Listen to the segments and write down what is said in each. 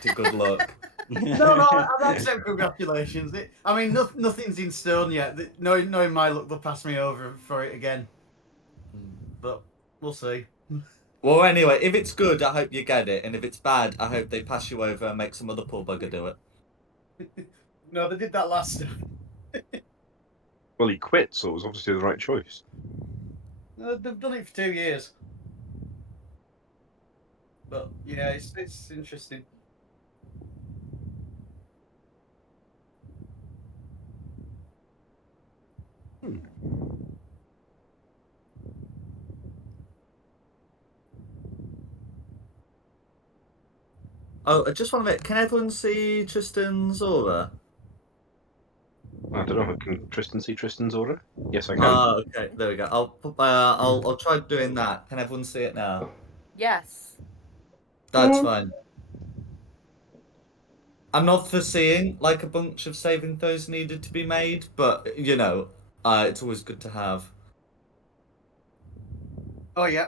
collective good luck. No, I'd accept congratulations. I mean, nothing's in stone yet. Knowing my luck, they'll pass me over for it again. But we'll see. Well, anyway, if it's good, I hope you get it, and if it's bad, I hope they pass you over and make some other poor bugger do it. No, they did that last time. Well, he quit, so it was obviously the right choice. No, they've done it for 2 years. But yeah, it's interesting. Oh, I just want to make. Can everyone see Tristan's aura? I don't know. Can Tristan see Tristan's aura? Yes, I can. Okay, there we go. I'll try doing that. Can everyone see it now? Yes. That's fine. I'm not foreseeing like a bunch of saving throws needed to be made, but you know, it's always good to have. Oh yeah.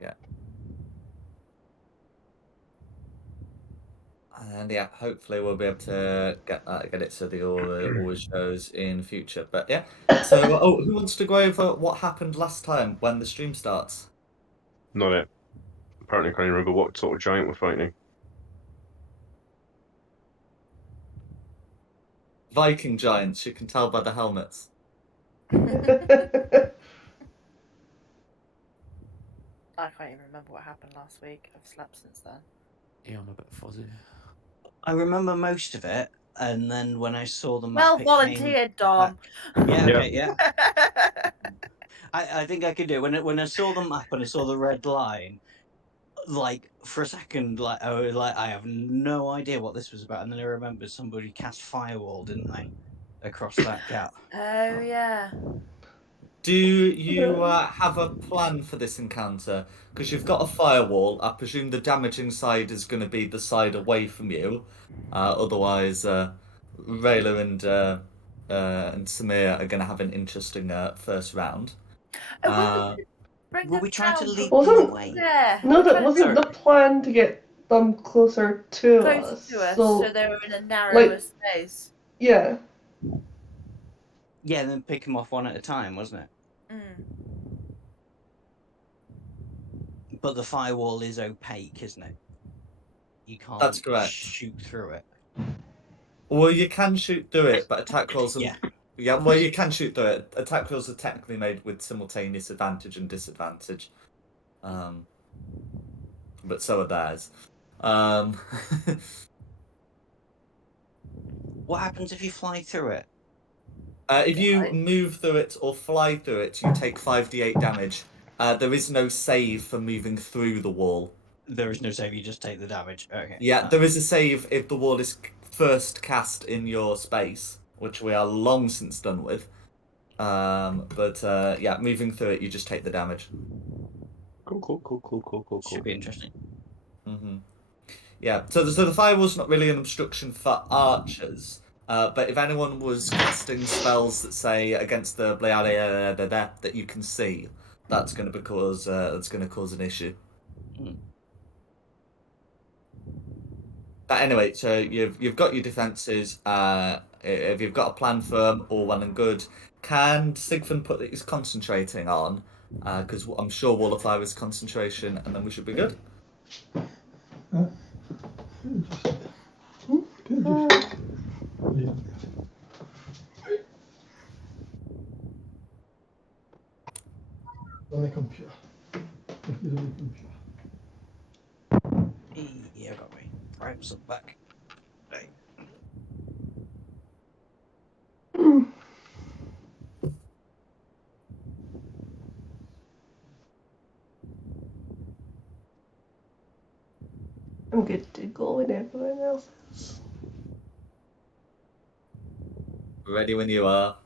Yeah. And yeah, hopefully we'll be able to get it so the aura always shows in future. But yeah. So who wants to go over what happened last time when the stream starts? Not it. Apparently, I can't even remember what sort of giant we're fighting. Viking giants, you can tell by the helmets. I can't even remember what happened last week. I've slept since then. Yeah, I'm a bit fuzzy. I remember most of it, and then when I saw the map, Well volunteered, Dom. Yeah, okay, yeah. I think I could do it. When I saw the map and I saw the red line, like for a second, like I was like, I have no idea what this was about, and then I remembered somebody cast firewall, didn't they, across that gap? Oh yeah. Do you have a plan for this encounter? Because you've got a firewall. I presume the damaging side is going to be the side away from you. Otherwise, Rayla and Samir are going to have an interesting first round. Were we trying to lead them Wasn't away? Yeah. No, that wasn't the plan to get them closer to us. So they were in a narrower space. Yeah. Yeah, and then pick them off one at a time, wasn't it? But the firewall is opaque, isn't it? You can't That's correct. shoot through it. Well, you can shoot through it, but attack rolls are... Yeah, well, you can shoot through it. Attack rolls are technically made with simultaneous advantage and disadvantage. But so are theirs. What happens if you fly through it? If you move through it or fly through it, you take 5d8 damage. There is no save for moving through the wall. There is no save, you just take the damage. Okay. Yeah, there is a save if the wall is first cast in your space, which we are long since done with. But yeah, moving through it, you just take the damage. Cool. Should be interesting. Yeah, so the firewall's not really an obstruction for archers. But if anyone was casting spells that say against the that you can see, that's going to cause an issue. But anyway, so you've got your defenses. If you've got a plan for them, all well and good. Can Sigfrid put that he's concentrating on? Because I'm sure Wall of Fire is concentration, and then we should be good. On the computer. Yeah, got me. Right, so back. Right. I'm good to go when everyone else is. Ready when you are.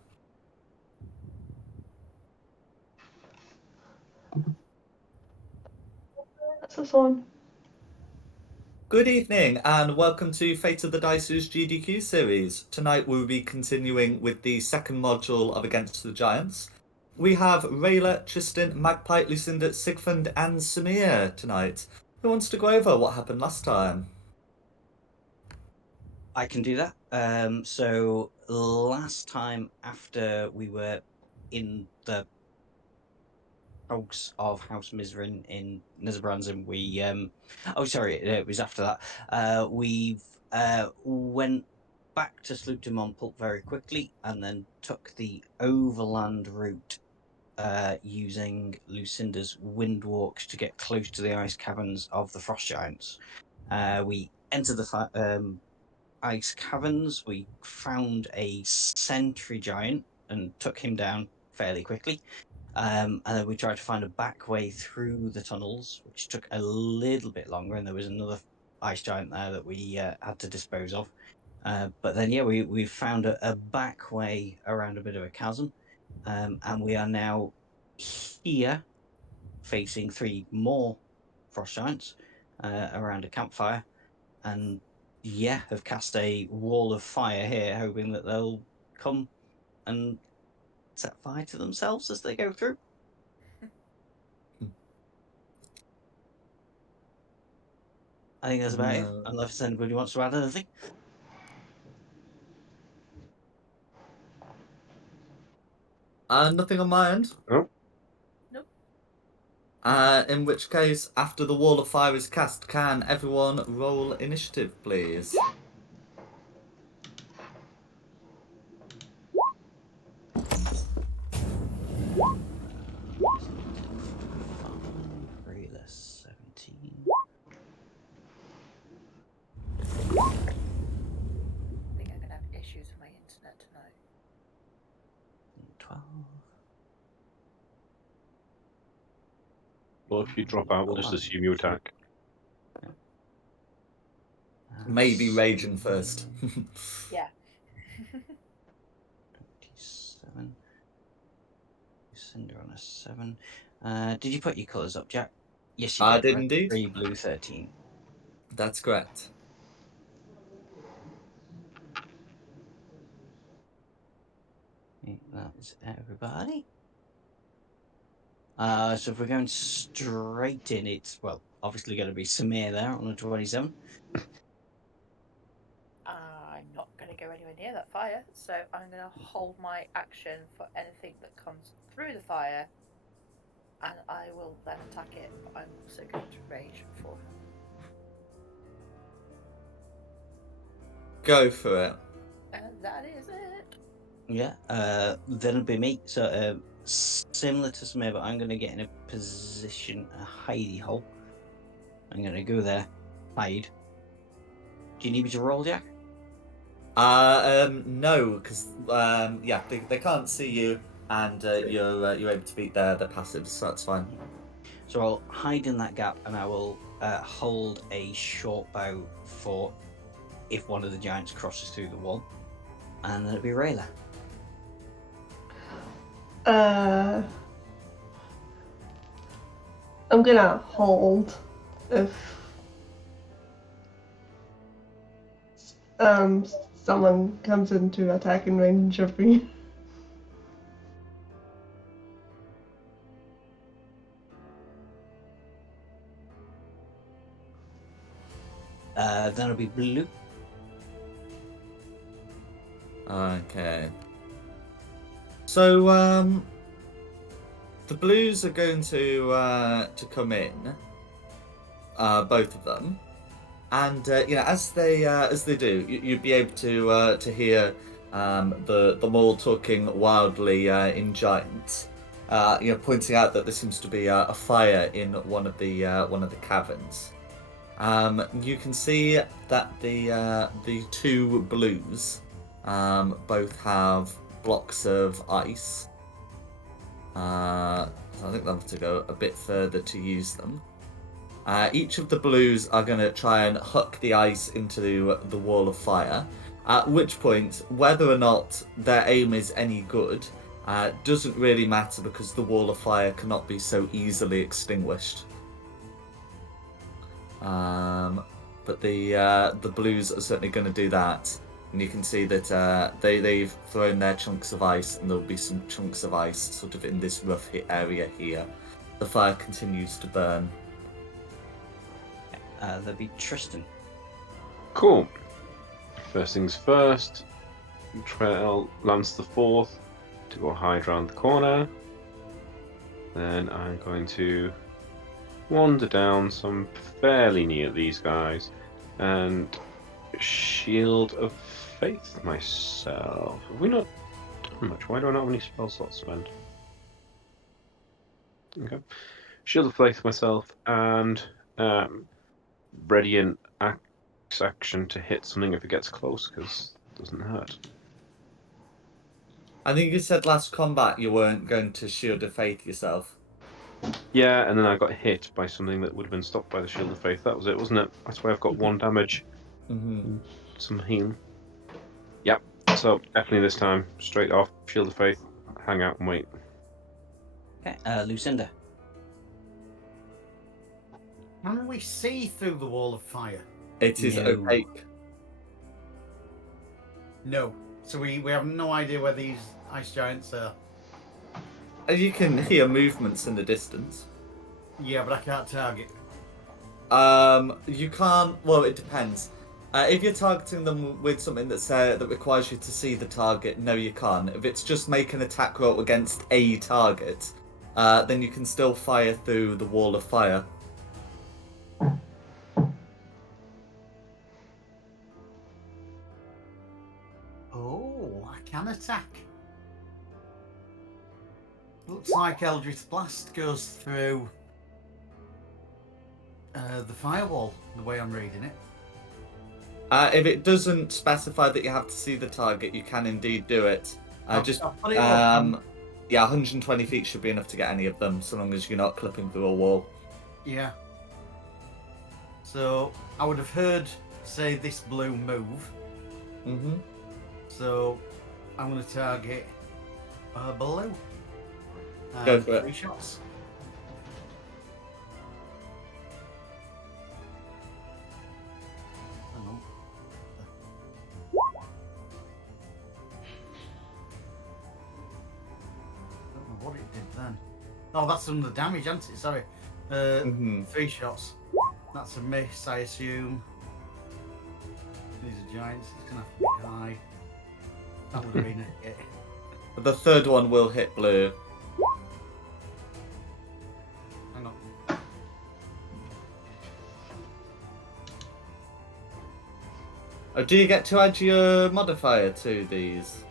That's us on. Good evening and welcome to Fate of the Dice's GDQ series. Tonight we'll be continuing with the second module of Against the Giants. We have Rayla, Tristan, Magpie, Lucinda, Sigfund and Samir tonight. Who wants to go over what happened last time? I can do that. So last time after we were in the house of House Mizrin in Nizabranzim, we it was after that. We've went back to Slutum on Pulp very quickly and then took the overland route using Lucinda's wind walks to get close to the ice caverns of the frost giants. We entered the ice caverns. We found a sentry giant and took him down fairly quickly. And then we tried to find a back way through the tunnels, which took a little bit longer. And there was another ice giant there that we had to dispose of. But then, yeah, we found a back way around a bit of a chasm. And we are now here facing 3 more frost giants around a campfire. And yeah, have cast a wall of fire here, hoping that they'll come and set fire to themselves as they go through. I think that's about it, unless anybody wants to add anything. Nothing on my end. Oh. Nope. In which case, after the wall of fire is cast, can everyone roll initiative, please? Rayla 17. I think I'm gonna have issues with my internet tonight. 12. Well, if you drop out, we'll just assume you attack. Maybe raging first. Yeah. 27. Cinder on a 7. Did you put your colours up, Jack? Yes, you did. I did right? indeed. 3 blue 13. That's correct. That is everybody. So if we're going straight in, it's, well, obviously going to be Samir there on a 27. I'm not going to go anywhere near that fire, so I'm going to hold my action for anything that comes through the fire, and I will then attack it, but I'm also going to rage beforehand. Go for it. And that is it. Yeah, then it'll be me. So similar to Samir, but I'm going to get in a position, a hidey hole. I'm going to go there, hide. Do you need me to roll, Jack? No, because yeah, they can't see you, and you're able to beat their passives, so that's fine. So I'll hide in that gap, and I will hold a short bow for if one of the giants crosses through the wall, and then it'll be Rayla. I'm gonna hold if someone comes into attacking range of me. Then it'll be blue. Okay. So the blues are going to come in, both of them, and as they do, you'd be able to hear the mole talking wildly in giant, pointing out that there seems to be a fire in one of the caverns. You can see that the 2 blues both have blocks of ice. So I think they'll have to go a bit further to use them. Each of the blues are going to try and hook the ice into the wall of fire, at which point, whether or not their aim is any good doesn't really matter because the wall of fire cannot be so easily extinguished. But but the blues are certainly going to do that. And you can see that they've thrown their chunks of ice, and there'll be some chunks of ice sort of in this rough area here. The fire continues to burn. There'll be Tristan. Cool. First things first, Trail lance the fourth to go hide around the corner. Then I'm going to wander down, so I'm fairly near these guys, and Shield of Faith myself. Have we not done much? Why do I not have any spell slots spent? Okay. Shield of Faith myself, and Radiant action to hit something if it gets close, because it doesn't hurt. I think you said last combat you weren't going to Shield of Faith yourself. Yeah, and then I got hit by something that would have been stopped by the Shield of Faith. That was it, wasn't it? That's why I've got 1 damage. Mm-hmm. Some heal. Yep, so definitely this time, straight off, Shield of Faith, hang out and wait. Okay, Lucinda. Can we see through the wall of fire? It is No. opaque. No. So we have no idea where these ice giants are. You can hear movements in the distance. Yeah, but I can't target. You can't. Well, it depends. If you're targeting them with something that requires you to see the target, no, you can't. If it's just make an attack roll against a target, then you can still fire through the wall of fire. Oh, I can attack. Looks like Eldritch Blast goes through the firewall, the way I'm reading it. If it doesn't specify that you have to see the target, you can indeed do it. I'll put it up. Yeah, 120 feet should be enough to get any of them, so long as you're not clipping through a wall. Yeah. So I would have heard say this blue move. Mm-hmm. So I'm going to target blue. Go for it. 3 shots. Hang on. Don't know what it did then. Oh, that's some of the damage, isn't it? Sorry. 3 shots. That's a miss, I assume. These are giants. It's going to have to be high. That would have been a hit. The third one will hit blue. Hang on. Oh, do you get to add your modifier to these?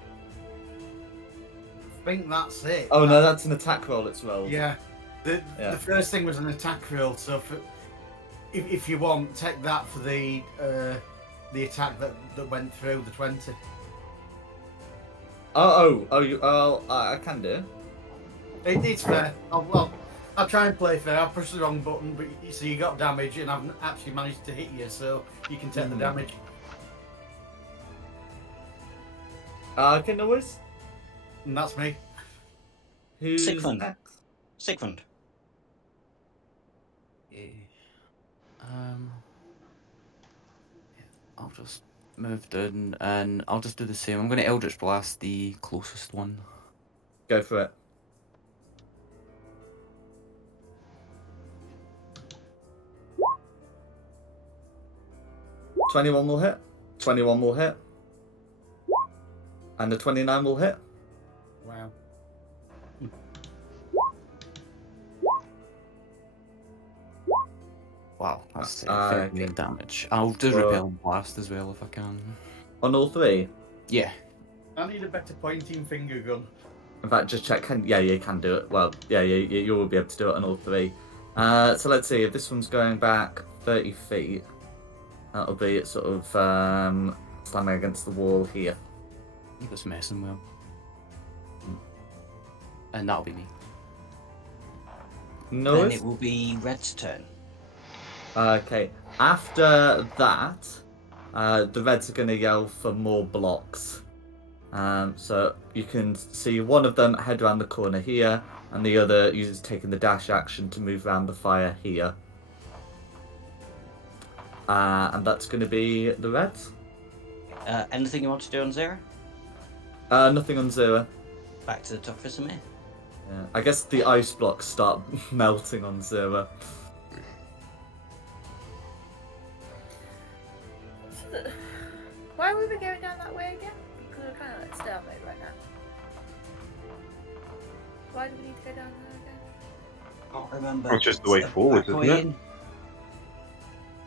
I think that's it. Oh no, that's an attack roll it's rolled. Yeah. The Yeah. first thing was an attack roll, so if you want, take that for the attack that went through the 20. I can do. It's fair. I'll try and play fair. I'll push the wrong button, but so you got damage, and I've actually managed to hit you, so you can take the damage. Okay, no worries. And that's me. Who's Sigmund. next? Sigmund. I'll just move down and I'll just do the same. I'm going to Eldritch Blast the closest one. Go for it. $21 will hit. 21 will hit. And the 29 will hit. Wow. Wow, that's Okay. 15 damage. I'll do Well- Repel Blast as well if I can. On all 3. Yeah. I need a better pointing finger gun. In fact, just check. Yeah, you can do it. Well, yeah, you will be able to do it on all 3. So let's see. If this one's going back 30 feet, that'll be sort of slamming against the wall here. He was messing with him. And that'll be me. No. Then worries. it will be Red's turn. Okay. After that, the Reds are going to yell for more blocks. So you can see one of them head around the corner here, and the other uses taking the dash action to move around the fire here. And that's going to be the Reds. Anything you want to do on Zero? Nothing on Zero. Back to the top for Samir. Yeah. I guess the ice blocks start melting on Zero. Why would we going down that way again? Because we're kind of like stalemate right now. Why do we need to go down there again? I can't remember. That's just the way It's a forward, back isn't way it? in.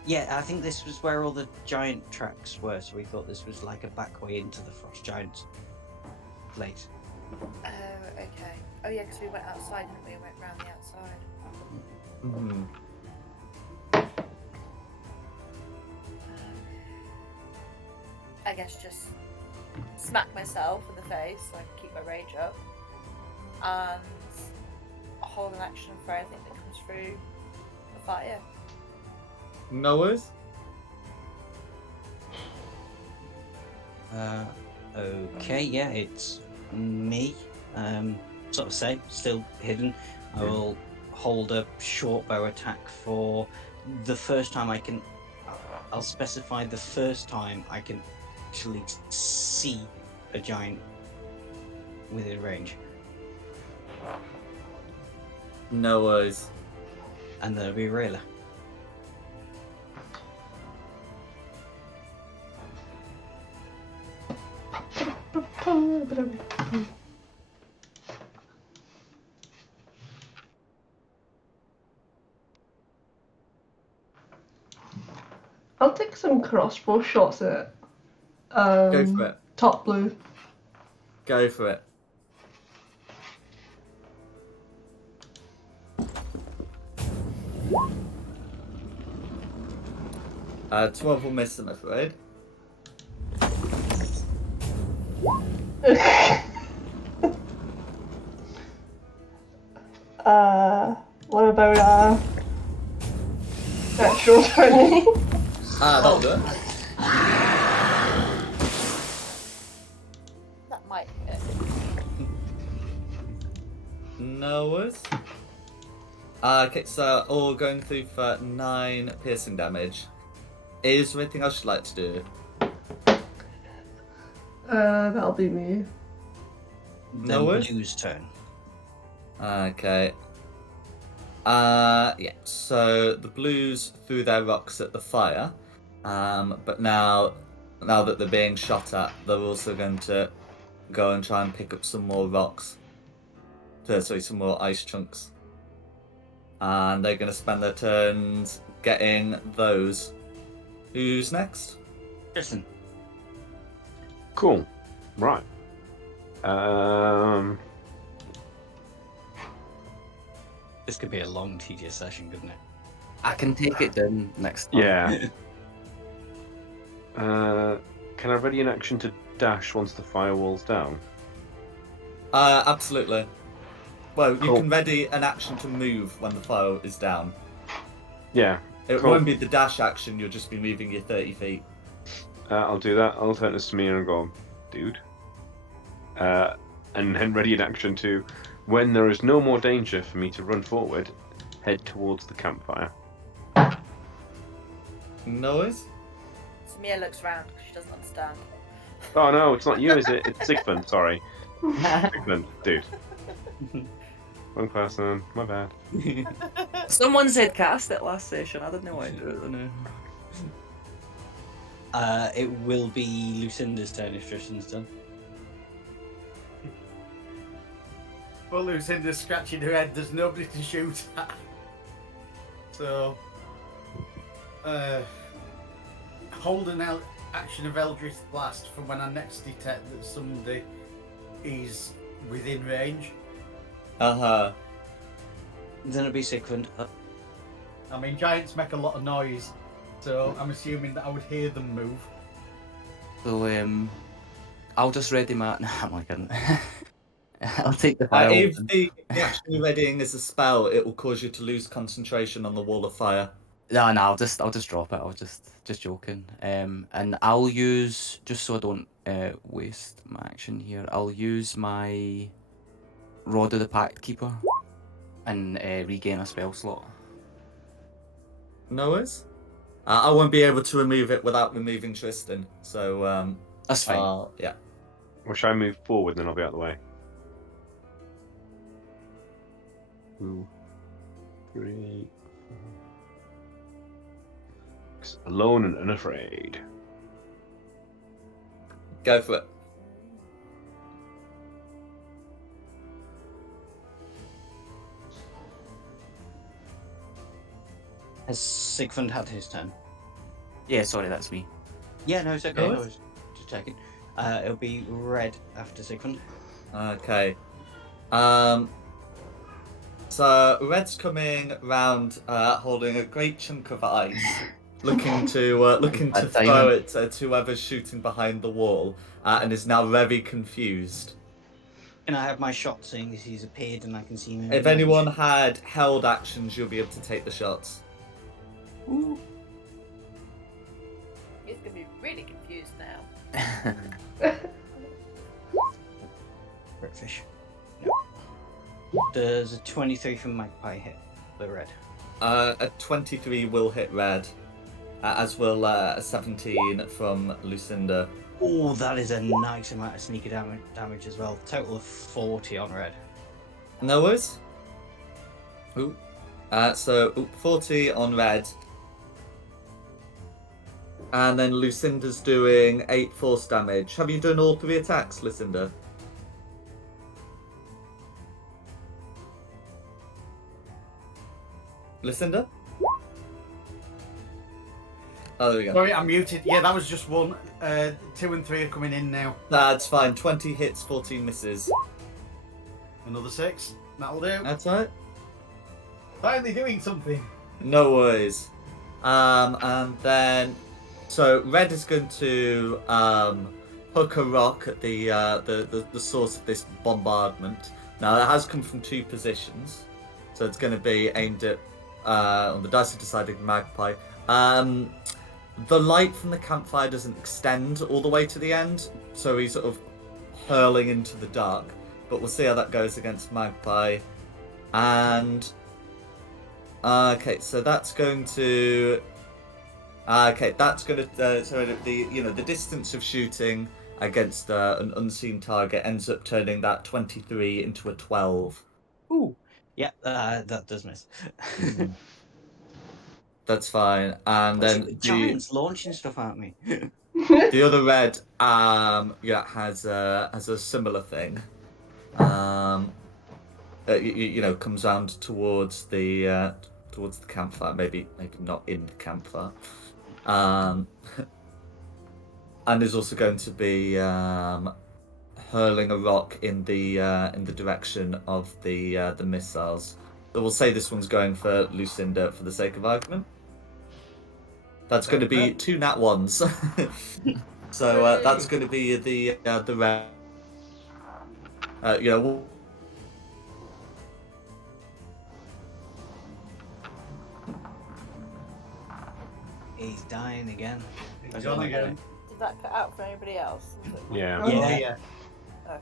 Yeah, I think this was where all the giant tracks were, so we thought this was like a back way into the Frost Giants place. Oh, okay. Oh yeah, because we went outside and we went round the outside. Mm-hmm. I guess just smack myself in the face so I can keep my rage up. And hold an action for anything that comes through the fire. No worries. Okay, yeah, it's me. Sort of same, still hidden. I will hold a short bow attack for the first time I can. I'll specify the first time I can actually see a giant within range, No worries. and then it'll be a railer. I'll take some crossbow shots at Go for it. top blue. Go for it. Two of them miss, I'm afraid. What about natural 20? That'll do it. That might hit. No worries. Okay, so all going through for 9 piercing damage. Is there anything else you'd like to do? That'll be me. No Then worries. Blue's turn. Okay. Yeah, so the blues threw their rocks at the fire, but now that they're being shot at, they're also going to go and try and pick up some more rocks. Sorry, some more ice chunks. And they're going to spend their turns getting those. Who's next? Listen, Cool. Right. this could be a long, tedious session, couldn't it? I can take it down next time. Yeah. Can I ready an action to dash once the firewall's down? Absolutely. Well, you Cool. can ready an action to move when the fire is down. Yeah. It Cool. won't be the dash action, you'll just be moving your 30 feet. I'll do that. I'll turn to Samir and go, dude. And then ready an action to, when there is no more danger for me to run forward, head towards the campfire. No worries. Samia looks round because she doesn't understand. Oh no, it's not you, is it? It's Sigmund, sorry. Sigmund, dude. Wrong person, my bad. Someone said cast it last session. I didn't know why I do it. No. It will be Lucinda's turn if Tristan's done. Well, Lucinda's scratching her head. There's nobody to shoot at. So, hold an action of Eldritch Blast for when I next detect that somebody is within range. Uh-huh. Then it'll be Sigmund. I mean, giants make a lot of noise, so I'm assuming that I would hear them move. So I'll just ready my. I'm like, I'll take the fire. If the action you're readying is a spell, it will cause you to lose concentration on the wall of fire. No, I'll just drop it. I was just joking. And I'll use, just so I don't waste my action here, I'll use my Rod of the Pact Keeper and regain a spell slot. No worries. I won't be able to remove it without removing Tristan. So That's fine. yeah. Or should I move forward, then I'll be out of the way? 2, 3. Alone and unafraid. Go for it. Has Sigmund had his turn? Yeah, sorry, that's me. Yeah, no, it's okay. No, I was just checking. It'll be red after Sigmund. Okay. So Red's coming round, holding a great chunk of ice, looking to throw it at whoever's shooting behind the wall, and is now very confused. Can I have my shot, seeing as he's appeared and I can see him in If range? anyone had held actions, you'll be able to take the shots. Ooh. He's gonna be really confused now. British. Does a 23 from Magpie hit the red? A 23 will hit Red, as will a 17 from Lucinda. Oh, that is a nice amount of sneaker damage as well. Total of 40 on red. No worries. Ooh. So 40 on Red. And then Lucinda's doing 8 force damage. Have you done all 3 attacks, Lucinda? Lucinda? Oh, there we go. Sorry, I'm muted. Yeah, that was just one. 2 and 3 are coming in now. That's fine. 20 hits, 14 misses. Another 6. That'll do. That's right. Finally doing something. No worries. And then, so Red is going to hook a rock at the source of this bombardment. Now, it has come from 2 positions, so it's going to be aimed at on the dice have decided Magpie. The light from the campfire doesn't extend all the way to the end, so he's sort of hurling into the dark. But we'll see how that goes against Magpie. And okay, so that's going to. Okay, that's going to. So the distance of shooting against an unseen target ends up turning that 23 into a 12. Ooh. Yeah, that does miss. That's fine. And then the giants launching stuff at me. the other Red has a similar thing. Comes round towards the campfire, maybe not in the campfire, and is also going to be hurling a rock in the direction of the missiles. But we'll say this one's going for Lucinda for the sake of argument. That's going to be 2 nat 1s. So that's going to be the Red. He's dying again. He's on again. Did that cut out for anybody else? Yeah. Oh, yeah. Okay.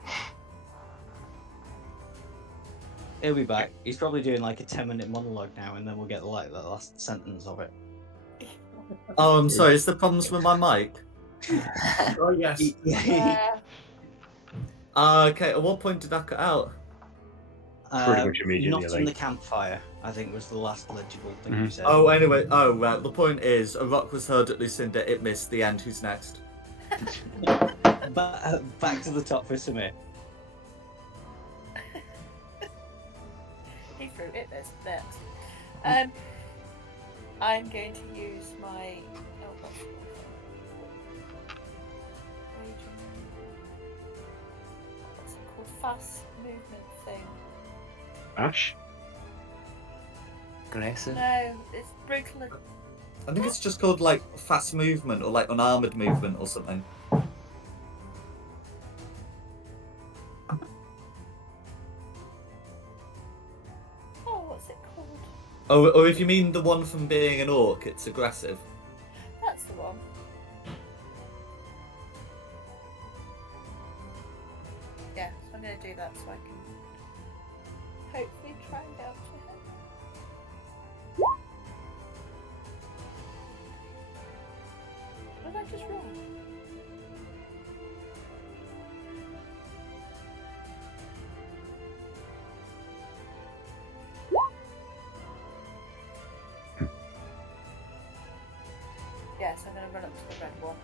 He'll be back. He's probably doing like a 10-minute monologue now, and then we'll get the last sentence of it. Oh, I'm sorry. Is there problems with my mic? Oh, yes. Yeah. Okay. At what point did that cut out? Pretty much immediately, Not I in think. the campfire, I think was the last legible thing you said. Oh, anyway. Oh, right. The point is, a rock was hurled at Lucinda. It missed. The end. Who's next? But back to the top for Samir. He threw it next. I'm going to use my. Oh, that's what's it called? Fast movement thing. Ash? Aggressive. No, it's brutal. I think it's just called like fast movement or like unarmored movement or something. Oh, what's it called? Oh, or if you mean the one from being an orc, it's aggressive. That's the one. Yeah, so I'm going to do that so I can hopefully try and get up to him. just roll? Yes, I'm going to run up to the red one.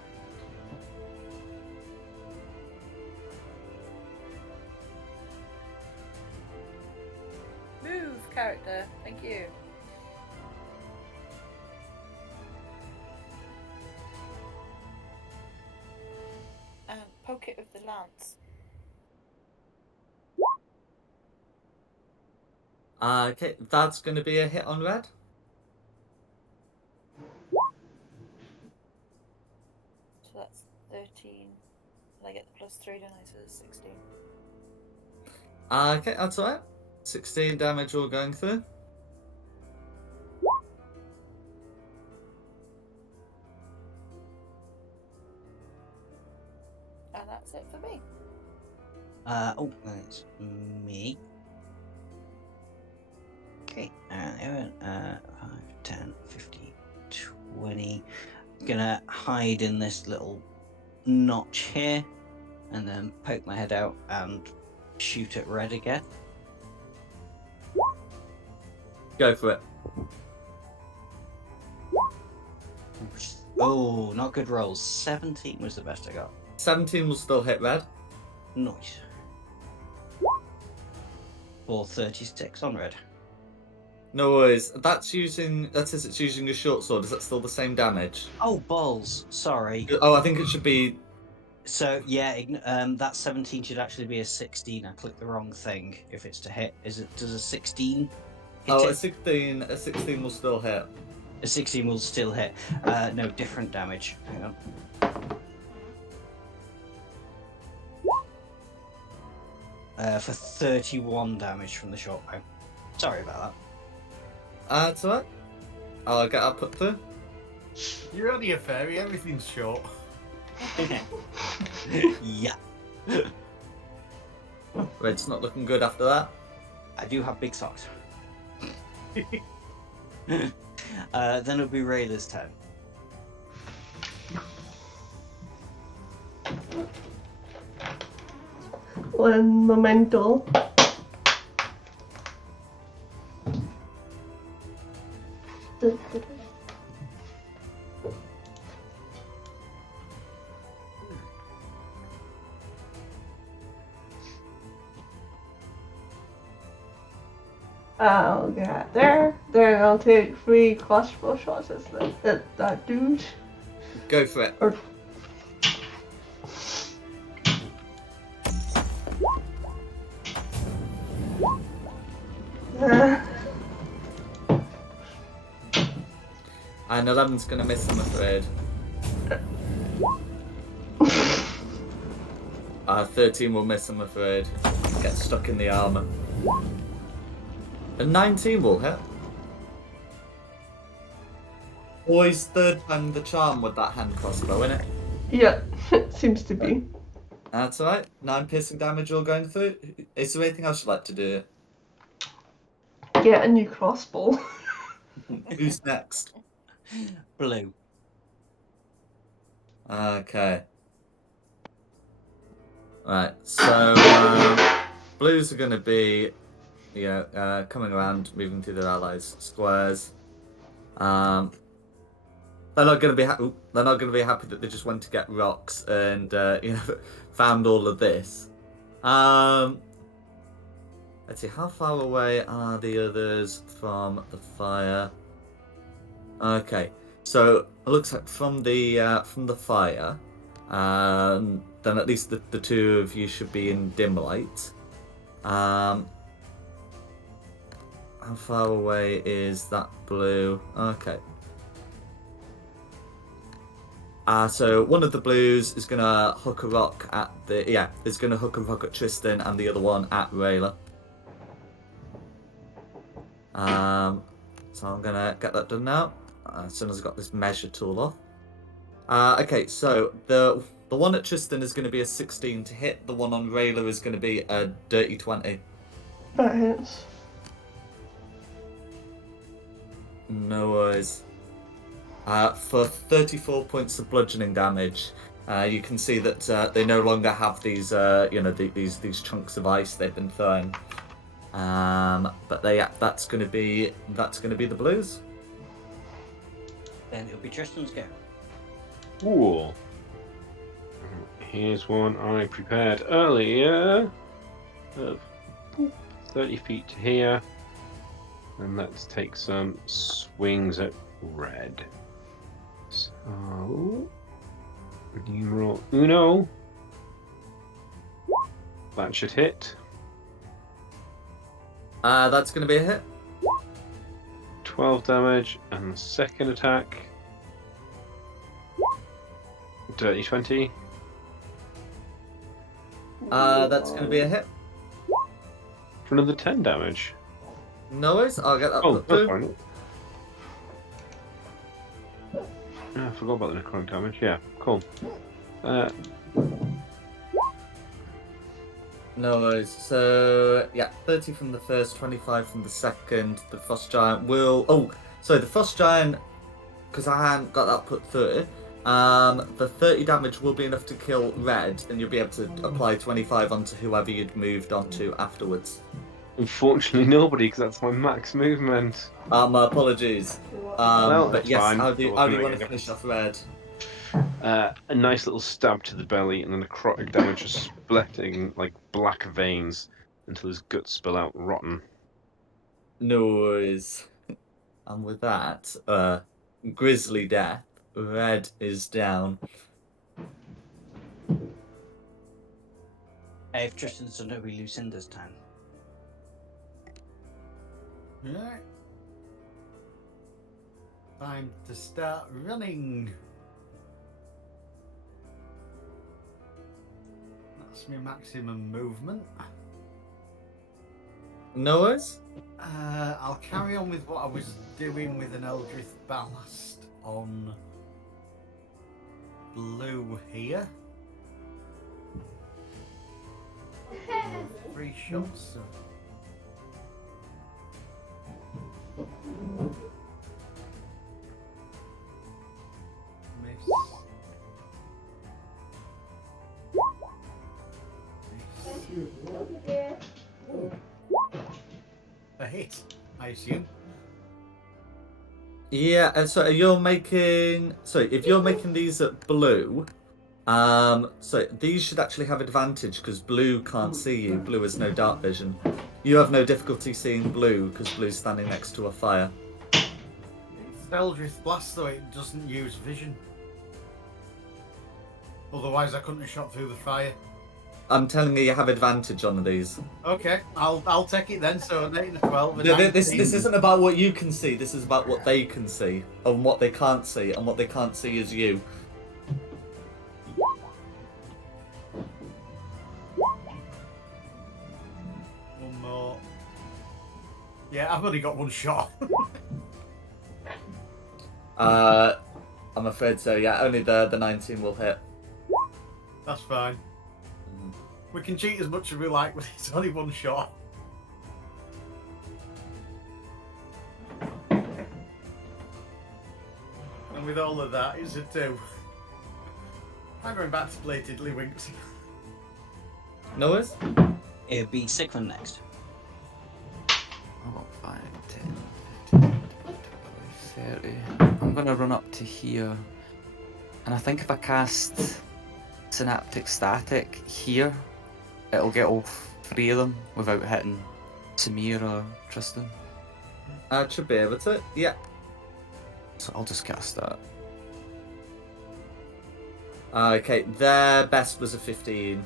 Move, character. Thank you. And poke it with the lance. Okay, that's going to be a hit on red. So that's 13. And I get the +3, don't I? So it's 16. Okay, that's alright. 16 damage all going through. And that's it for me. Oh, that's me. Okay, 5, 10, 15, 20. Gonna hide in this little notch here, and then poke my head out and shoot at red again. Go for it. Oh, not good rolls. 17 was the best I got. 17 will still hit red. Nice. For 36 on red. No worries. That says it's using a short sword. Is that still the same damage? Oh, balls. Sorry. Oh, I think it should be. So, yeah, that 17 should actually be a 16. I clicked the wrong thing if it's to hit. Does a 16 hit Oh, it? a 16 will still hit. A 16 will still hit. No, different damage. Hang on. For 31 damage from the short bow. Sorry about It's alright. I'll get that put through. You're only a fairy, everything's short. that. Yeah. Red's not looking good after that. I do have big socks. Then it'll be Rayla's turn. One memento. I'll get there. Then I'll take 3 crossbow shots at that dude. Go for it. Or And 11's gonna miss, I'm afraid. 13 will miss, I'm afraid. Get stuck in the armor. And 19 will hit. Always third time the charm with that hand crossbow, innit? yeah, seems to be. That's alright. 9 piercing damage all going through. Is there anything else you'd like to do? Get a new crossbow. Who's next? Blue. Okay. Right, so blues are going to be, coming around, moving through their allies' squares. They're not going to be they're not going to be happy that they just went to get rocks and found all of this. Let's see, how far away are the others from the fire? Okay, so it looks like from the fire, then at least the two of you should be in dim light. How far away is that blue? Okay. So one of the blues is gonna hook a rock at is gonna hook a rock at Tristan, and the other one at Rayla. So I'm gonna get that done now. As soon as I've got this measure tool off. Okay, so the one at Tristan is gonna be a 16 to hit. The one on Rayla is gonna be a dirty 20. That hits. No worries. For 34 points of bludgeoning damage. You can see that they no longer have these, these chunks of ice they've been throwing. But that's going to be the blues. Then it'll be Tristan's go. Cool. Here's one I prepared earlier. Of 30 feet to here. And let's take some swings at red. So, numero uno. That should hit. That's going to be a hit. 12 damage. And the second attack. Dirty 20. That's going to be a hit. For another 10 damage. No worries, I'll get that Oh, put that's through. fine. I forgot about the necrotic damage. Yeah, cool. No worries. So, yeah, 30 from the first, 25 from the second. The frost giant will... Oh, sorry, the frost giant, because I hadn't got that put through, the 30 damage will be enough to kill red, and you'll be able to apply 25 onto whoever you'd moved onto afterwards. Unfortunately, nobody, because that's my max movement. My apologies. Well, But that's yes, fine. how do you Wasn't want making to a finish difference. off red? A nice little stab to the belly, and then necrotic damage just splitting like black veins until his guts spill out rotten. No worries. And with that, grisly death, red is down. If Tristan's done it, we Lucinda's turn. Right. Time to start running. That's my maximum movement. No worries. I'll carry on with what I was doing with an Eldritch Ballast on blue here. 3 shots. So. Miss. A hit, I assume. Yeah, and so you're making... Sorry, if you're making these at blue, so these should actually have advantage because blue can't see you. Blue has no dark vision. You have no difficulty seeing blue because blue's standing next to a fire. It's Eldritch Blast, though it doesn't use vision. Otherwise, I couldn't have shot through the fire. I'm telling you have advantage on these. Okay, I'll take it then. So an 8 and a 12. This isn't about what you can see. This is about what they can see and what they can't see, and what they can't see is you. One more. Yeah, I've only got one shot. I'm afraid so. Yeah, only the 19 will hit. That's fine. We can cheat as much as we like, but it's only one shot. And with all of that, it's a 2. I'm going back to play Tiddlywinks. No worries. It'll be Sigmund next. Oh, 5, 10, 15, 20, 30. I'm going to run up to here. And I think if I cast Synaptic Static here, it'll get all 3 of them without hitting Samir or Tristan. I should be able to. Yeah. So I'll just cast that. Okay, their best was a 15.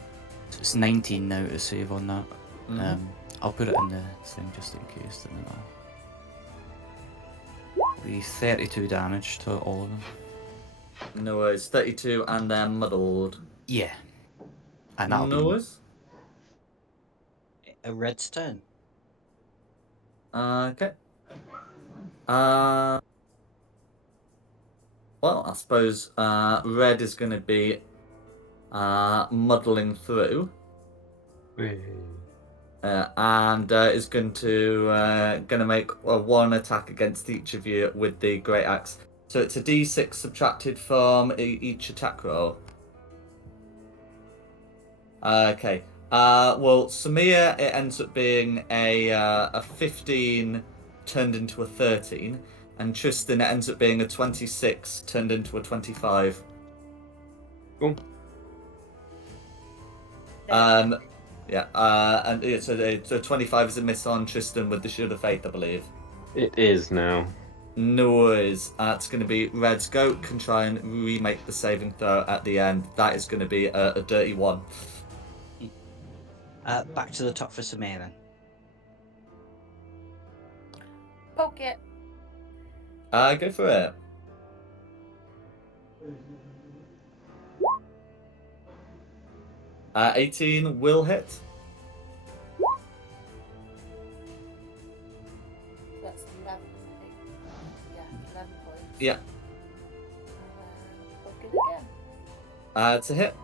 So it's 19 now to save on that. Mhm. I'll put it in the thing just in case, and then I'll be 32 damage to all of them. No worries. 32 and they're muddled. Yeah. And that'll No be worries. A red's turn. Okay. Well, I suppose red is going to be muddling through. And is going to make one attack against each of you with the great axe. So it's a D6 subtracted from each attack roll. Okay. Well, Samir, it ends up being a 15 turned into a 13, and Tristan, it ends up being a 26 turned into a 25. Cool. Yeah. And so 25 is a miss on Tristan with the Shield of Faith, I believe. It is now. No worries. It's going to be Red's go. Can try and remake the saving throw at the end. That is going to be a dirty one. Back to the top for Samir then. Poke it. Go for it. Uh, 18 will hit. That's 11. I think. Yeah, 11 points. Yeah. Poke it again. It's a hit.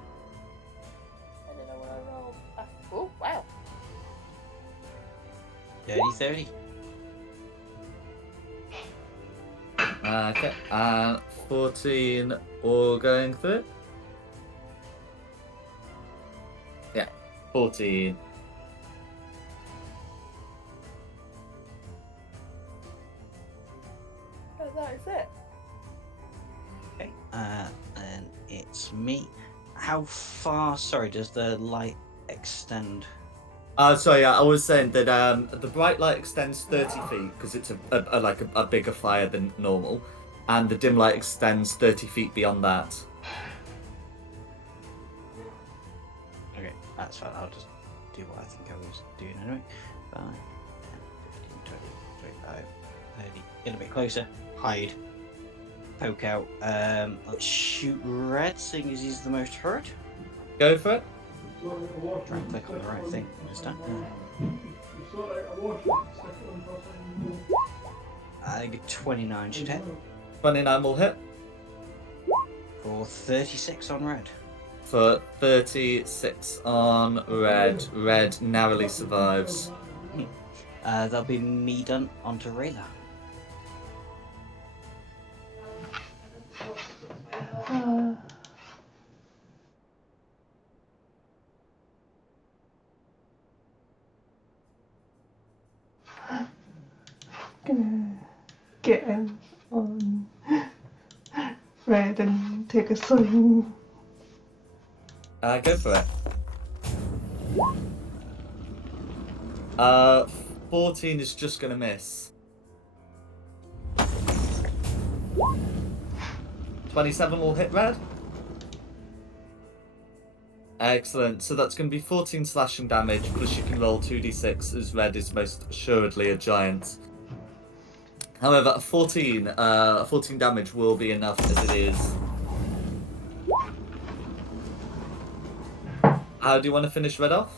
I don't know what I rolled. Oh, wow. Dirty 30. Okay. 14 all going through. Yeah. 14. Oh, that is it. Okay. Then it's me. How far, sorry, does the light extend? Sorry, I was saying that the bright light extends 30 feet because it's a bigger fire than normal, and the dim light extends 30 feet beyond that. Okay, that's fine. I'll just do what I think I was doing anyway. 5, 10, 15, 20, 25, 30. Get a bit closer. Hide. Poke out. Let's shoot Red, seeing as he's the most hurt. Go for it. Try and click on the right thing. Understand? I think a 29 should hit. 29 will hit. For 36 on Red. For 36 on Red. Red narrowly survives. There'll be me done onto Rayla. Gonna get him on Red and take a swing. Go for it. 14 is just gonna miss. 27 will hit Red. Excellent. So that's going to be 14 slashing damage, plus you can roll 2d6, as Red is most assuredly a giant. However, a 14 damage will be enough as it is. How do you want to finish Red off?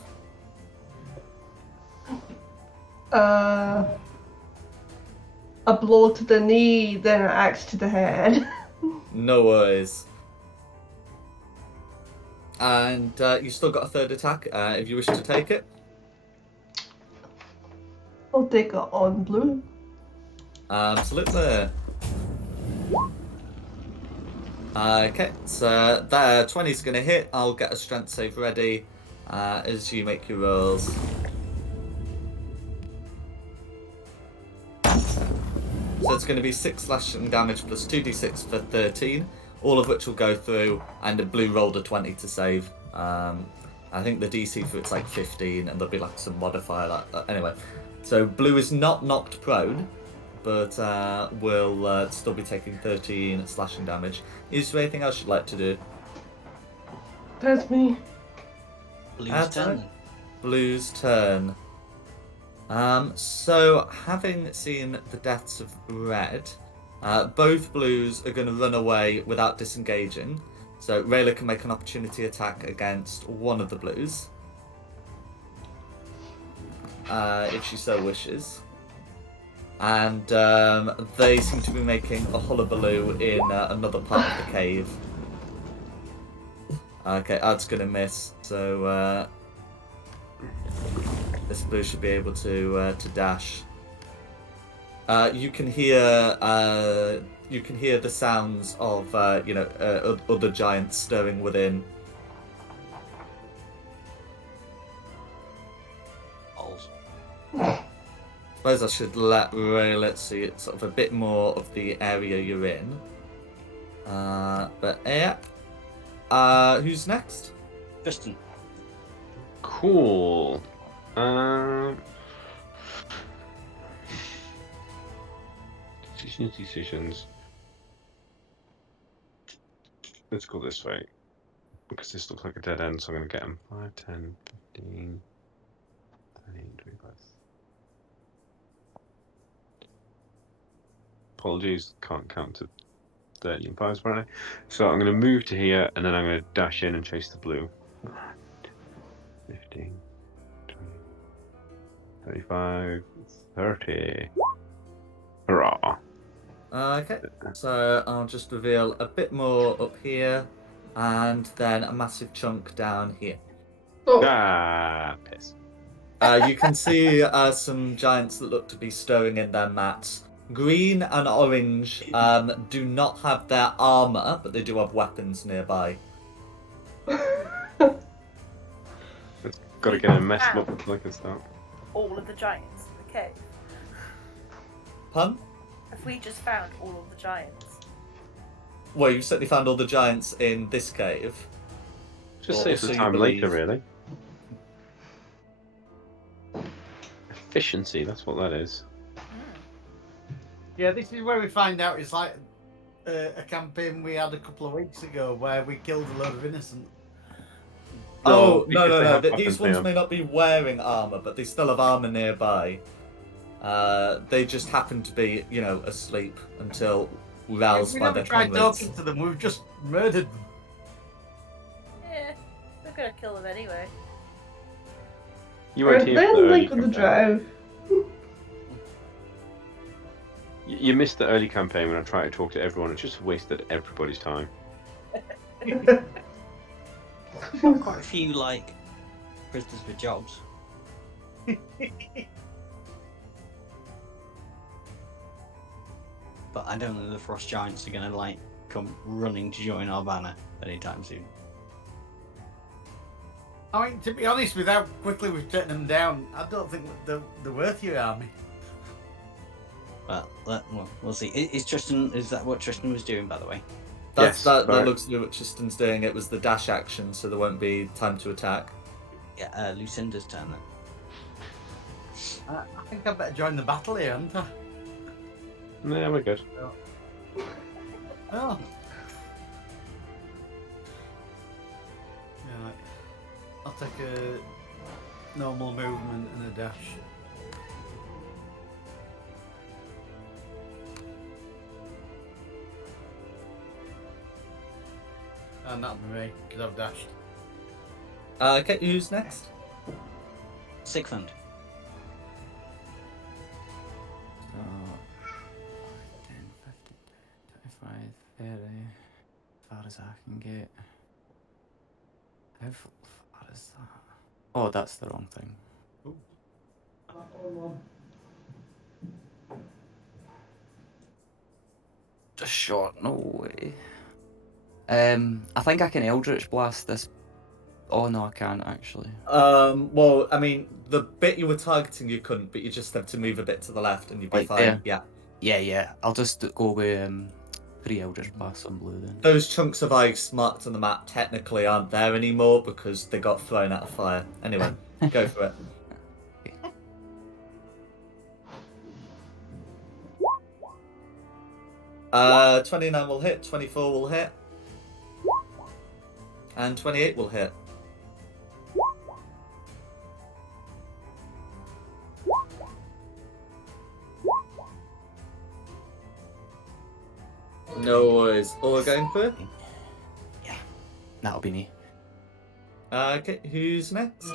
A blow to the knee, then an axe to the head. No worries. And you still got a third attack if you wish to take it. I'll take it on blue. Absolutely. Okay, so there, 20 is going to hit. I'll get a strength save ready as you make your rolls. So it's going to be 6 slashing damage plus 2d6 for 13, all of which will go through, and a blue rolled a 20 to save. I think the DC for it's like 15, and there'll be like some modifier like that. Anyway, so blue is not knocked prone, but will still be taking 13 slashing damage. Is there anything else you'd like to do? That's me. Blue's turn. Then. Blue's turn. So having seen the deaths of Red, both blues are going to run away without disengaging. So Rayla can make an opportunity attack against one of the blues, if she so wishes. And they seem to be making a hullabaloo in another part of the cave. Okay, that's going to miss. So this blue should be able to dash. You can hear you can hear the sounds of other giants stirring within. Balls. Suppose I should let Ray, let's see, it's sort of a bit more of the area you're in. But yeah. Who's next? Tristan. Cool. Decisions. Let's go this way. Because this looks like a dead end, so I'm going to get them. 5, 10, 15, 20, 25. Apologies, can't count to 30 and 5s apparently. So I'm going to move to here, and then I'm going to dash in and chase the blue. 15, 20, 35, 30. Hurrah! Okay, so I'll just reveal a bit more up here, and then a massive chunk down here. Oh, Ah, piss. You can see some giants that look to be stirring in their mats. Green and orange do not have their armor, but they do have weapons nearby. Got to get them messed up before I can start. All of the giants in the cave. Pun? Have we just found all of the giants? Well, you've certainly found all the giants in this cave. Just Or saves so the you time later, believe. really. Efficiency, that's what that is. Yeah, this is where we find out it's like a campaign we had a couple of weeks ago where we killed a load of innocent. Oh, because they no. have These weapons, ones yeah. may not be wearing armor, but they still have armor nearby. They just happen to be, asleep until roused We by never their tried comrades. talking to them, we've just murdered them. Yeah, we're gonna kill them anyway. You weren't here for the then early like with the campaign. drive. You missed the early campaign when I tried to talk to everyone. It just wasted everybody's time. Quite a few like prisoners with jobs. But I don't think the frost giants are gonna like come running to join our banner anytime soon. I mean, to be honest, with how quickly we've taken them down, I don't think they're worth your army. Well, we'll see. Is Tristan? Is that what Tristan was doing, by the way? That right. looks to be what Tristan's doing. It was the dash action, so there won't be time to attack. Yeah, Lucinda's turn then. I think I better join the battle here, hadn't I? Yeah, we're good. Oh. Yeah, I'll take a normal movement and a dash. And that'll be me, because I've dashed. Okay, who's next? Sigmund. 10, 15, 25, 30. As far as I can get. How far is that? Oh, that's the wrong thing. Just short, no way. I think I can Eldritch Blast this. Oh no, I can't actually. Well, I mean, the bit you were targeting you couldn't, but you just have to move a bit to the left and you'd be Like fine. there? Yeah. Yeah. I'll just go with 3 Eldritch Blasts on blue then. Those chunks of ice marked on the map technically aren't there anymore because they got thrown out of fire. Anyway, go for it. 29 will hit, 24 will hit, and 28 will hit. No worries. All going for it? Yeah, that'll be me. Okay, who's next?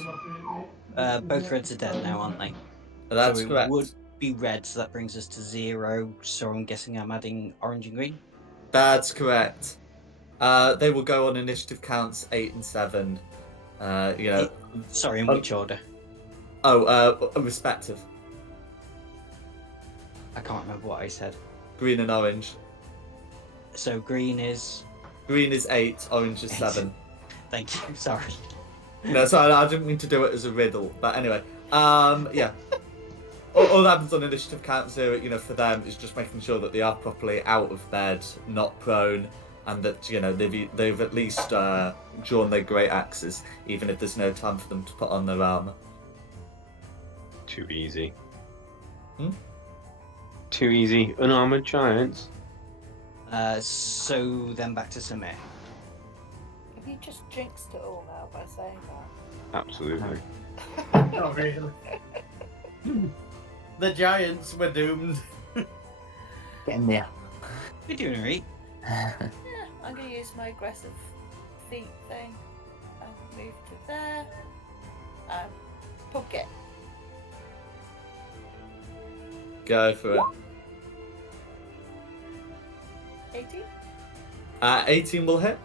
Both reds are dead now, aren't they? That's so it correct. would be red, so that brings us to 0. So I'm guessing I'm adding orange and green. That's correct. They will go on initiative counts 8 and 7. Sorry, in which order? Respective. I can't remember what I said. Green and orange. So green is. Green is 8, orange is 8. 7. Thank you. Sorry. No, sorry, I didn't mean to do it as a riddle. But anyway, yeah. All that happens on initiative count 0, for them is just making sure that they are properly out of bed, not prone, and that they've at least drawn their great axes, even if there's no time for them to put on their armor. Too easy. Hmm? Too easy. Unarmored giants. So then back to Samir. Have you just jinxed it all now by saying that? Absolutely. Not really. The giants were doomed. Getting there. You're doing alright. Yeah, I'm going to use my aggressive feet thing and move to there. Poke it. Go for it. 18? 18 will hit.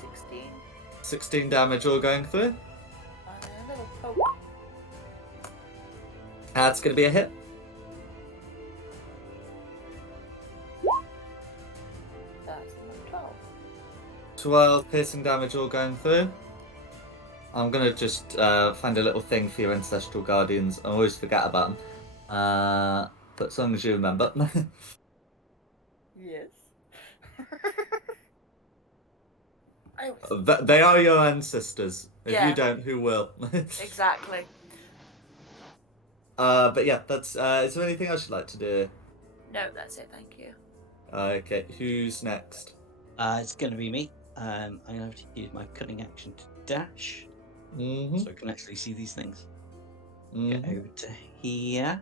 16. 16 damage all going through. And another poke. That's going to be a hit. That's another 12. 12 piercing damage all going through. I'm going to just find a little thing for your Ancestral Guardians. I always forget about them. But as long as you remember. Yes. I always... They are your ancestors. If Yeah. you don't, who will? Exactly. But yeah, that's. Is there anything else you'd like to do? No, that's it, thank you. Okay, who's next? It's going to be me. I'm going to have to use my cutting action to dash, so I can actually see these things. Get over to here,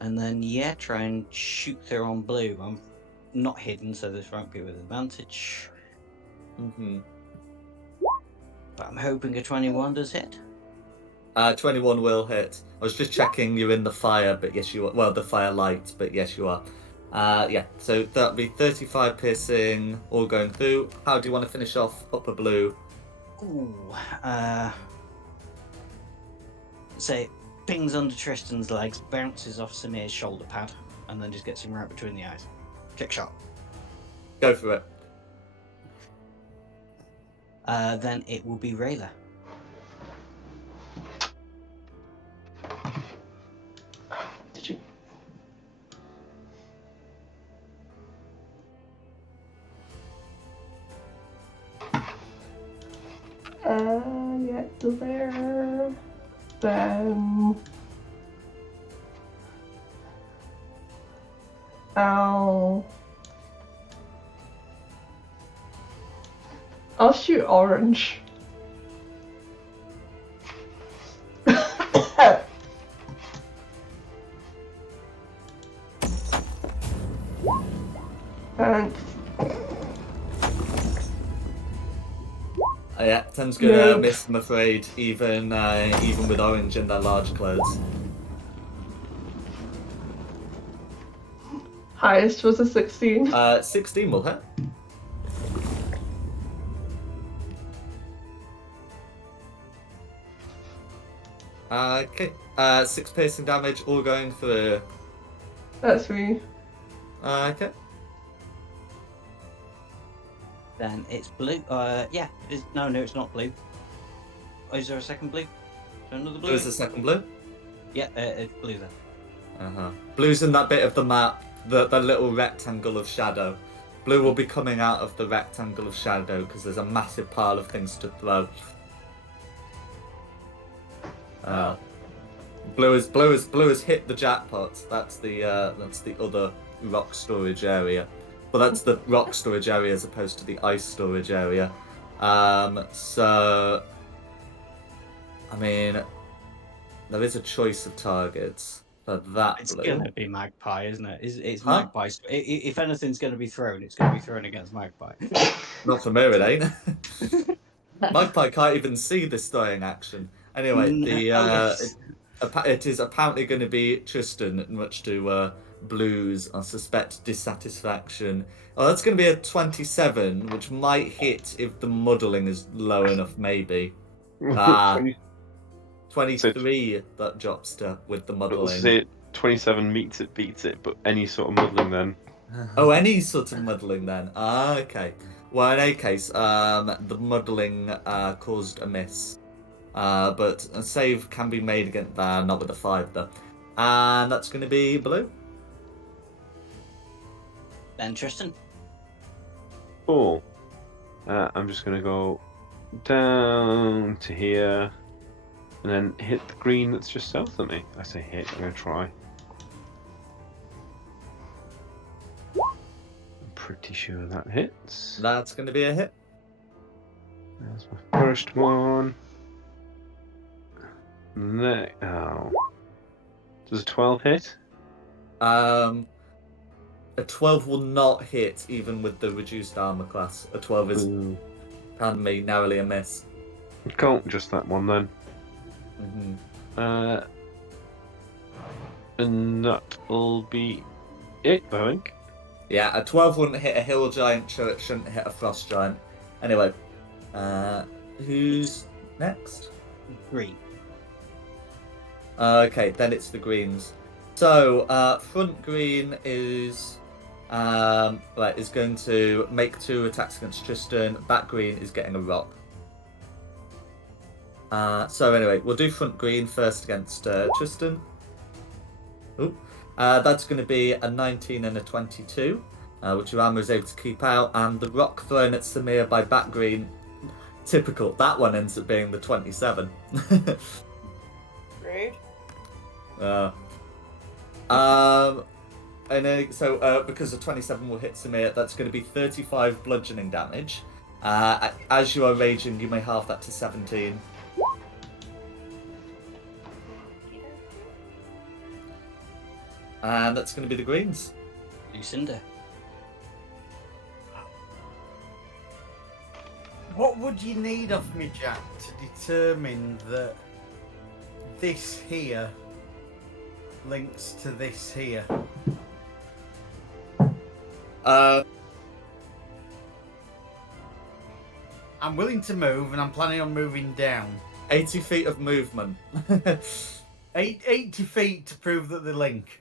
and then try and shoot through on blue. I'm not hidden, so this won't be with advantage. But I'm hoping a 21 does hit. 21 will hit. I was just checking you're in the fire, but yes you are. Well, the fire light, but yes you are. Yeah, so that'll be 35 piercing, all going through. How do you want to finish off upper blue? Ooh, say pings under Tristan's legs, bounces off Samir's shoulder pad, and then just gets him right between the eyes. Kick shot. Go for it. Then it will be Rayla. Did you? Get to there. Then I'll shoot orange. And Yeah, 10's gonna miss, I'm afraid, even with orange in their large clothes. highest was a 16. 16 will hit. Okay, 6 piercing damage, all going through. That's me. Okay. Then it's blue. No, it's not blue. Oh, is there a second blue? Is there another blue? There's a second blue. Yeah, it's blue then. Blue's in that bit of the map, the little rectangle of shadow. Blue will be coming out of the rectangle of shadow because there's a massive pile of things to throw. Blue has hit the jackpot. That's the other rock storage area. Well, that's the rock storage area as opposed to the ice storage area. So, I mean, there is a choice of targets for that It's blue. gonna be Magpie, isn't it? It's Huh? Magpie. If anything's gonna be thrown, it's gonna be thrown against Magpie. Not for me, it ain't. Magpie can't even see this throwing action. Anyway, it is apparently going to be Tristan, much to Blue's, I suspect, dissatisfaction. Oh, that's going to be a 27, which might hit if the muddling is low enough, maybe. 23 that drops to with the We'll muddling. say 27 meets it, beats it, but any sort of muddling then. Oh, any sort of muddling then. Ah, okay. Well, in any case, the muddling caused a miss. But a save can be made against that, not with a 5 though. And that's going to be blue. Then Tristan. Cool. I'm just going to go down to here and then hit the green that's just south of me. I say hit, I'm going to try. I'm pretty sure that hits. That's going to be a hit. That's my first one. Oh. Does a 12 hit? A 12 will not hit even with the reduced armor class. A 12 is, pardon me, narrowly a miss. Cool, just that one then. Mm-hmm. And that'll be it, I think. Yeah, a 12 wouldn't hit a hill giant, so it shouldn't hit a frost giant. Anyway, who's next? Green. Okay, then it's the greens. So, front green is is going to make 2 attacks against Tristan. Back green is getting a rock. So anyway, we'll do front green first against Tristan. Ooh. That's going to be a 19 and a 22, which your armor is able to keep out. And the rock thrown at Samir by back green, typical. That one ends up being the 27. Rude. So because the 27 will hit Samir, that's going to be 35 bludgeoning damage. As you are raging, you may halve that to 17. And that's going to be the greens. Lucinda. What would you need of me, Jack, to determine that this here links to this here? I'm willing to move, and I'm planning on moving down. 80 feet of movement. 80 feet to prove that they link.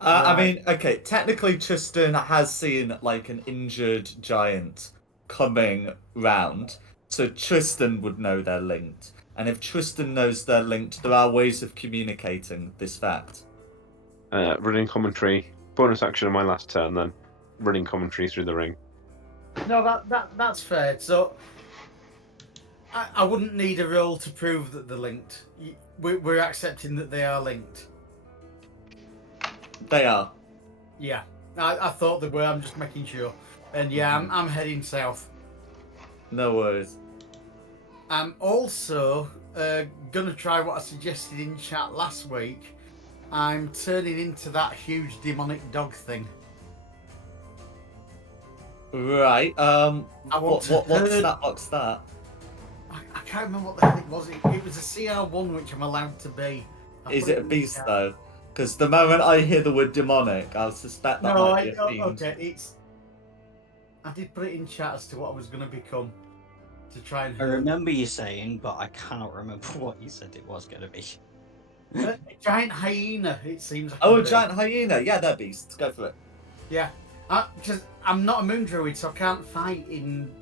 I mean, okay, technically Tristan has seen like an injured giant coming round, so Tristan would know they're linked. And if Tristan knows they're linked, there are ways of communicating this fact. Running commentary. Bonus action on my last turn then. Running commentary through the ring. No, that's fair. So I wouldn't need a roll to prove that they're linked. We're accepting that they are linked. They are. Yeah, I thought they were. I'm just making sure. And yeah, I'm heading south. No worries. I'm also gonna try what I suggested in chat last week. I'm turning into that huge demonic dog thing. Right. What's that? I can't remember what the hell it was. It was a CR1, which I'm allowed to be. Is it a beast though? Because the moment I hear the word demonic, I'll suspect that might be a fiend. Okay, I did put it in chat as to what I was going to become. To try and... I remember you saying, but I cannot remember what you said it was going to be. A giant hyena, it seems like. Oh, a giant hyena. Yeah, they're beasts. Go for it. Yeah. Because I'm not a moon druid, so I can't fight in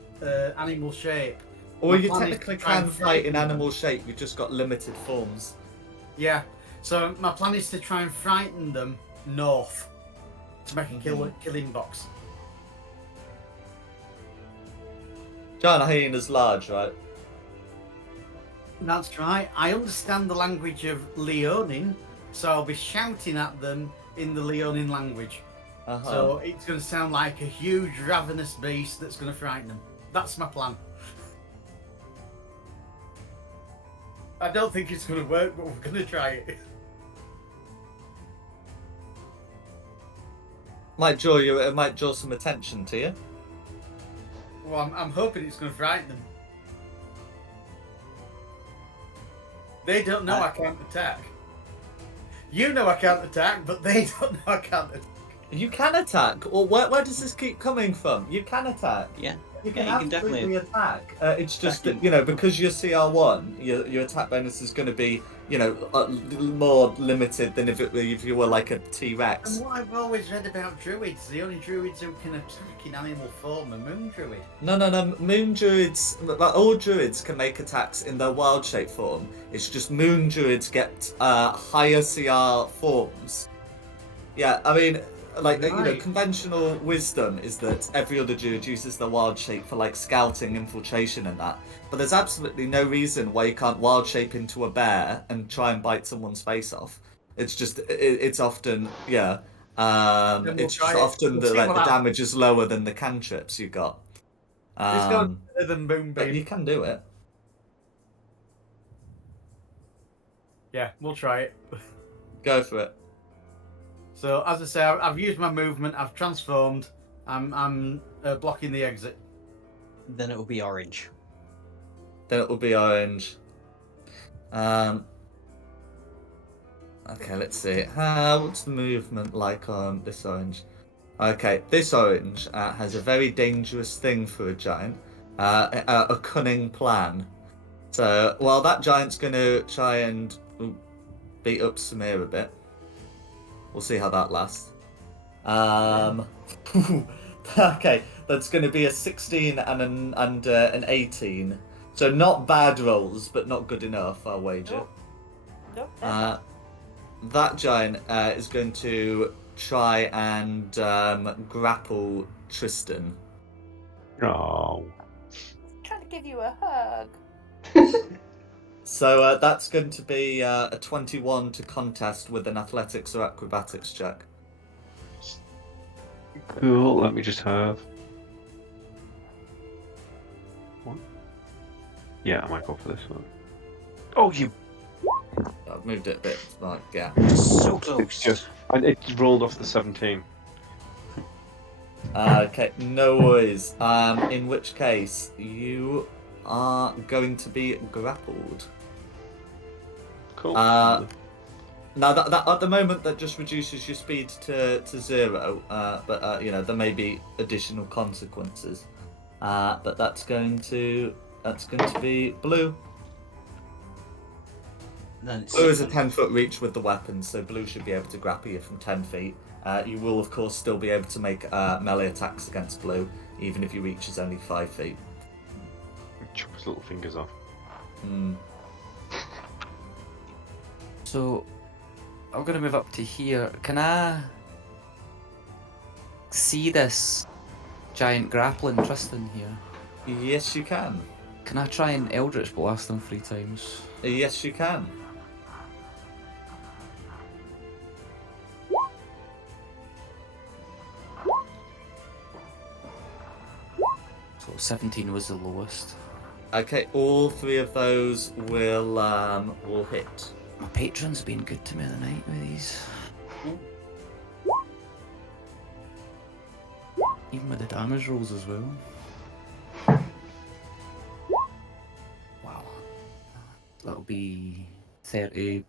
animal shape. Or My you plan is technically to try and can fight in frighten them. animal shape, you've just got limited forms. Yeah. So my plan is to try and frighten them north to make a killing box. Giant hyena's large, right? That's right. I understand the language of Leonin, so I'll be shouting at them in the Leonin language. So it's going to sound like a huge ravenous beast that's going to frighten them. That's my plan. I don't think it's going to work, but we're going to try it. It might draw some attention to you. Well, I'm hoping it's going to frighten them. They don't know I can't attack. You know I can't attack, but they don't know I can't attack. You can attack. Well, where does this keep coming from? You can attack. Yeah. You can Yeah, you can absolutely definitely attack. It's just that, attack him. because you're CR1, your attack bonus is going to be, more limited than if you were like a And T-Rex. what I've always read about druids, the only druids who can attack in animal form are moon druid. No, no, no. Moon druids, like, all druids can make attacks in their wild shape form. It's just moon druids get higher CR forms. Yeah, I mean, like, Right. conventional wisdom is that every other druid uses the wild shape for like scouting, infiltration, and that. But there's absolutely no reason why you can't wild shape into a bear and try and bite someone's face off. It's just, it's often, yeah. Then we'll It's just try it. often We'll the see like what the happens. damage is lower than the cantrips you got. This goes Um, better than but you Moonbeam. can do it. Yeah, we'll try it. Go for it. So as I say, I've used my movement. I've transformed. I'm blocking the exit. Then it will be orange. Then it will be orange. Okay, let's see. What's the movement like on this orange? Okay, this orange has a very dangerous thing for a giant. A cunning plan. So, while that giant's going to try and beat up Samir a bit. We'll see how that lasts. Okay, that's going to be a 16 and an 18. So not bad rolls, but not good enough, I'll wager. Nope. That giant is going to try and grapple Tristan. Oh. Trying to give you a hug. So that's going to be a 21 to contest with an athletics or acrobatics check. Cool, let me just have... What? Yeah, I might go for this one. Oh, you... I've moved it a bit, like, yeah. So It's close. just... It rolled off the 17. Okay, no worries. In which case, you are going to be grappled. Cool. Now, that at the moment, that just reduces your speed to 0, but, there may be additional consequences. But that's going to be blue. Then it's Blue is a 10-foot reach with the weapon, so blue should be able to grapple you from 10 feet. You will, of course, still be able to make melee attacks against blue, even if your reach is only 5 feet. Chop his little fingers off. So, I'm going to move up to here. Can I see this giant grappling Tristan here? Yes, you can. Can I try and Eldritch Blast him 3 times? Yes, you can. So 17 was the lowest. Okay, all 3 of those will hit. My patron's been good to me the night with these. Even with the damage rolls as well. Wow. That'll be 39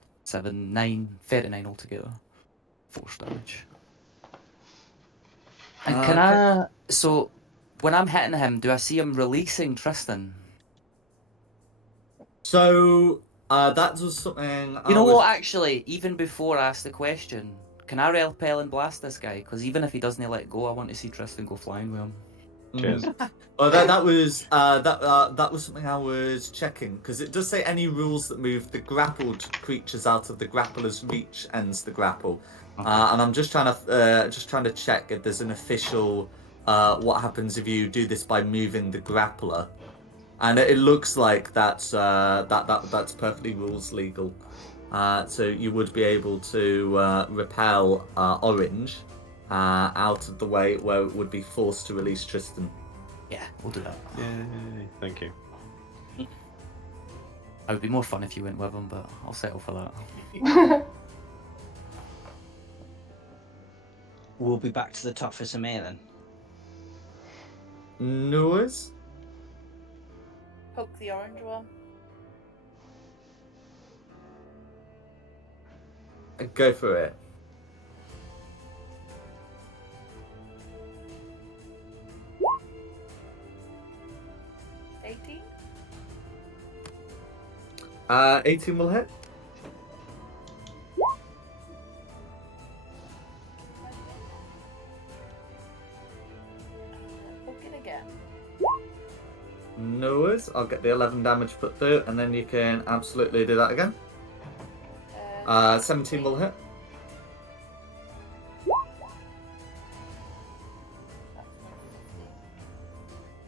altogether. Force damage. And can I... So, when I'm hitting him, do I see him releasing Tristan? So, that was something You know what, actually, even before I ask the question, can I repel and blast this guy? Because even if he doesn't let go, I want to see Tristan go flying with him. Cheers. Well, that was something I was checking, because it does say any rules that move the grappled creatures out of the grappler's reach ends the grapple. Okay. And I'm just trying to check if there's an official what happens if you do this by moving the grappler. And it looks like that's perfectly rules legal. So you would be able to repel Orange out of the way where it would be forced to release Tristan. Yeah, we'll do that. Yay, thank you. It would be more fun if you went with him, but I'll settle for that. We'll be back to the top for Samir then. Noise? Poke the orange one. Go for it. 18? 18 will hit. Hooking again. No worries. I'll get the 11 damage put through, and then you can absolutely do that again. 17 will hit.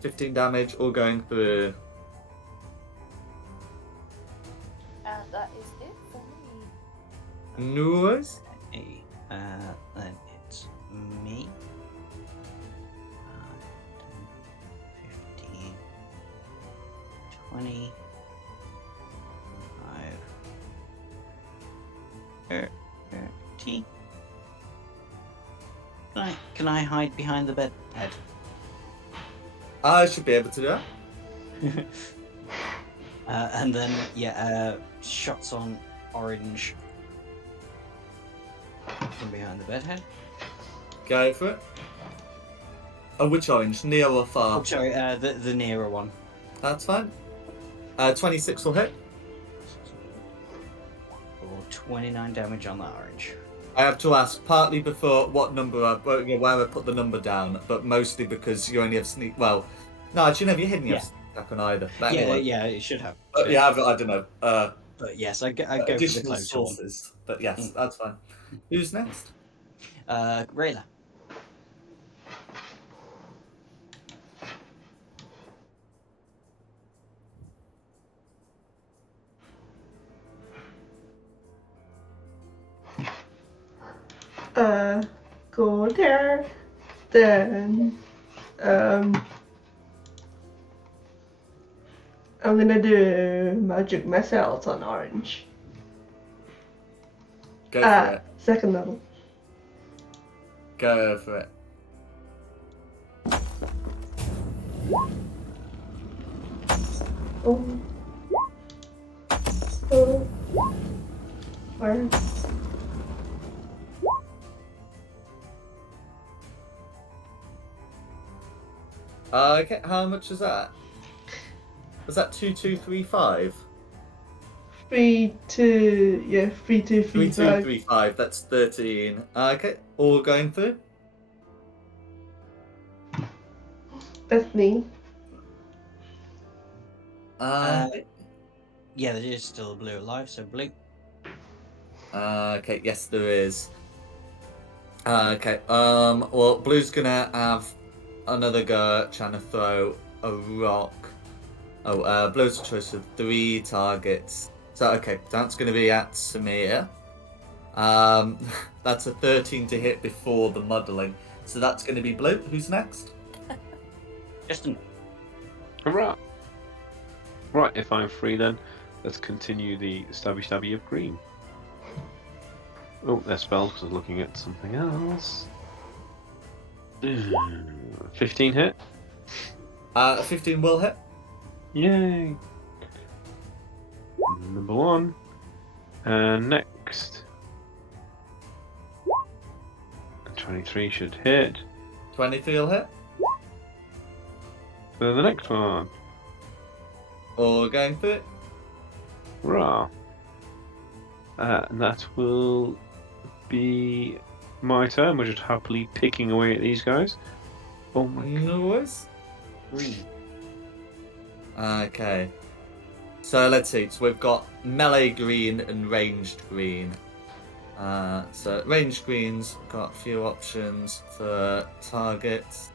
That's 15 damage, all going through. and that is it for me. No worries. Okay, then it's me. 15, 20, 5, 30. Can I hide behind the bed head? I should be able to do that. And then, shots on orange from behind the bed head. Go for it. Oh, which orange? Near or far? Oh, sorry, the nearer one. That's fine. 26 will hit. Or 29 damage on that orange. I have to ask, partly before what number where I put the number down, but mostly because you only have sneak. Well, no, actually, no, you hidden your sneak attack on either. But anyway. Yeah, it should have. Yeah, I don't know. But yes, I go for the Additional closer one. sources. But yes, that's fine. Who's next? Rayla. Go there. Then I'm gonna do magic missiles on orange. Go for it. Second level. Go for it. Oh. Oh. Where? Okay, how much is that? Was that 2235? 3, 2, yeah, 3, 2, 3, 5. 3235, that's 13. Okay, all going through? That's me. Yeah, there is still a blue alive, so blue. Okay, yes, there is. Okay, well, blue's gonna have another go trying to throw a rock. Oh, blue's a choice of 3 targets. So, okay, that's gonna be at Samir. That's a 13 to hit before the muddling. So that's gonna be blue. Who's next? Justin. Hurrah! Right, if I'm free then, let's continue the stabby of green. Oh, their spells, because I was looking at something else. 15 hit. 15 will hit. Yay! Number 1. And next. 23 should hit. 23 will hit. So the next one. All going through it. Hurrah! And that will be my turn. We're just happily picking away at these guys. Oh my god. No worries. Green. Okay. So let's see. So we've got melee green and ranged green. So ranged greens, got a few options for targets.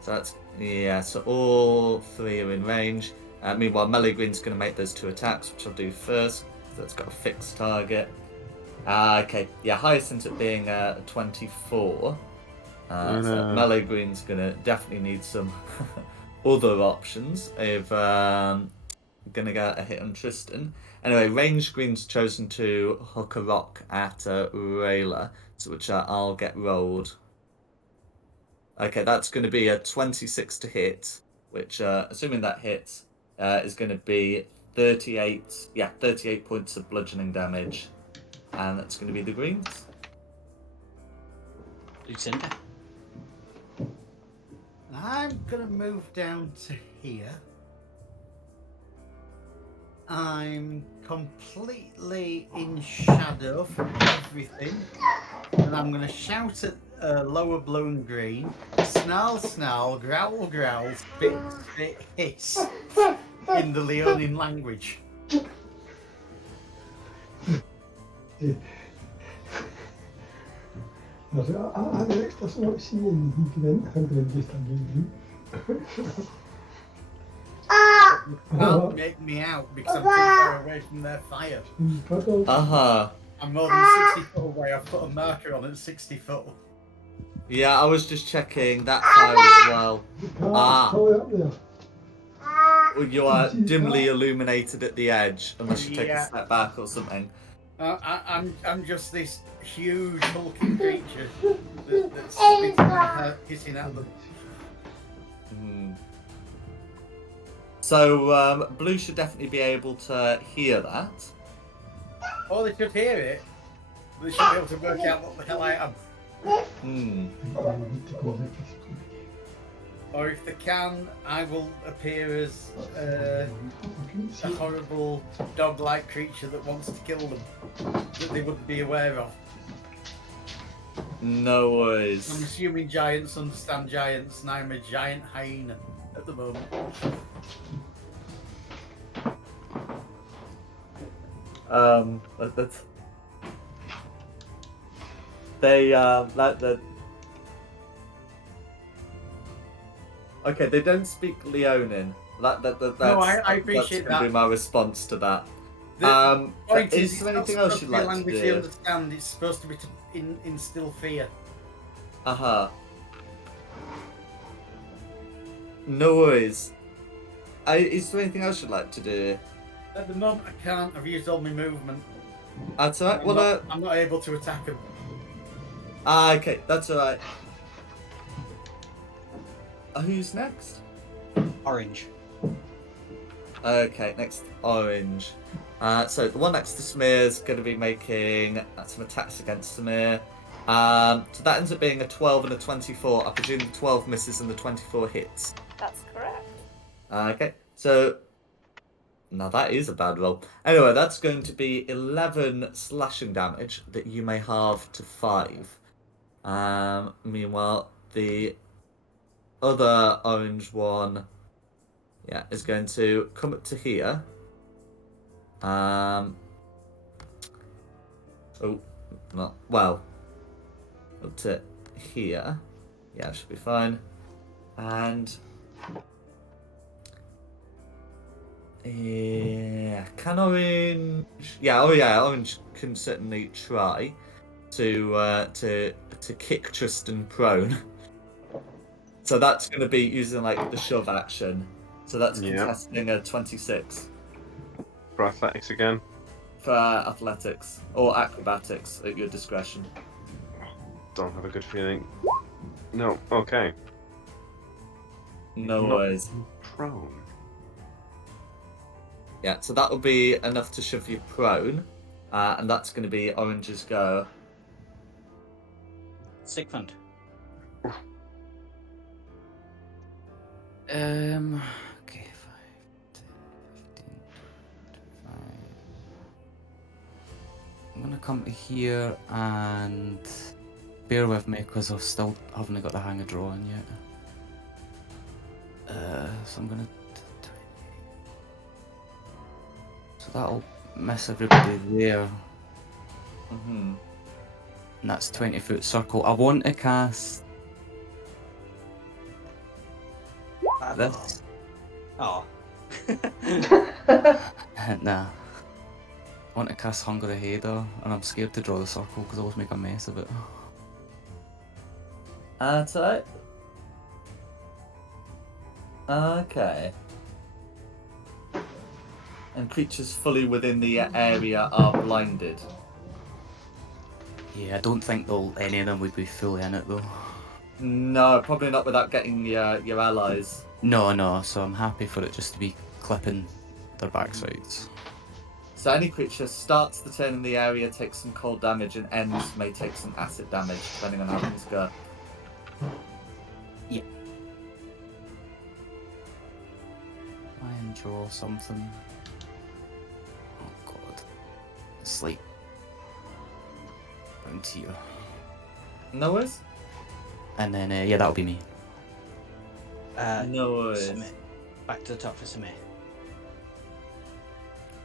So that's, yeah, so all 3 are in range. Meanwhile, melee green's going to make those 2 attacks, which I'll do first. That's got a fixed target. Okay, yeah, Hyacinth at being 24. So melee green's going to definitely need some other options if going to get a hit on Tristan. Anyway, ranged green's chosen to hook a rock at Rayla, so which I'll get rolled. Okay, that's going to be a 26 to hit, which, assuming that hits, is going to be 38 points of bludgeoning damage. And that's going to be the greens. Lucinda. I'm gonna move down to here. I'm completely in shadow from everything. And I'm going to shout at lower blown green. Snarl, snarl, growl, growl, spit, spit, hiss. In the Leonin language. Also, Alex, das not seeing he can this time. Can't make me out because I'm too far away from their fire. I'm more than 60 foot away. I've put a marker on at 60 foot. Yeah, I was just checking that fire as well. You are dimly illuminated at the edge, unless you take a step back or something. I'm just this huge hulking creature that's spitting and hissing at them. So Blue should definitely be able to hear that. Oh, they should hear it. They should be able to work out what the hell I am. Or if they can, I will appear as a horrible dog-like creature that wants to kill them, that they wouldn't be aware of. No worries. I'm assuming giants understand giants, and I'm a giant hyena at the moment. That's... They like the. Okay, they don't speak Leonin. That's, no, I appreciate that's gonna that. be my response to that. The point is there anything else you'd like to language do? they understand. It's supposed to be to instill fear. No worries. Is there anything else you'd like to do? At the moment, I can't. I've used all my movement. That's alright. I'm not able to attack them. Okay, that's alright. Who's next? Orange. Okay, next Orange. So the one next to Samir is going to be making some attacks against Samir. So that ends up being a 12 and a 24. I presume the 12 misses and the 24 hits. That's correct. Okay, so now that is a bad roll. Anyway, that's going to be 11 slashing damage that you may halve to 5. Meanwhile, the other orange one, is going to come up to here. Up to here. Yeah, it should be fine. And can orange? Yeah, orange can certainly try to kick Tristan prone. So that's going to be using like the shove action. So that's contesting a 26. For athletics again? For athletics or acrobatics at your discretion. Don't have a good feeling. No, okay. No worries. Prone. Yeah, so that will be enough to shove you prone. And that's going to be Orange's go. Sigmund. Okay, 5, 10, 15, 25. I'm gonna come to here and bear with me because I still haven't got the hang of drawing yet. So I'm gonna. So that'll miss everybody there. And that's 20-foot circle. I want to cast this. Oh. Nah. I want to cast Hunger the Hader, and I'm scared to draw the circle because I always make a mess of it. That's right. Okay. And creatures fully within the area are blinded. Yeah, I don't think any of them would be fully in it though. No, probably not without getting your allies. No, so I'm happy for it just to be clipping their backsides. So any creature starts the turn in the area, takes some cold damage, and ends may take some acid damage, depending on how things go. Yeah. Try and draw something. slight round here. No worries. And then, yeah, that'll be me. No worries. Submit. Back to the top for submit.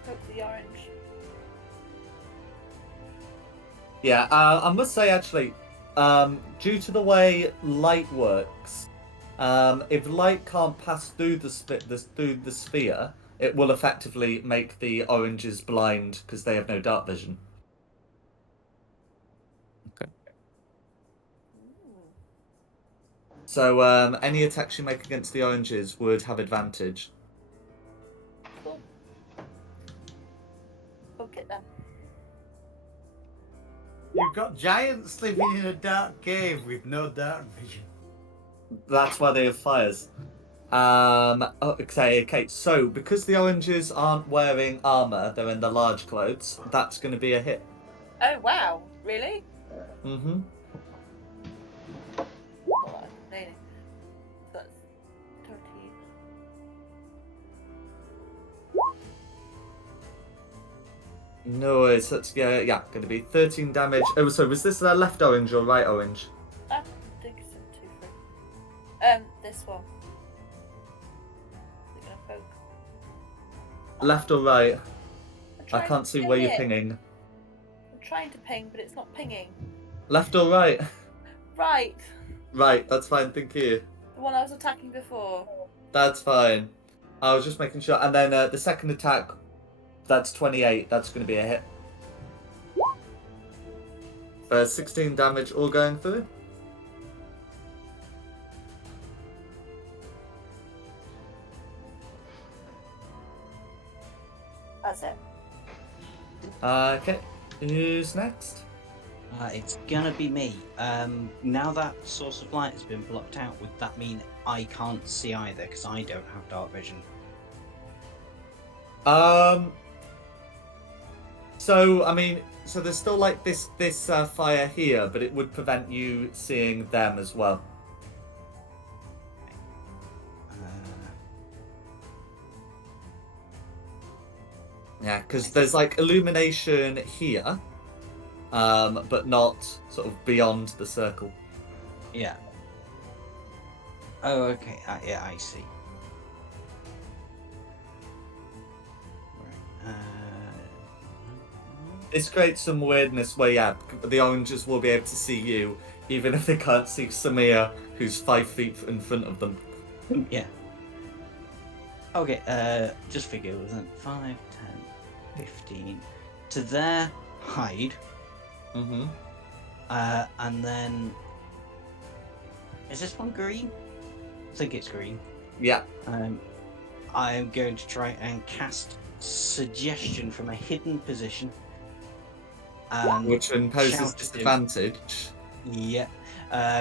Go to the orange. Yeah, I must say actually, due to the way light works, if light can't pass through the sphere, it will effectively make the oranges blind because they have no dark vision. Okay. Ooh. So any attacks you make against the oranges would have advantage. Cool. Okay then. You've got giants living in a dark cave with no dark vision. That's why they have fires. Okay. So because the oranges aren't wearing armor, they're in the large clothes. That's going to be a hit. Oh wow, really? Mm-hmm. Well, I'm complaining. So that's 20. No worries. That's yeah, going to be 13 damage. Oh, so was this the left orange or right orange? I think it's a 2 3. This one. Is it gonna poke? Left or right? I'm I trying can't to see ping where you're it. pinging. I'm trying to ping, but it's not pinging. Left or right? Right. Right. That's fine. Thank you. The one I was attacking before. That's fine. I was just making sure. And then the second attack, that's 28. That's going to be a hit. 16 damage all going through. That's it. Okay. Who's next? It's gonna be me. Now that source of light has been blocked out, would that mean I can't see either because I don't have dark vision? So I mean, so there's still like this fire here, but it would prevent you seeing them as well. Yeah, because there's like illumination here, but not sort of beyond the circle. Yeah. Oh, okay. Yeah, I see. Right. This creates some weirdness where, yeah, the oranges will be able to see you, even if they can't see Samir, who's 5 feet in front of them. Yeah. Okay, just figure it wasn't 5, 10, 15 to there, hide. Mm-hmm. And then is this one green? I think it's green. Yeah. I am going to try and cast suggestion from a hidden position. Which imposes shout at him. disadvantage. Yeah.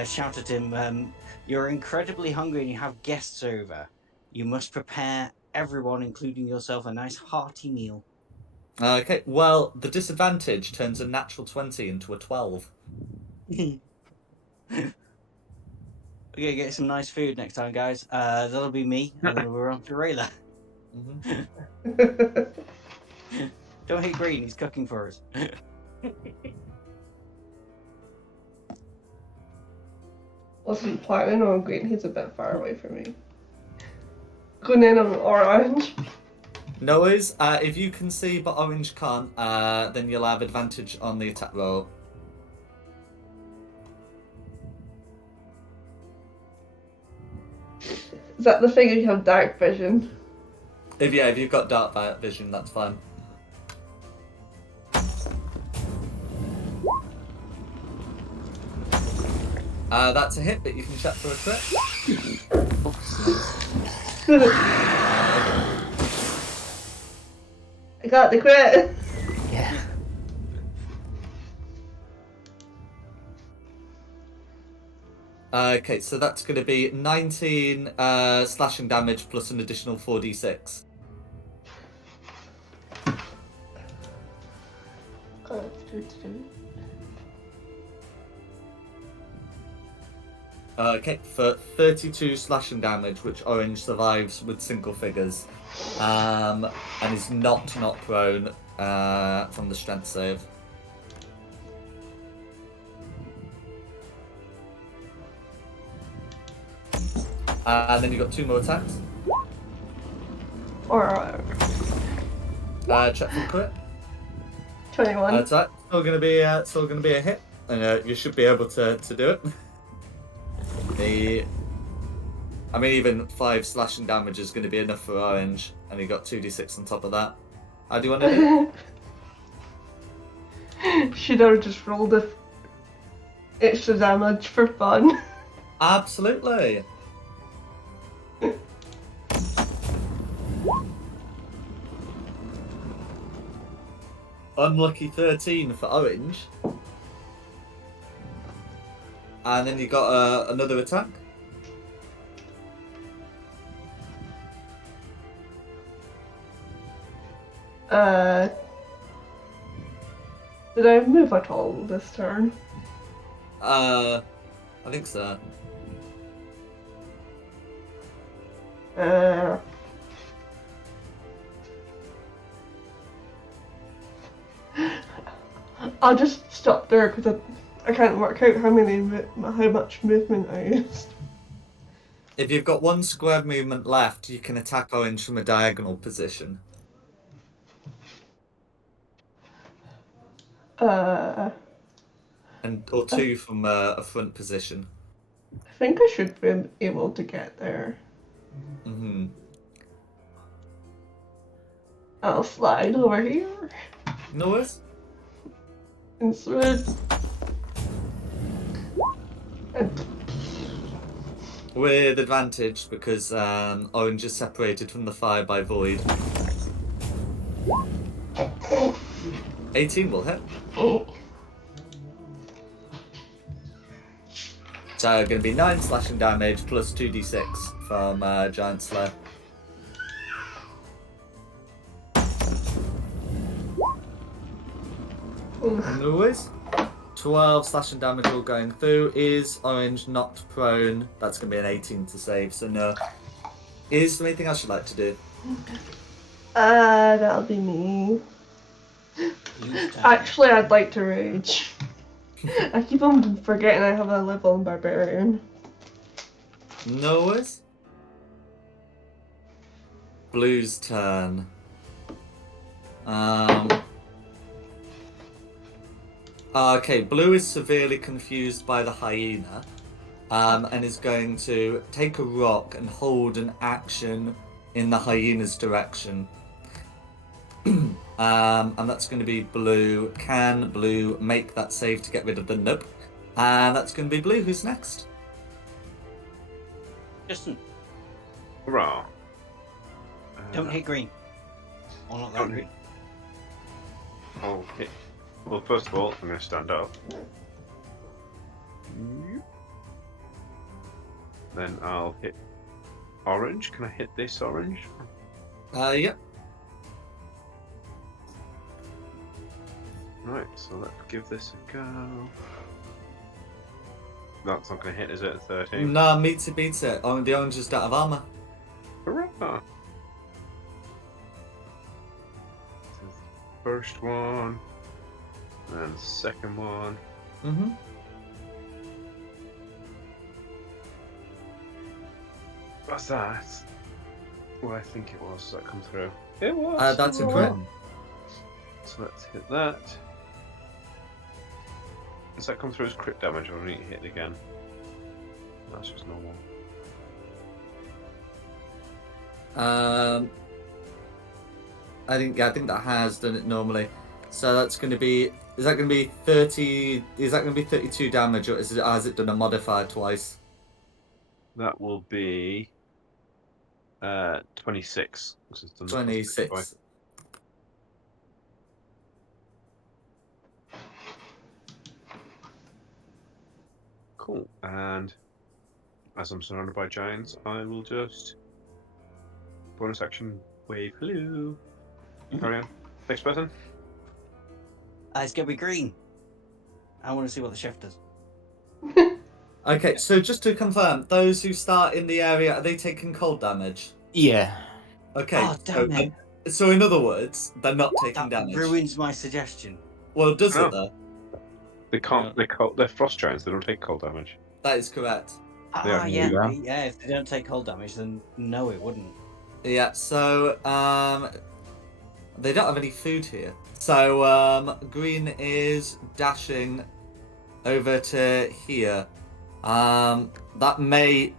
Shout at him, you're incredibly hungry and you have guests over. You must prepare everyone, including yourself, a nice hearty meal. Okay, well, the disadvantage turns a natural 20 into a 12. We're gonna get some nice food next time, guys. That'll be me, and then we're on to Rayla. Mm-hmm. Don't hit Green, he's cooking for us. Wasn't planning on green, he's a bit far away from me. Going in on orange. No worries. If you can see but orange can't, then you'll have advantage on the attack roll. Is that the thing if you have dark vision? If you've got dark vision, that's fine. That's a hit, but you can check for a crit. I got the crit. Yeah. Okay, so that's going to be 19 slashing damage plus an additional 4d6. Okay, for 32 slashing damage, which Orange survives with single figures, and is not prone. from the strength save. And then you got 2 more attacks. Or Check for the crit. 21. Attack. Still gonna be a hit, and you should be able to do it. I mean, even 5 slashing damage is going to be enough for Orange, and he got 2d6 on top of that. How do you want to do it? Should I just roll the extra damage for fun? Absolutely. Unlucky 13 for Orange. And then you got another attack. Did I move at all this turn? I think so. I'll just stop there because I can't work out how much movement I used. If you've got 1 square of movement left, you can attack Orange from a diagonal position. Or 2 from a front position. I think I should be able to get there. Mm-hmm. I'll slide over here. No worries. Instead. With advantage because Orange is separated from the fire by void. 18 will hit. So going to be 9 slashing damage plus 2d6 from Giant Slayer. No worries. 12 slashing damage all going through. Is Orange knocked prone? That's going to be an 18 to save, so no. Is there anything else you'd like to do? That'll be me. Actually, I'd like to rage. I keep on forgetting I have a level in Barbarian. No worries. Blue's turn. Okay, Blue is severely confused by the hyena, and is going to take a rock and hold an action in the hyena's direction. And that's going to be Blue. Can Blue make that save to get rid of the nub? And that's going to be Blue. Who's next? Justin, Hurrah. don't hit green. Or not that Don't green. Okay. Well, first of all, I'm going to stand up. Then I'll hit orange. Can I hit this orange? Yep. Right, so let's give this a go. That's not going to hit, is it? 13. No, beats it. Oh, the orange is out of armor. Hurrah! First one, and the second one. Mm-hmm. What's that? Well, I think it was. Does that come through? It was. That's a crit. So let's hit that. Does that come through as crit damage, or do I need to hit it again? That's just normal. I think that has done it normally. So that's going to be. Is that going to be 30? Is that going to be 32 damage, or has it done a modifier twice? That will be 26. 26. Cool. And as I'm surrounded by giants, I will just bonus action wave hello. Carry on. Next person. It's gonna be green. I want to see what the chef does. Okay, so just to confirm, those who start in the area, are they taking cold damage? Yeah. Okay. Oh, damn it. So in other words, they're not taking That damage. ruins my suggestion. Well, does No. it though? They can't. They're frost giants. They don't take cold damage. That is correct. They Ah, actually yeah, do that. yeah. If they don't take cold damage, then no, it wouldn't. Yeah. So they don't have any food here. So green is dashing over to here. That may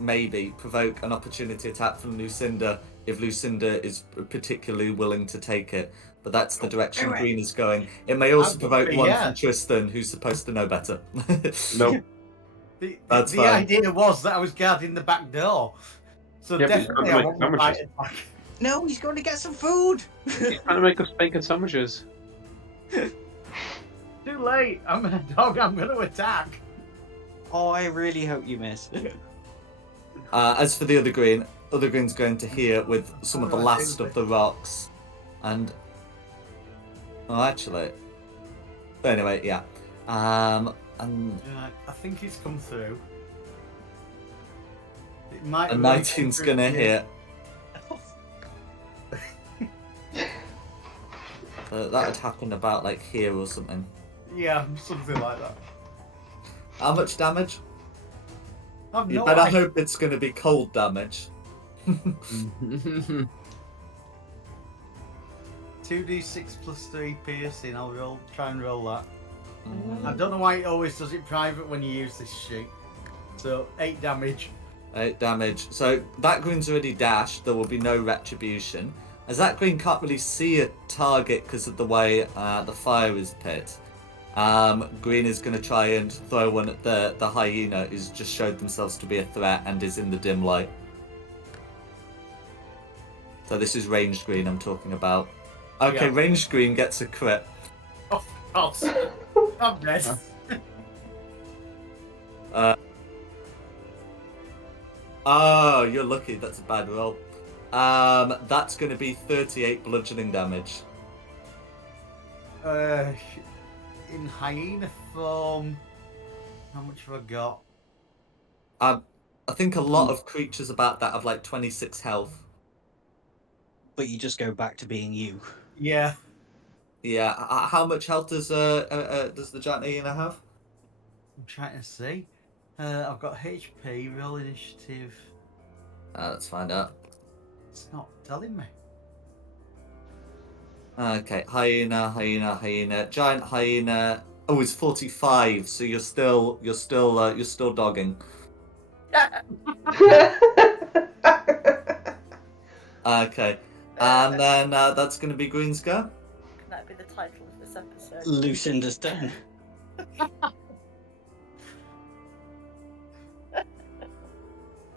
maybe provoke an opportunity attack from Lucinda if Lucinda is particularly willing to take it. But that's the direction Alright. green is going. It may also provoke one yeah. from Tristan, who's supposed to know better. Nope. That's the fine. idea was that I was guarding the back door. So Yeah, but you definitely can't I make want my sandwiches. bite attack. No, he's going to get some food. He's trying to make us bacon sandwiches. Too late. I'm a dog. I'm going to attack. Oh, I really hope you miss. As for the other green's going to here with some of the last of the rocks. And actually, anyway, yeah. And I think it's come through. It might. a have already 19's come gonna through. hit. That would happen about like here or something. Yeah, something like that. How much damage? I've You no better idea. hope it's gonna be cold damage. 2d6 plus 3 piercing. I'll try and roll that. Mm. I don't know why it always does it private when you use this sheet. So 8 damage. 8 damage. So that green's already dashed. There will be no retribution. As that green can't really see a target because of the way the fire is pit. Green is going to try and throw one at the hyena who's just showed themselves to be a threat and is in the dim light. So this is ranged green I'm talking about. Okay, Yeah. ranged green gets a crit. Oh, God. I'm dead. Oh, you're lucky. That's a bad roll. That's going to be 38 bludgeoning damage. In hyena form, how much have I got? I think a lot of creatures about that have like 26 health. But you just go back to being you. Yeah. Yeah. How much health does the giant hyena have? I'm trying to see. I've got HP, roll initiative. Let's find out. It's not telling me. Okay, hyena. Giant hyena. Oh, it's 45. So you're still dogging. Okay, and then that's going to be Green's go. Can that be the title of this episode? Lucinda's turn.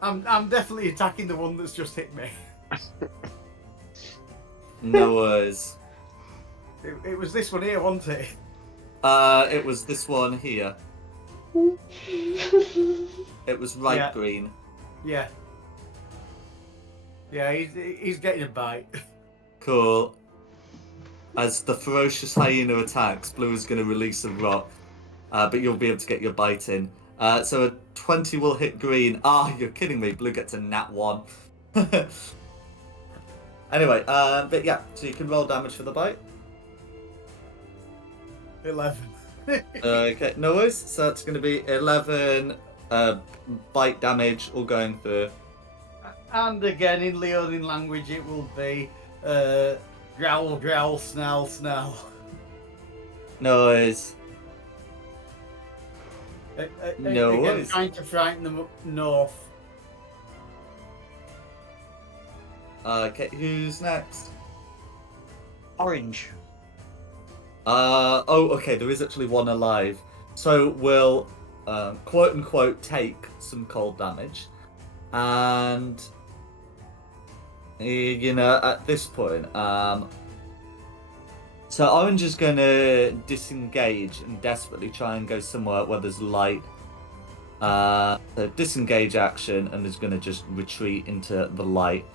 I'm definitely attacking the one that's just hit me. No worries. It was this one here, wasn't it? It was this one here. It was right Yeah. green. Yeah. Yeah, he's getting a bite. Cool. As the ferocious hyena attacks, Blue is going to release a rock, but you'll be able to get your bite in. So a 20 will hit green. Ah, you're kidding me. Blue gets a nat 1. Anyway, but yeah, so you can roll damage for the bite. 11. Okay, no worries. So that's going to be 11 bite damage all going through. And again, in Leonin language, it will be growl, growl, snarl, snarl. No worries. No Again, worries. trying to frighten them up north. Okay, who's next? Orange. Okay, there is actually one alive. So we'll, quote unquote, take some cold damage. And, you know, at this point, so Orange is going to disengage and desperately try and go somewhere where there's light. So disengage action and is going to just retreat into the light.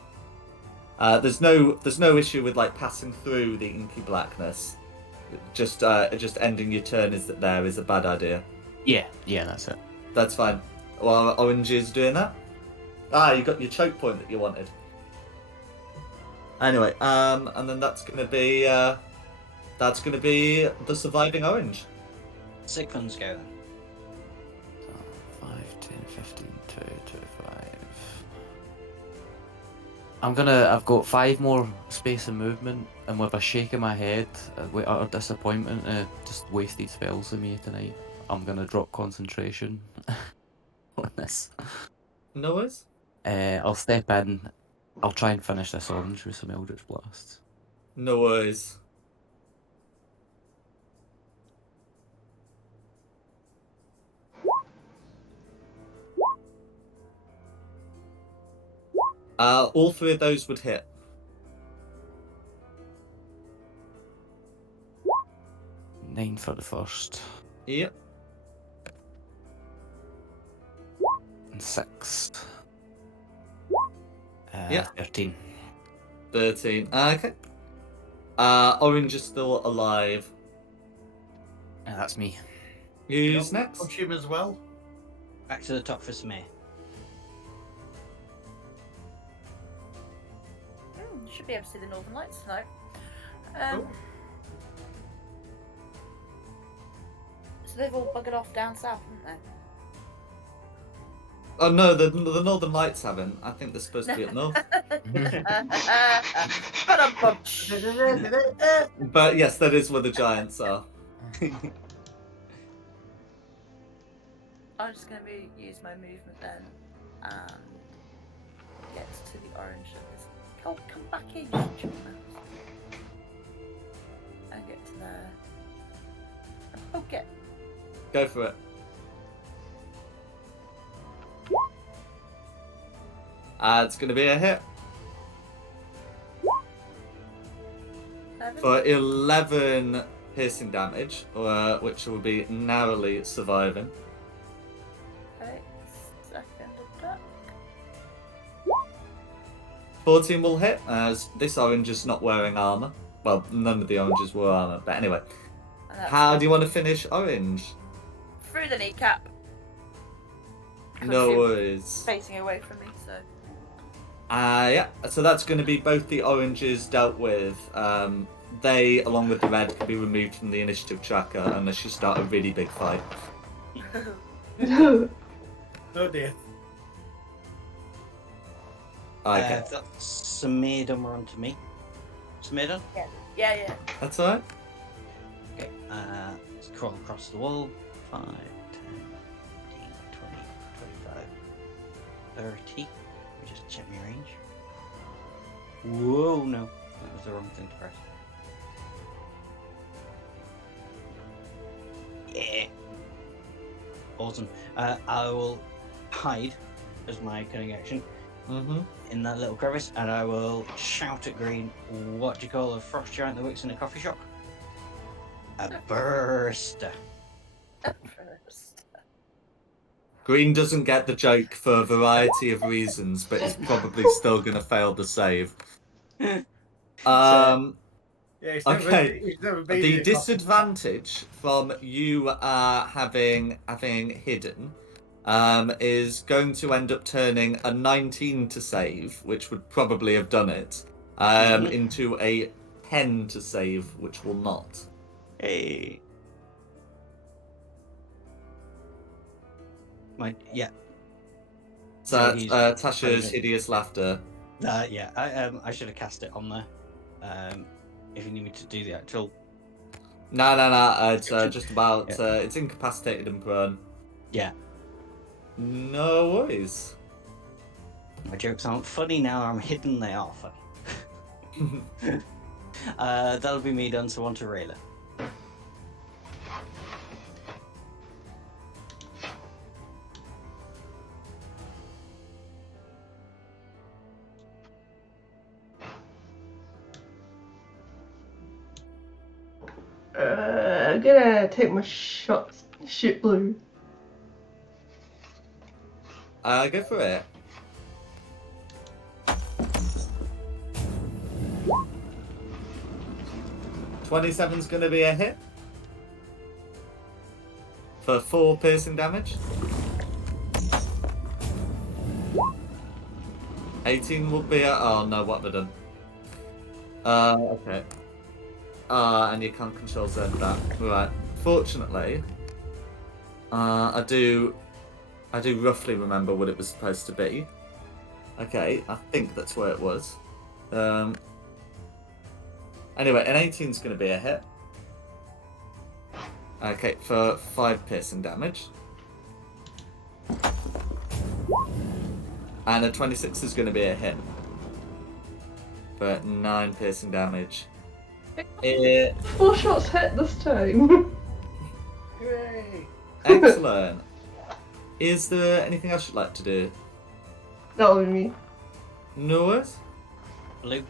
There's no issue with like passing through the inky blackness. Just ending your turn is a bad idea. Yeah, that's it. That's fine. Well, Orange is doing that. Ah, you got your choke point that you wanted. Anyway, and then that's gonna be the surviving orange. Sigmund's go then. 5, 10, 15, 20, 25. I've got 5 more space and movement, and with a shake of my head, with utter disappointment, just wasted spells on me tonight, I'm gonna drop concentration on this. No worries. I'll step in. I'll try and finish this orange with some Eldritch Blast. No worries. All 3 of those would hit. 9 for the first. Yep. And 6. Yeah. 13. 13. Okay. Orange is still alive. That's me. Who's next? Punch him as well. Back to the top for Samir. You should be able to see the Northern Lights tonight. Cool. So they've all buggered off down south, haven't Oh no, the Northern Lights haven't. I think they're supposed to be up north. they? But yes, that is where the giants are. I'm just going to use my movement then and get to the orange. Oh, come back in, you stupid mouse. And get to there. And poke it. Go for it. It's going to be a hit. For 11 piercing damage, which will be narrowly surviving. Okay, second attack. 14 will hit, as this orange is not wearing armor. Well, none of the oranges were armor, but anyway. And that's How do you want to finish orange? through the kneecap. No She was worries. facing away from me, so. Yeah, so that's going to be both the oranges dealt with. They, along with the red, can be removed from the initiative tracker unless you start a really big fight. Oh dear. Okay, That's Samir done, we're on to me. Samir done? Yeah. that's alright. Okay, let's crawl across the wall. 5, 10, 15, 20, 25, 30. Let me just check my range. Whoa, no. That was the wrong thing to press. Yeah. Awesome. I will hide as my cunning action Mm-hmm. in that little crevice, and I will shout at Green, what do you call a frost giant that works in a coffee shop? A burster. First. Green doesn't get the joke for a variety of reasons, but is probably still going to fail the save. Yeah, it's Okay. Never, it's never been The in a disadvantage from you having hidden is going to end up turning a 19 to save, which would probably have done it, into a 10 to save, which will not. Hey. Yeah. So So he's Tasha's private. hideous laughter. Yeah. I should have cast it on there. If you need me to do the actual. No. It's just about it's incapacitated and prone. Yeah. No worries. My jokes aren't funny now. I'm hidden. They are funny. That'll be me done. So on to Rayla. I'm gonna take my shots. Shoot blue. Go for it. $27's gonna be a hit. For 4 piercing damage. 18 will be a... Oh no, what have I done? Okay. And you can't control Z that. Right. Fortunately, I do roughly remember what it was supposed to be. Okay, I think that's where it was. Anyway, an 18 is going to be a hit. Okay, for 5 piercing damage. And a 26 is going to be a hit. For 9 piercing damage. 4 shots hit this time. Hooray! Excellent. Is there anything else you'd like to do? That'll be me. No worries? Blue.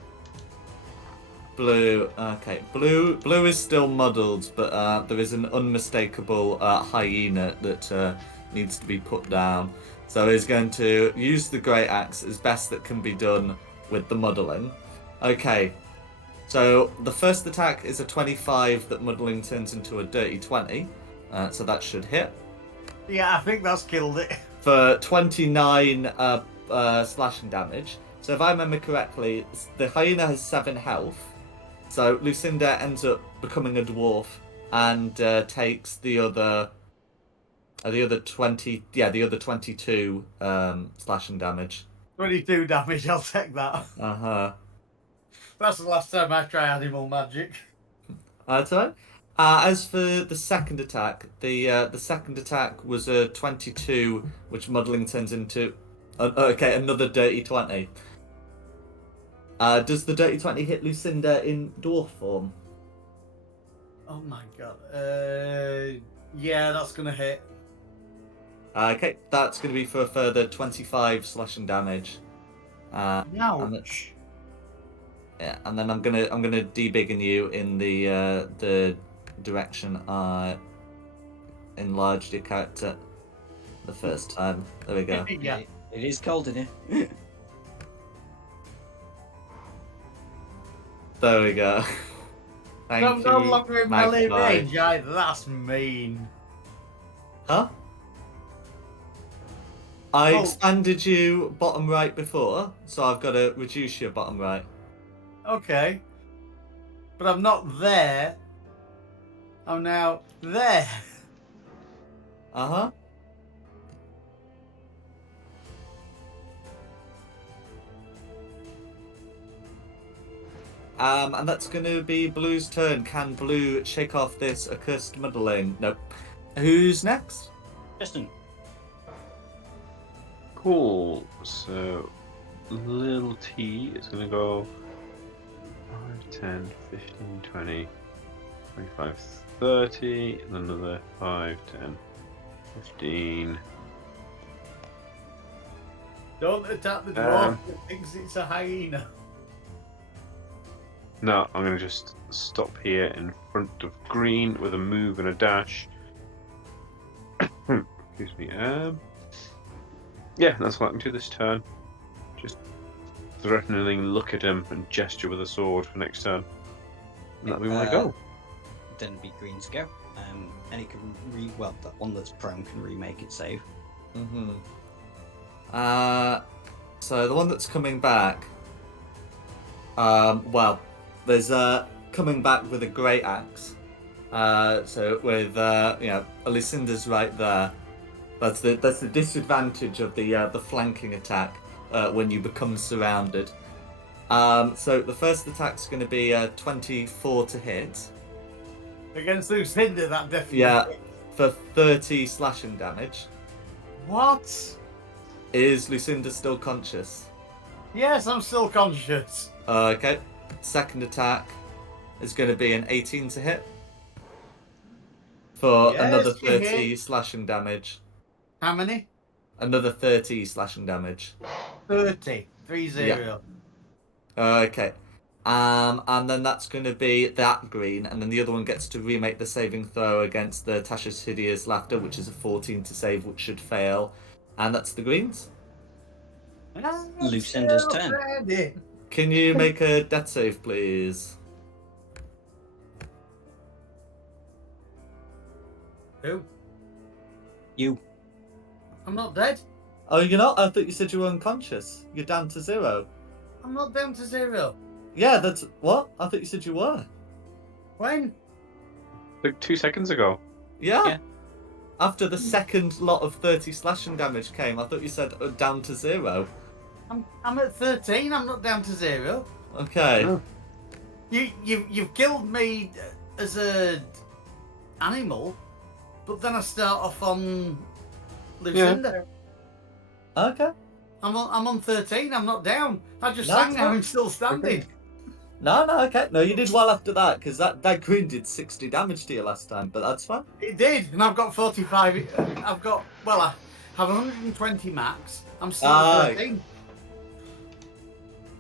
Blue. Okay, blue is still muddled, but there is an unmistakable hyena that needs to be put down. So he's going to use the great axe as best that can be done with the muddling. Okay, so the first attack is a 25 that muddling turns into a dirty 20. So that should hit. Yeah, I think that's killed it. For 29 slashing damage. So if I remember correctly, the hyena has 7 health. So Lucinda ends up becoming a dwarf and takes the other 20, the other 22 slashing damage. 22 damage, I'll take that. That's the last time I try animal magic. That's right. As for the second attack, the second attack was a 22, which muddling turns into another dirty 20. Does the dirty 20 hit Lucinda in dwarf form? Oh my god. Yeah, that's gonna hit. Okay, that's going to be for a further 25 slashing damage. Ouch. Yeah, and then I'm gonna debiggen you in the direction I enlarged your character the first time. There we go. Yeah. It is cold in here. There we go. Thank I'm you. no longer in melee Magpie. range either. That's mean. Huh? I Oh. expanded you bottom right before, so I've got to reduce your bottom right. Okay. But I'm not there. I'm now there. Uh-huh. And that's going to be Blue's turn. Can Blue shake off this accursed muddling? Nope. Who's next? Justin. Cool. So, little T is going to go 5, 10, 15, 20, 25, 30, and another 5, 10, 15. Don't attack the dwarf that thinks it's a hyena. No, I'm going to just stop here in front of green with a move and a dash. Excuse me. Yeah, that's what I'm to this turn. Just threateningly look at him and gesture with a sword for next turn. And that'll be my go. Then be green's go. And it can the one that's prone can remake its save. So the one that's coming back. There's coming back with a great axe. So with Lucinda's right there. That's the disadvantage of the flanking attack when you become surrounded. So the first attack's going to be 24 to hit. Against Lucinda, that definitely. Yeah, for 30 slashing damage. What? Is Lucinda still conscious? Yes, I'm still conscious. Okay. Second attack is going to be an 18 to hit. For Yes, another you 30 hit. slashing damage. How many? Another 30 slashing damage. 30. 3-0. Okay. And then that's going to be that green, and then the other one gets to remake the saving throw against the Tasha's Hideous Laughter, which is a 14 to save, which should fail. And that's the greens. Lucinda's turn. Ready. Can you make a death save, please? Who? You. I'm not dead. Oh, you're not? I thought you said you were unconscious. You're down to 0. I'm not down to 0. Yeah, that's what? I thought you said you were. When? Like 2 seconds ago. Yeah. Yeah. After the second lot of 30 slashing damage came, I thought you said down to 0. I'm at 13. I'm not down to 0. Okay. Oh. You've killed me as a animal, but then I start off on Lucinda. Okay. I'm on 13. I'm not down. I just No, sang it's now. not. I'm still standing. No, okay. No, you did well after that, because that green did 60 damage to you last time, but that's fine. It did, and I've got 45. I've got, well, I have 120 max. I'm still at 13.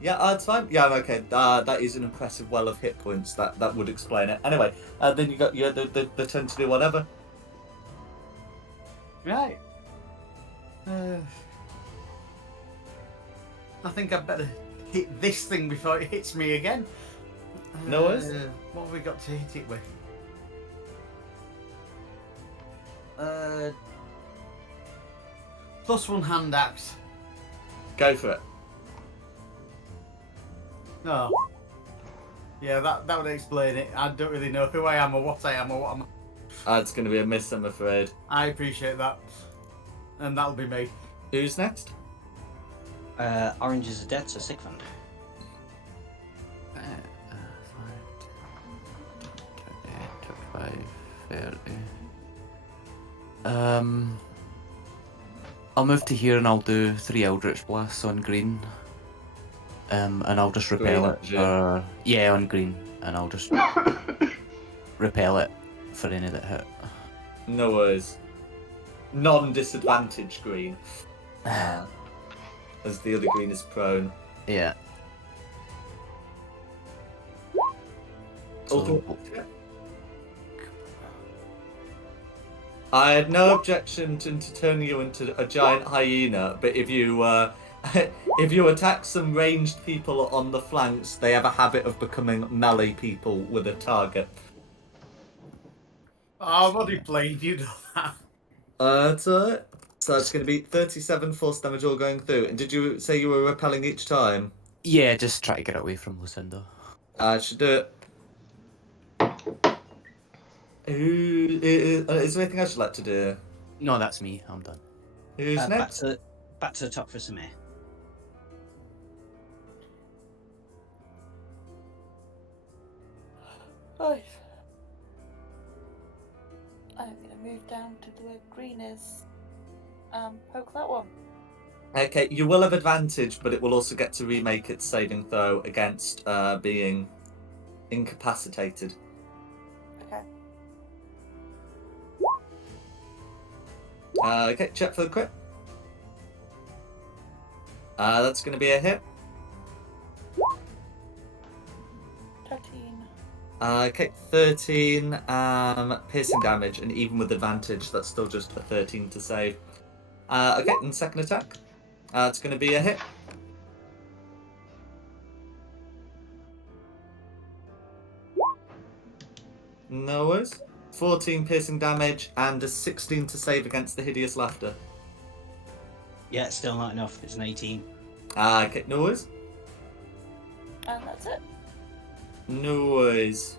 Yeah, that's fine. Yeah, okay. That is an impressive well of hit points. That would explain it. Anyway, then you got the turn to do whatever. Right. I think I'd better hit this thing before it hits me again. No worries. What have we got to hit it with? +1 hand axe. Go for it. No. Yeah, that would explain it. I don't really know who I am or what I am or what I'm. It's going to be a miss, I'm afraid. I appreciate that. And that'll be me. Who's next? Orange is a dead, so Sigmund. 25, 30. I'll move to here and I'll do 3 Eldritch Blasts on green. And I'll just repel Green, it. yeah. Yeah, on green. And I'll just repel it for any that hit. No worries. Non-disadvantage green. As the other green is prone. Yeah. So, I had no objection to turning you into a giant hyena, but if you if you attack some ranged people on the flanks, they have a habit of becoming melee people with a target. Oh, I've already played, you know that. That's alright. So it's going to be 37 force damage all going through. And did you say you were repelling each time? Yeah, just try to get away from Lucinda. I should do it. Is there anything I should like to do? No, that's me. I'm done. Who's Back next? to the top for Samir. Right. I'm gonna move down to where green is. Poke that one. Okay, you will have advantage, but it will also get to remake its saving throw against being incapacitated. Okay. Okay, check for the crit. That's going to be a hit. 13. Okay, 13 piercing damage, and even with advantage, that's still just a 13 to save. Okay, and second attack. It's going to be a hit. No worries. 14 piercing damage and a 16 to save against the hideous laughter. Yeah, still not enough. It's an 18. Okay, no worries. And that's it. No worries.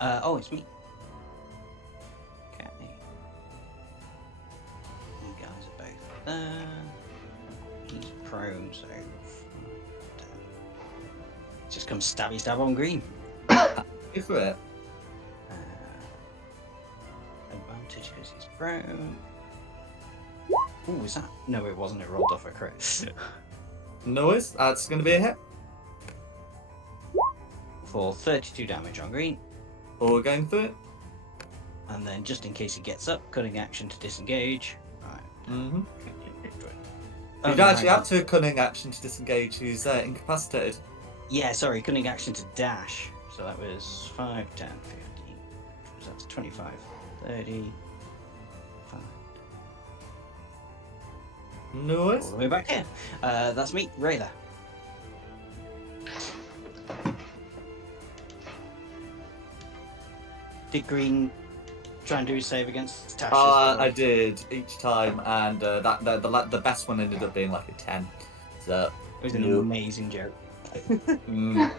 Oh, it's me. Okay. You guys are both there. He's prone, so just come stabby stab on green. Go for it. Advantage because he's prone. Oh, was that? No, it wasn't. It rolled off a crit. No worries. That's going to be a hit. For 32 damage on green. Or we're going through it. And then, just in case he gets up, cutting action to disengage. Right. Mm-hmm. Oh, You no, don't actually hang have to cunning action to disengage. He's incapacitated. Yeah, sorry, cunning action to dash. So that was 5, 10, 15. So that's 25, 30. Fine. No worries. All the way back here. That's me, Rayla. Did Green try and do his save against Tash? I did each time, and the best one ended up being like a 10. So It was an Nope. amazing joke. Mm.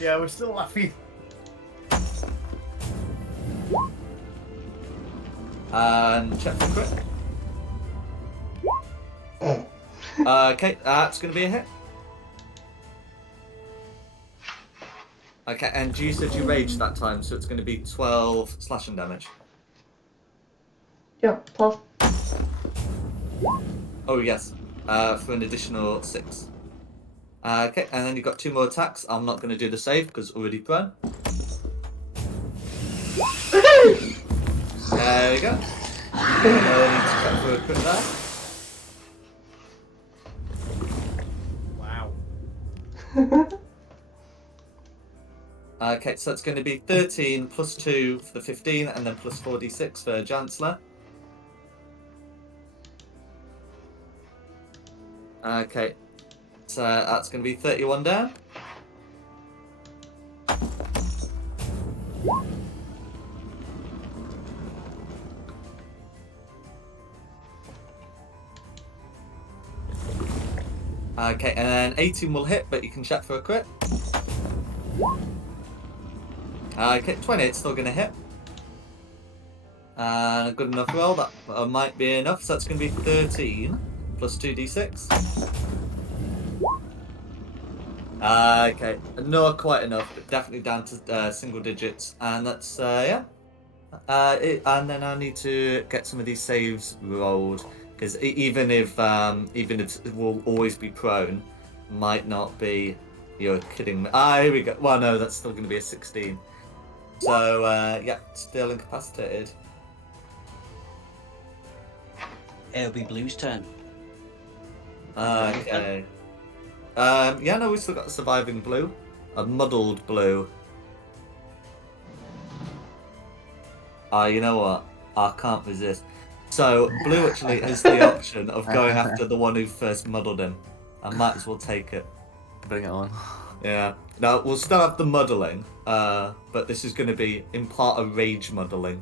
Yeah, we're still laughing. And check for crit. Okay, that's going to be a hit. Okay, and you said you raged that time, so it's going to be 12 slashing damage. Yeah, plus. Oh, yes. For an additional 6. Okay, and then you've got 2 more attacks. I'm not going to do the save because already prone. There we go. No need to check for a crit there. Wow. Okay, so it's going to be 13 plus 2 for the 15, and then plus 4d6 for Chancellor. Okay, so that's going to be 31 down. Okay, and then 18 will hit, but you can check for a crit. Okay, 20, it's still going to hit. And a good enough roll, that might be enough, so that's going to be 13 plus 2d6. Okay, not quite enough, but definitely down to single digits, and that's, yeah. And then I need to get some of these saves rolled, because even if it will always be prone, might not be. You're kidding me. Here we go. Well, no, that's still going to be a 16. So yeah, still incapacitated. It'll be Blue's turn. Okay. Yeah, no, we still got a surviving blue, a muddled blue. You know what? I can't resist. So, blue actually has the option of going after the one who first muddled him. I might as well take it. Bring it on. Yeah. Now, we'll still have the muddling, but this is going to be, in part, a rage muddling.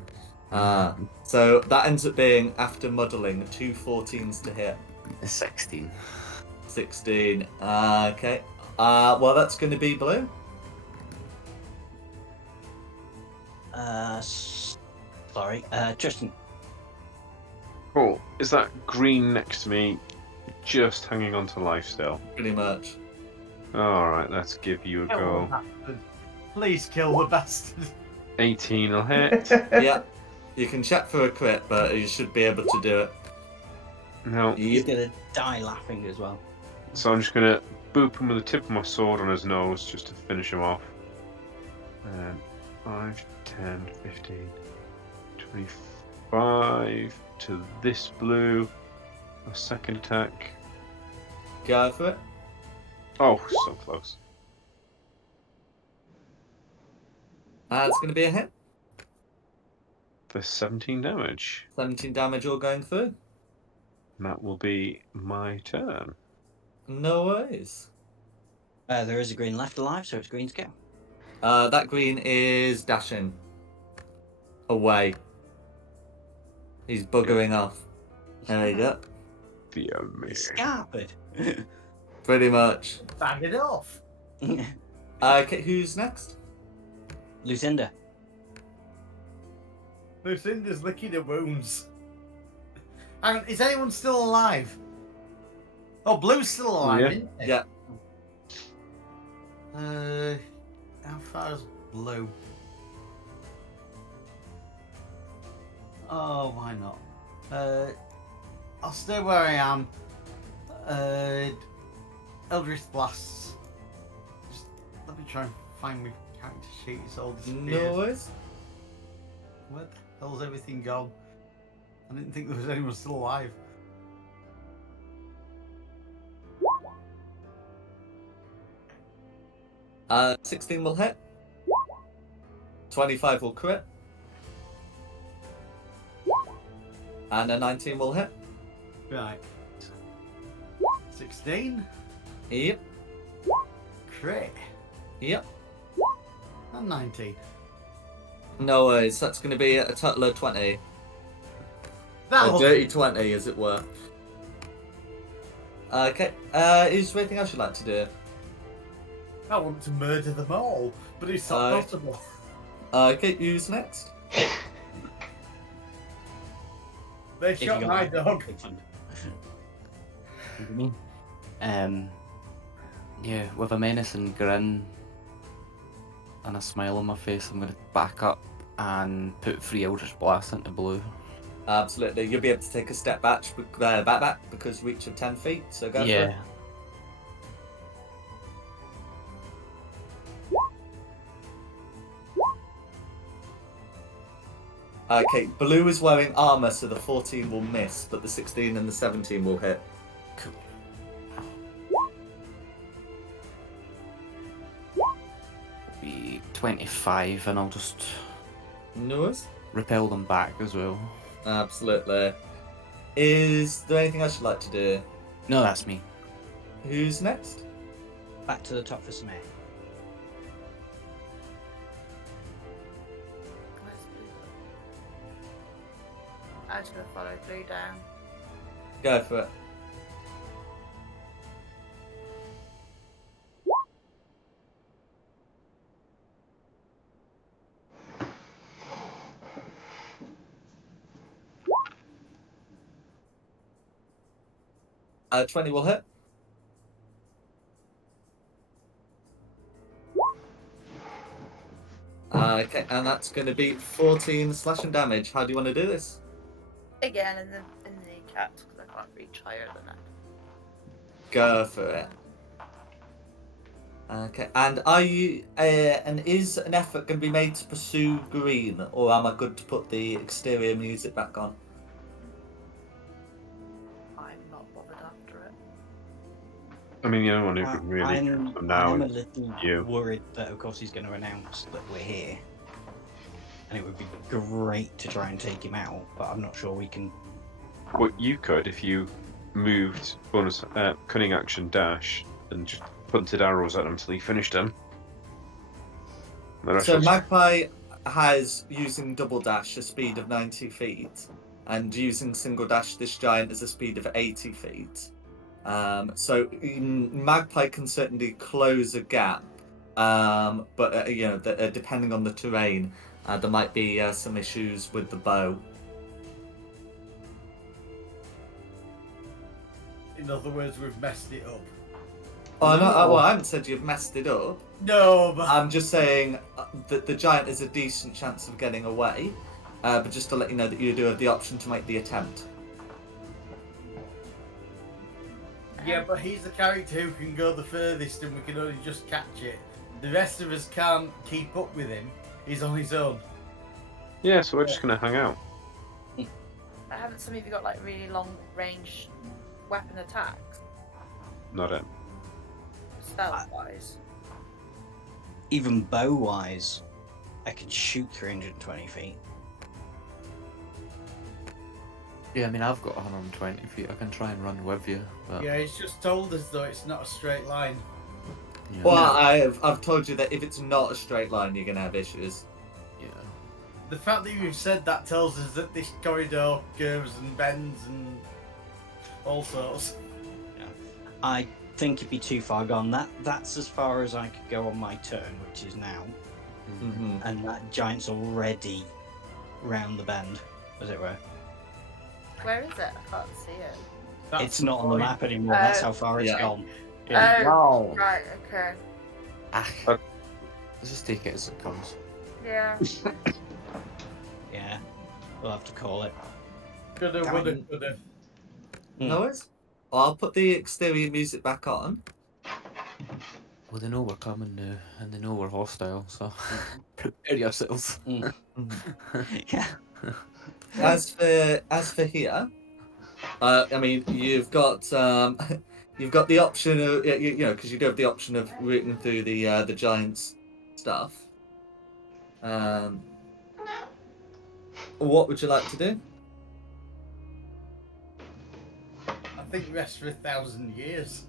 So, that ends up being, after muddling, 2 14s to hit. 16. 16. Okay. Well, that's going to be blue. Sorry, Tristan. Cool. Is that green next to me just hanging on to life still? Pretty much. Alright, let's give you a Kill the go. bastard. Please kill the bastard. 18 will hit. Yeah. You can check for a crit, but you should be able to do it. No. He's gonna die laughing as well. So I'm just gonna boop him with the tip of my sword on his nose just to finish him off. 5, 10, 15, 25 to this blue. A second attack. Go for it. Oh, so close. It's going to be a hit. For 17 damage. 17 damage all going through. And that will be my turn. No worries. There is a green left alive, so it's green's go. That green is dashing away. He's buggering off. There you go. Via me. Scarpered. Pretty much. Bang it off. Okay, who's next? Lucinda. Lucinda's licking her wounds. Hang on, is anyone still alive? Oh, Blue's still alive, Yeah. isn't he? Yeah. How far is Blue? Oh, why not? I'll stay where I am. Eldritch Blasts. Just let me try and find my character sheet. It's all disappeared. No worries. Where the hell's everything gone? I didn't think there was anyone still alive. Uh, 16 will hit. 25 will crit. And a 19 will hit. Right. 16. Yep. Crit. Yep. And 19. No worries. That's going to be a total of 20. A That'll dirty 20, as it were. Okay. Is there anything else you'd like to do? I want to murder them all, but it's not possible. Okay, who's next? They If you shot got my that, dog. big fun. Me. Yeah, with a menacing grin and a smile on my face, I'm going to back up and put 3 Eldritch Blasts into Blue. Absolutely. You'll be able to take a step back because reach of 10 feet, so go for it. Okay, Blue is wearing armor, so the 14 will miss, but the 16 and the 17 will hit. Cool. Be 25, and I'll just Noise? repel them back as well. Absolutely. Is there anything else you'd like to do? No, that's me. Who's next? Back to the top for Smith. I'm just gonna follow Blue down. Go for it. Uh, 20 will hit. Okay, and that's going to be 14 slashing damage. How do you want to do this? Again, in the kneecaps, because I can't reach higher than that. Go for it. Okay, and are you? And is an effort going to be made to pursue green, or am I good to put the exterior music back on? I'm not bothered after it. I mean, the only one who can really I'm from now a is little you. worried that, of course, he's going to announce that we're here. And it would be great to try and take him out, but I'm not sure we can. Well, you could if you moved bonus cunning action dash and just punted arrows at him until he finished him. So Magpie has, using double dash, a speed of 90 feet, and using single dash, this giant is a speed of 80 feet. So Magpie can certainly close a gap, but depending on the terrain, there might be some issues with the bow. In other words, we've messed it up. Oh, no, well, I haven't said you've messed it up. No, but I'm just saying that the giant is a decent chance of getting away, but just to let you know that you do have the option to make the attempt. yeah, but he's the character who can go the furthest, and we can only just catch it. The rest of us can't keep up with him. He's on his own. Yeah, so we're just gonna hang out. Haven't some of you got like really long range weapon attacks? Not it. Stealth wise. Even bow wise, I can shoot 320 feet. Yeah, I mean, I've got 120 feet. I can try and run with you. But... Yeah, he's just told us though it's not a straight line. Yeah. Well, I've told you that if it's not a straight line, you're gonna have issues. Yeah. The fact that you've said that tells us that this corridor curves and bends and all sorts. Yeah. I think it'd be too far gone. That's as far as I could go on my turn, which is now. Mm-hmm. And that giant's already round the bend, as it were. Where is it? I can't see it. That's It's not on the point. map anymore. That's how far it's Yeah. gone. Oh, right, okay. Let's just take it as it comes. Yeah. Yeah, we'll have to call it. Coulda, woulda, coulda. No worries. I'll put the exterior music back on. Well, they know we're coming now, and they know we're hostile, so prepare yourselves. Yeah. As for here, I mean, you've got the option of because you do have the option of rooting through the giant's stuff. What would you like to do? I think rest for 1,000 years.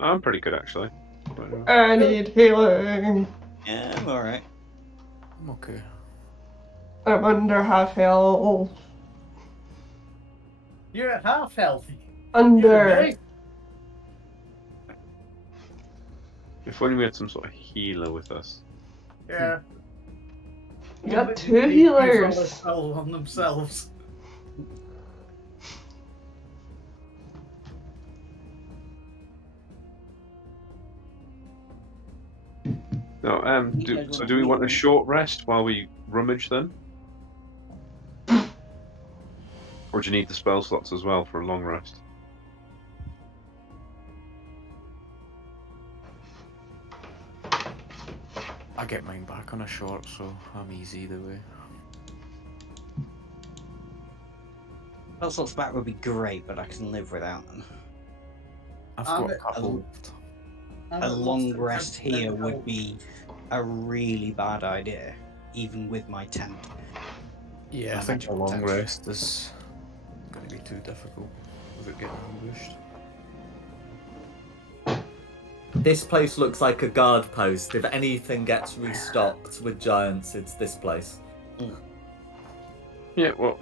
I'm pretty good actually. I need healing. Yeah, I'm alright. I'm okay. I'm under half health. You're at half health. Under. You're If only we had some sort of healer with us. Yeah. You got But 2 they use all their healers. spells on themselves. No, You guys so wanna do we want a meet? short rest while we rummage then? Or do you need the spell slots as well for a long rest? I get mine back on a short, so I'm easy either way. Spell slots back would be great, but I can live without them. I've I'm got a at- couple left. I'm A at long less than rest 10% here would health. be a really bad idea, even with my tent. Yeah, I My think a magical long tent. rest is going to be too difficult without getting ambushed. This place looks like a guard post. If anything gets restocked with giants, it's this place. Yeah, well,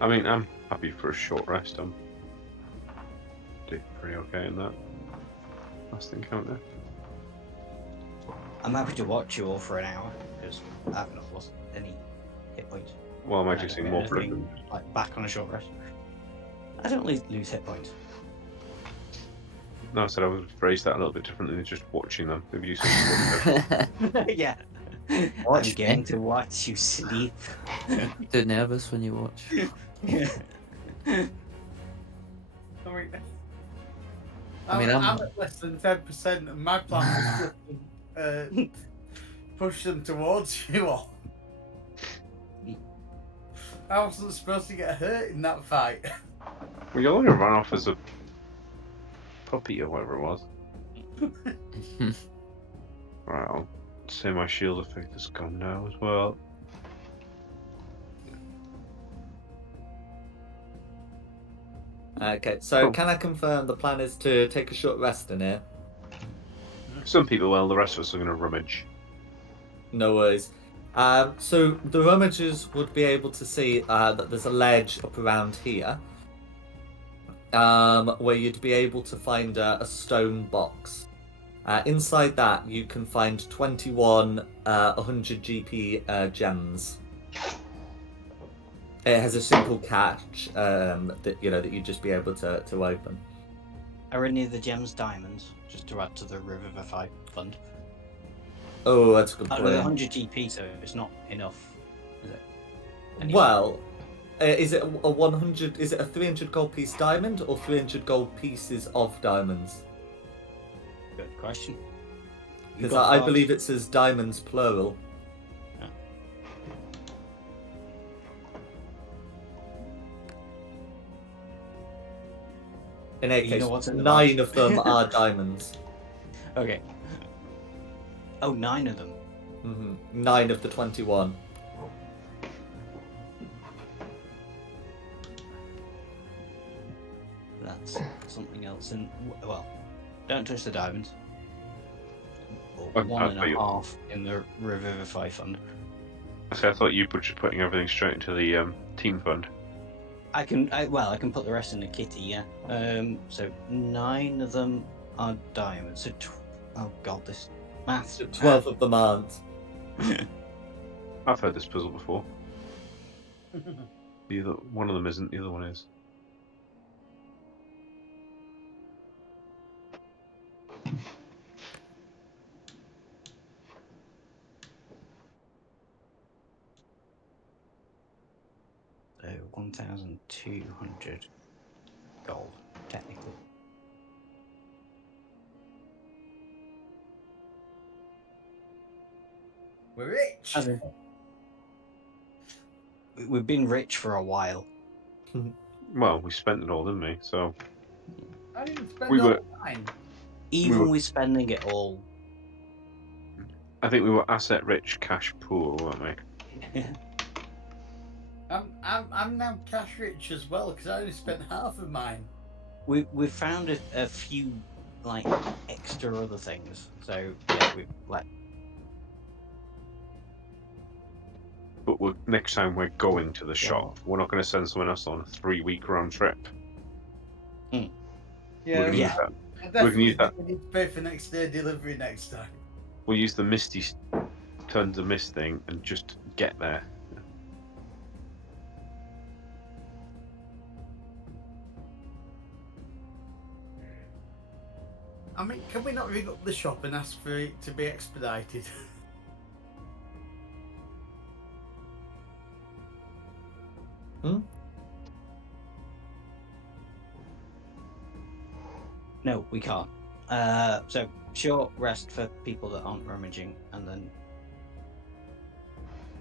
I mean, I'm happy for a short rest. I'm did pretty okay in that last encounter. I'm happy to watch you all for an hour because I've not lost any hit points. Well, I'm I actually don't seeing get more anything, prison. like back on a short rest. I don't lose hit points. No, I said I would phrase that a little bit differently than just watching them. If you say Yeah. Watch I'm going me. to watch you sleep. Too nervous when you watch. I mean, I'm at less than 10%, and my plan was just to push them towards you all. I wasn't supposed to get hurt in that fight. well, you only ran off as a puppy or whatever it was. Right, I'll say my shield effect has gone now as well. Okay, so Oh. can I confirm the plan is to take a short rest in here? Some people will, the rest of us are going to rummage. No worries. So the rummagers would be able to see that there's a ledge up around here, where you'd be able to find a stone box. Inside that, you can find 21 100 GP gems. It has a simple catch that you'd just be able to open. Are any of the gems diamonds? Just to add to the Revivify fund. Oh, that's a good Oh, point. no, 100 GP, so it's not enough, is it? Anyway. Well, is it a 100? Is it a 300 gold piece diamond or 300 gold pieces of diamonds? Good question. Because I believe it says diamonds plural. Yeah. In any You case, know what's in the 9 box? of them are diamonds. Okay. Oh, 9 of them. 9 of the 21. That's something else. And well, don't touch the diamonds. I- One I'll and pay a you. half in the Revivify fund. I thought you were just putting everything straight into the team fund. I can put the rest in a kitty, yeah. So 9 of them are diamonds. So oh god, this maths. 12 of them aren't. I've heard this puzzle before. One of them isn't, the other one is. So 1,200 gold, technically. We're rich. As in, we've been rich for a while. Well, we spent it all, didn't we? So I didn't spend We all were- mine. Even with spending it all. I think we were asset rich, cash poor, weren't we? I'm now cash rich as well because I only spent half of mine. We've found a few like extra other things. So yeah, we've like But next time we're going to the shop, we're not going to send someone else on a 3-week round trip. We're Yeah. gonna Yeah. I We can definitely use that. think we need to pay for next day delivery next time. We'll use the misty tons of mist thing and just get there. I mean, can we not ring up the shop and ask for it to be expedited? No, we can't. So short rest for people that aren't rummaging, and then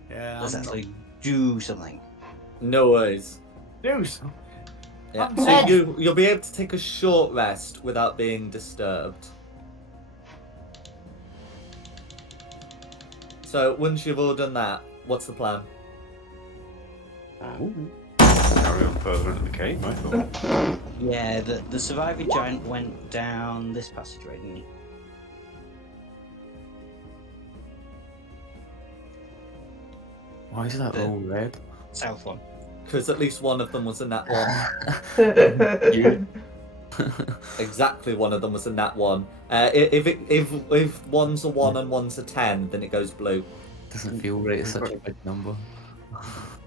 Yeah, let's I'm not- actually do something. No worries. do something. Yeah. I'm So dead. you'll be able to take a short rest without being disturbed. So once you've all done that, what's the plan? Carry on further into the cave, I thought. Yeah, the surviving giant went down this passageway, didn't he? Why is that all red? South one. Because at least one of them was a nat one. You? Exactly, one of them was a nat one. If one's a 1 and one's a 10, then it goes blue. Doesn't feel right. It's such a big number.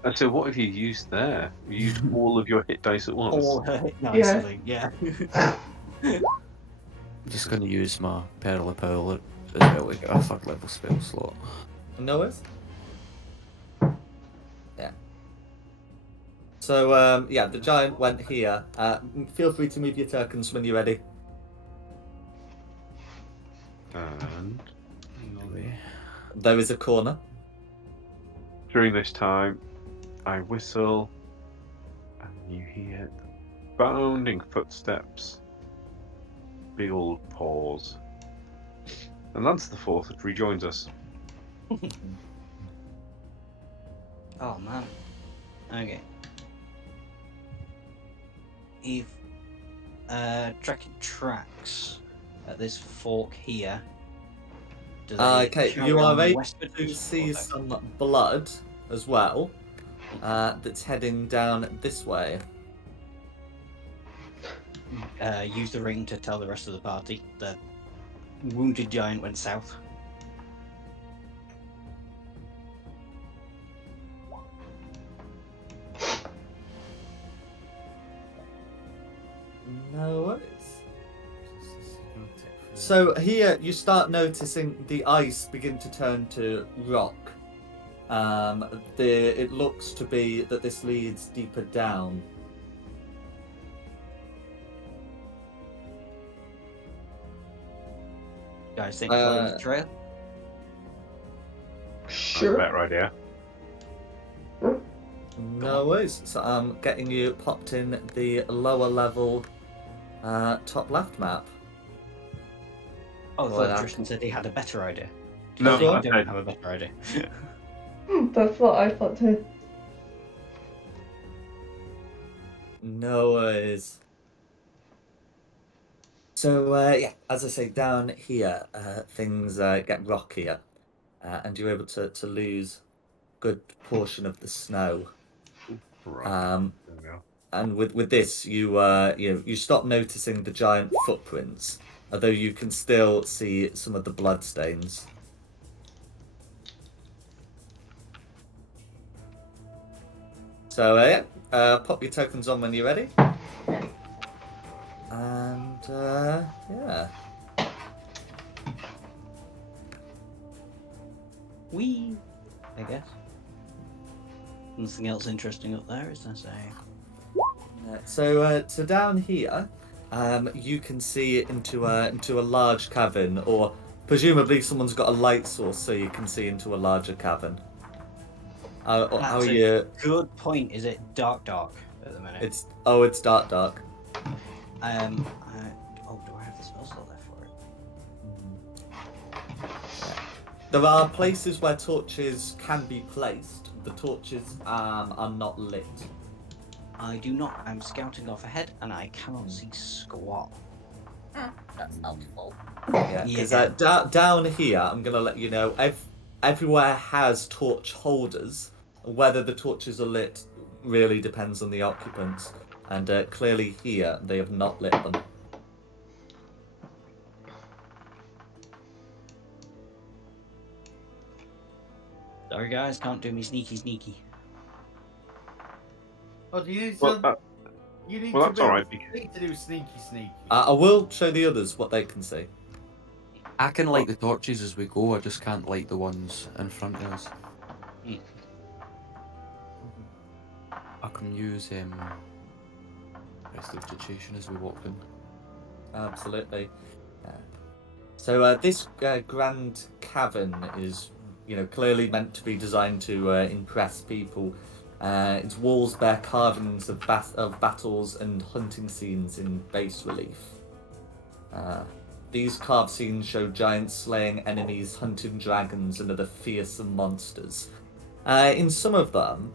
And so what have you used there? You used all of your hit dice at once. All nice, Yeah. I think. Yeah. I'm just gonna use my Pearl of Power as well to get a 3rd level spell slot. No worries. Yeah. So yeah, the giant went here. Feel free to move your tokens when you're ready. And There is a corner. during this time, I whistle, and you hear bounding footsteps. Big old paws. And Lance the Fourth rejoins us. Oh man. Okay. If tracking tracks at this fork here. Do they Okay, carry you are on able westwards to or see no? some blood as well. That's heading down this way. Use the ring to tell the rest of the party the wounded giant went south. No worries. So here you start noticing the ice begin to turn to rock. It looks to be that this leads deeper down. Guys think following the Uh, trail? That's a Sure. better idea. No worries. So I'm getting you popped in the lower level top left map. Oh, I Like thought that. Tristan said he had a better idea. No, Go I on. don't have a better idea. That's what I thought too. No worries. So yeah, as I say, down here things get rockier, and you're able to lose a good portion of the snow. Right. There we go. And with this, you stop noticing the giant footprints, although you can still see some of the blood stains. So yeah, pop your tokens on when you're ready. And yeah. Wee, I guess. Nothing else interesting up there, is there? So down here, you can see into a large cavern, or presumably someone's got a light source, so you can see into a larger cavern. How are That's a you? good point. Is it dark at the minute? It's dark. Oh, do I have the spell slot there for it? There are places where torches can be placed. The torches are not lit. I do not. I'm scouting off ahead, and I cannot see squat. That's helpful. Yeah, because down here, I'm gonna let you know, everywhere has torch holders. Whether the torches are lit really depends on the occupants, and clearly here they have not lit them. Sorry, guys, can't do me sneaky. Oh, do you need Well, to? You need well, to that's be all able right. to do sneaky. I will show the others what they can see. I can light the torches as we go. I just can't light the ones in front of us. I can use prestidigitation as we walk in. Absolutely. So this grand cavern is, clearly meant to be designed to impress people. Its walls bear carvings of battles and hunting scenes in bas relief. These carved scenes show giants slaying enemies, hunting dragons and other fearsome monsters. In some of them,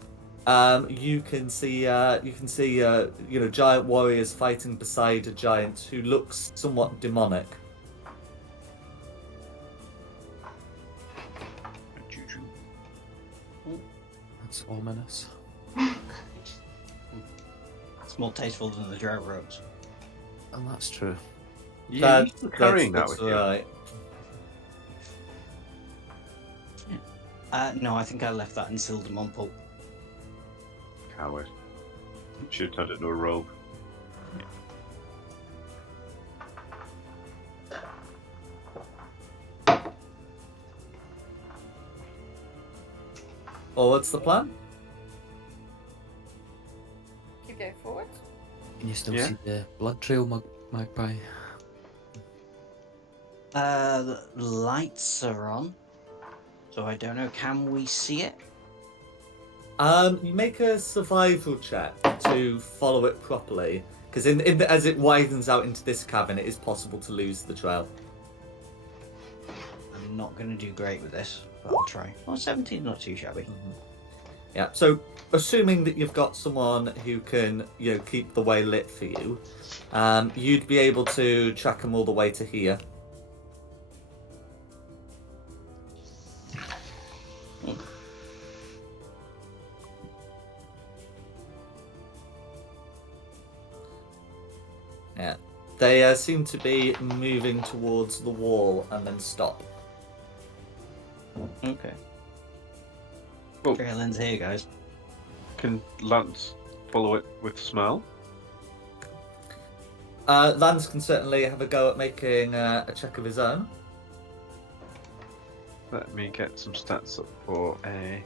you can see giant warriors fighting beside a giant who looks somewhat demonic. That's ominous. It's more tasteful than the drought robes. And that's true. Yeah, you still carrying that That's with you? right. No, I think I left that in Sildamonpul. Coward. Should have turned it into a robe. Well, what's the plan? Keep going forward. Can you still Yeah. see the blood trail, Magpie? The lights are on, so I don't know. Can we see it? You make a survival check to follow it properly, because as it widens out into this cavern, it is possible to lose the trail. I'm not going to do great with this, but I'll try. Oh, 17, not too shabby. Yeah. So, assuming that you've got someone who can, keep the way lit for you, you'd be able to track them all the way to here. Yeah. They seem to be moving towards the wall and then stop. Okay. Well- Trail ends here, guys. Can Lance follow it with smell? Lance can certainly have a go at making a check of his own. Let me get some stats up for a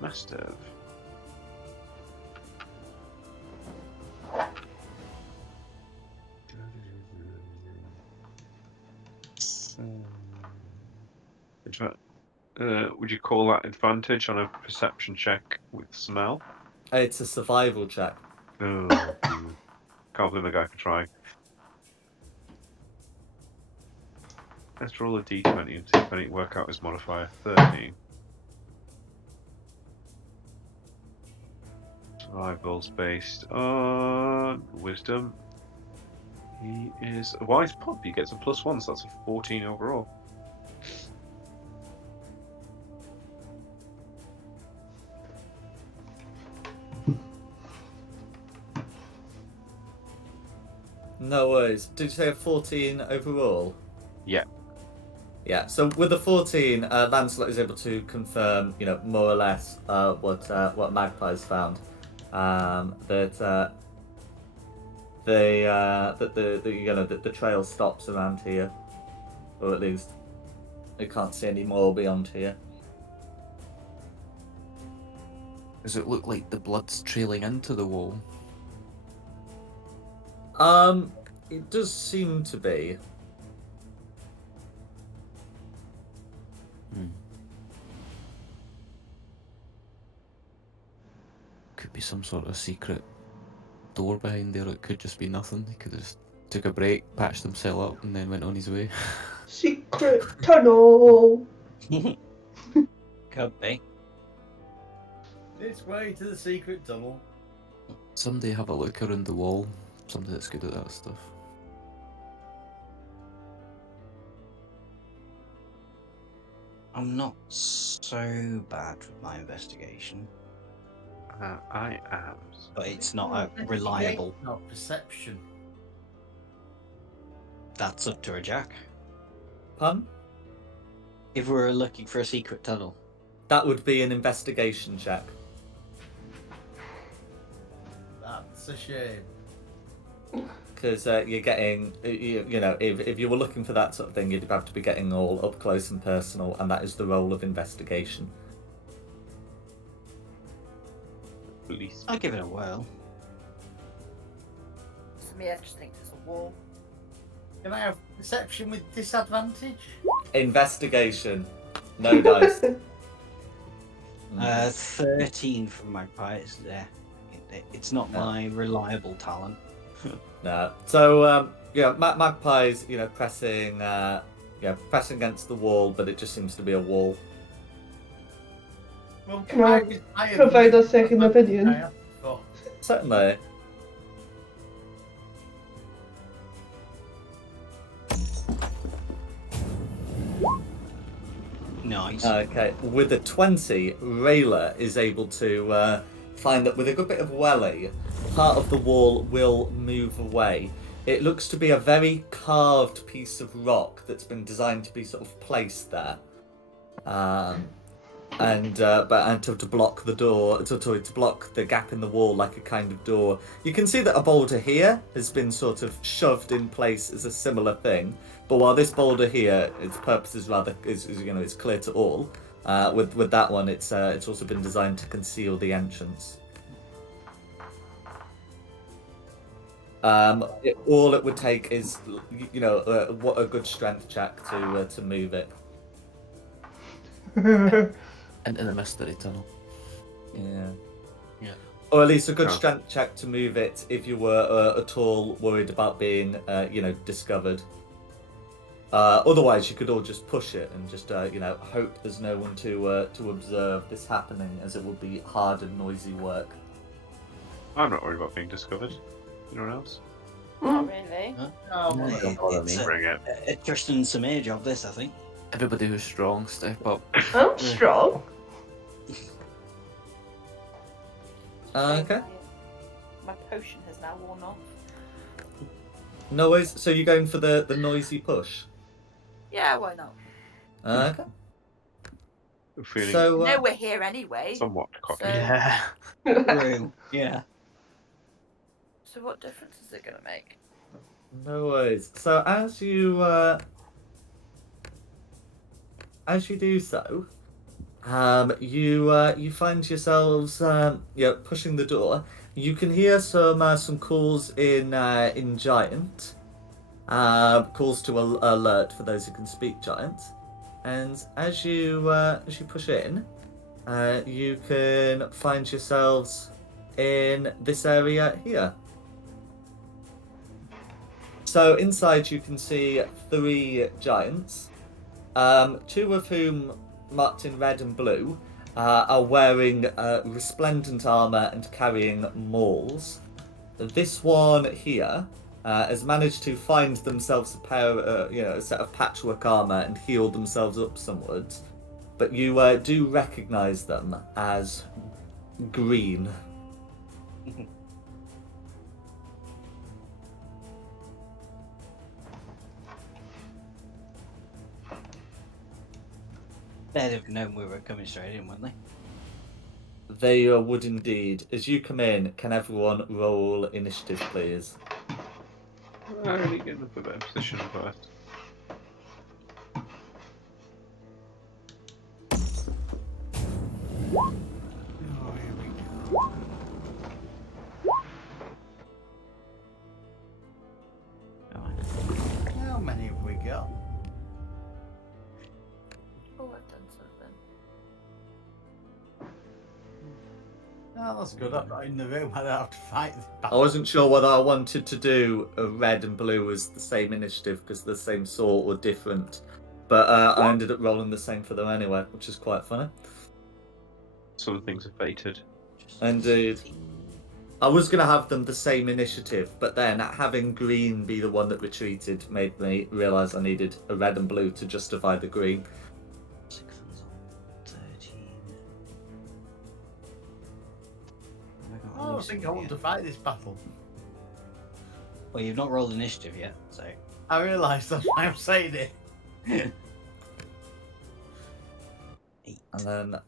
Mastiff. In fact, would you call that advantage on a perception check with smell? It's a survival check. Oh, can't believe the guy can try. Let's roll a d20 and see if I work out his modifier. 13. Survival's based on wisdom. He is a wise pup. He gets a +1, so that's a 14 overall. No worries. Did you say a 14 overall? Yeah. Yeah, so with the 14, Lancelot is able to confirm, more or less what Magpie's found. That the trail stops around here, or at least they can't see any more beyond here. Does it look like the blood's trailing into the wall? It does seem to be. Could be some sort of secret door behind there. It could just be nothing. He could have just took a break, patched himself up, and then went on his way. Secret tunnel. Could be. This way to the secret tunnel. Somebody have a look around the wall. Somebody that's good at that stuff. I'm not so bad with my investigation, I am. but it's not a reliable. Not perception. That's up to a Jack. Pun? If we were looking for a secret tunnel, That would be an investigation check. That's a shame. Because you're getting, you know, if you were looking for that sort of thing, you'd have to be getting all up close and personal, and that is the role of investigation. Police. I'll give it a whirl. To me, I just think it's a wall. Can I have perception with disadvantage? Investigation. No dice. 13 from Magpie. It's not my reliable talent. No. So, yeah, Magpie's, you know, pressing against the wall, but it just seems to be a wall. Well, Can I provide a second opinion? Oh, Certainly. Nice. Okay, with a 20, Rayla is able to find that with a good bit of welly, part of the wall will move away. It looks to be a very carved piece of rock that's been designed to be sort of placed there. And to block the door, to block the gap in the wall like a kind of door. You can see that a boulder here has been sort of shoved in place as a similar thing. But while this boulder here, its purpose is rather it's clear to all. With that one, it's also been designed to conceal the entrance. All it would take is, what a good strength check to move it. Into the mystery tunnel. Yeah. Or at least a good strength check to move it if you were at all worried about being, discovered. Otherwise, you could all just push it and just, hope there's no one to observe this happening, as it would be hard and noisy work. I'm not worried about being discovered. Anyone else? Not really. It's Bring it. a Tristan Samir job, this, I think. Everybody who's strong, step up. I'm strong. Okay. My potion has now worn off. No worries. So you're going for the noisy push? Yeah, why not? Okay. Feeling So No, we're here anyway. somewhat cocky. So- Yeah. True. Yeah. So what difference is it going to make? no worries. So as you do so, you find yourselves pushing the door. You can hear some calls in Giant, calls to alert for those who can speak Giant, and as you push in, you can find yourselves in this area here. So inside you can see 3 giants, 2 of whom marked in red and blue are wearing resplendent armor and carrying mauls. This one here has managed to find themselves a set of patchwork armor and heal themselves up somewhat, but you do recognize them as green. They'd have known we were coming straight in, wouldn't they? They would indeed. As you come in, can everyone roll initiative, please? I really get into a better position first. Oh, here we go. How many have we got? Oh, I've done something. Oh, that's good. I'm not in the room. I don't have to fight this I battle. wasn't sure whether I wanted to do a red and blue as the same initiative because they're the same sort or different, but I ended up rolling the same for them anyway, which is quite funny. Some things are fated. Indeed. I was going to have them the same initiative, but then having green be the one that retreated made me realise I needed a red and blue to justify the green. 6 and 13. I don't think I want to fight this battle. Well, you've not rolled initiative yet, so. I realise that's why I'm saying it. 8. And then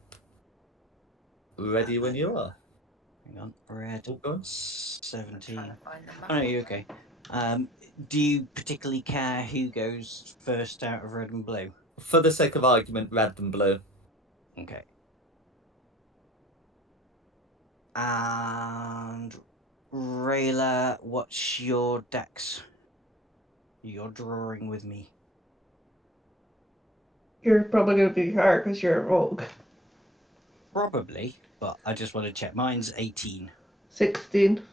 Ready when you are. Hang on, red Oh, go on. 17. Trying to find the map. Oh no, you're okay. Do you particularly care who goes first out of red and blue? For the sake of argument, red and blue. Okay. And Rayla, what's your dex? You're drawing with me. You're probably going to be hard because you're a rogue. Probably, but I just want to check. Mine's 18. 16.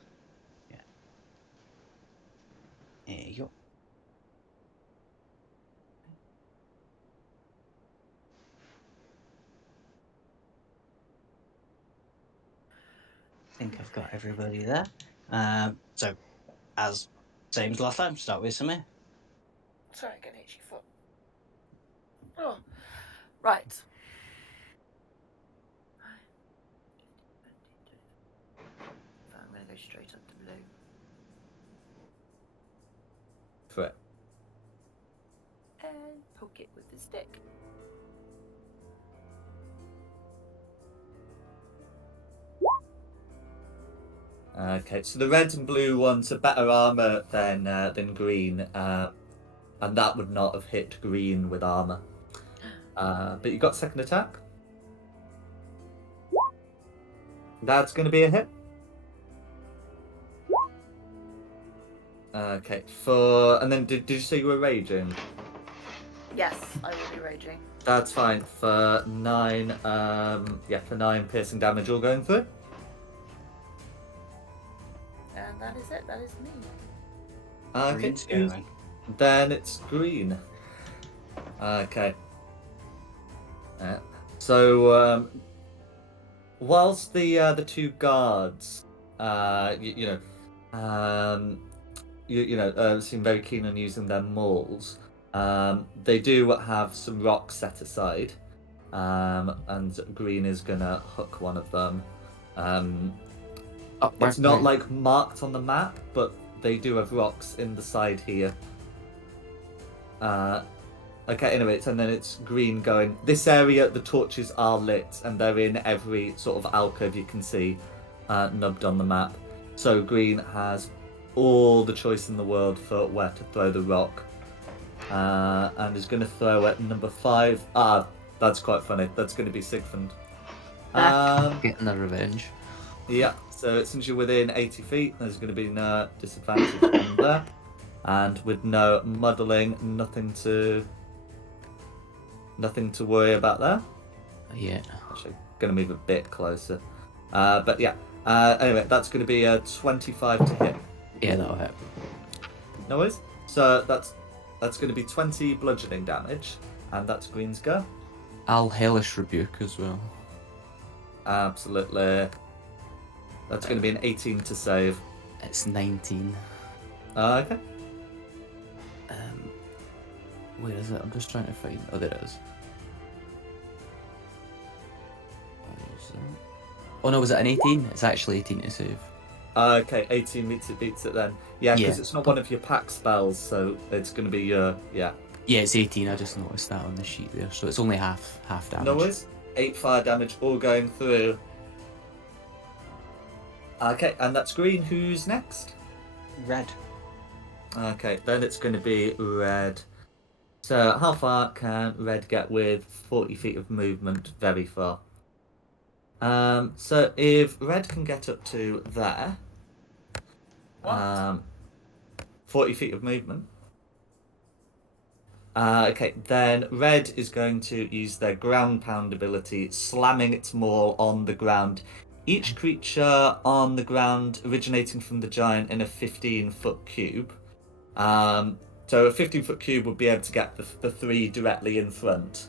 There you go. I think I've got everybody there. So, as same as last time, start with Samir. Sorry, I get an itchy foot. Oh, right. I'm going to go straight up to blue. Correct. And poke it with the stick. Okay, so the red and blue ones are better armor than green, and that would not have hit green with armor. But you got second attack. That's going to be a hit. Okay, and then did you say you were raging? Yes, I will be raging. That's fine. For 9, for 9 piercing damage all going through. And that is it. That is me. Okay, Green's going. then it's green. Okay. So whilst the two guards, seem very keen on using their mauls, they do have some rocks set aside, and green is gonna hook one of them. It's not like marked on the map, but they do have rocks in the side here. Okay, anyway, and then it's green going. This area, the torches are lit, and they're in every sort of alcove you can see, nubbed on the map. So green has all the choice in the world for where to throw the rock, and is going to throw at number 5. That's quite funny. That's going to be Sigfund. Getting the revenge. Yeah, so since you're within 80 feet, there's going to be no disadvantage on there. And with no muddling, nothing to worry about there. Yeah. Actually, going to move a bit closer. But yeah, anyway, that's going to be a 25 to hit. Yeah, that'll hit. No worries. So that's going to be 20 bludgeoning damage, and that's green's go. I'll hellish rebuke as well. Absolutely. That's going to be an 18 to save. It's 19. Okay. Where is it? I'm just trying to find. Oh, there it is. What is that? Oh no, was it an 18? It's actually 18 to save. Okay, 18 beats it then. Yeah, because Yeah. it's not one of your pack spells, so it's going to be your Yeah, it's 18. I just noticed that on the sheet there, so it's only half damage. No worries. 8 fire damage all going through. Okay, and that's green. Who's next? Red. Okay, then it's going to be red. So how far can red get with 40 feet of movement? Very far. So if red can get up to there, 40 feet of movement. Okay, then red is going to use their ground pound ability, slamming its maul on the ground. Each creature on the ground originating from the giant in a 15-foot cube. So a 15-foot cube would be able to get the 3 directly in front,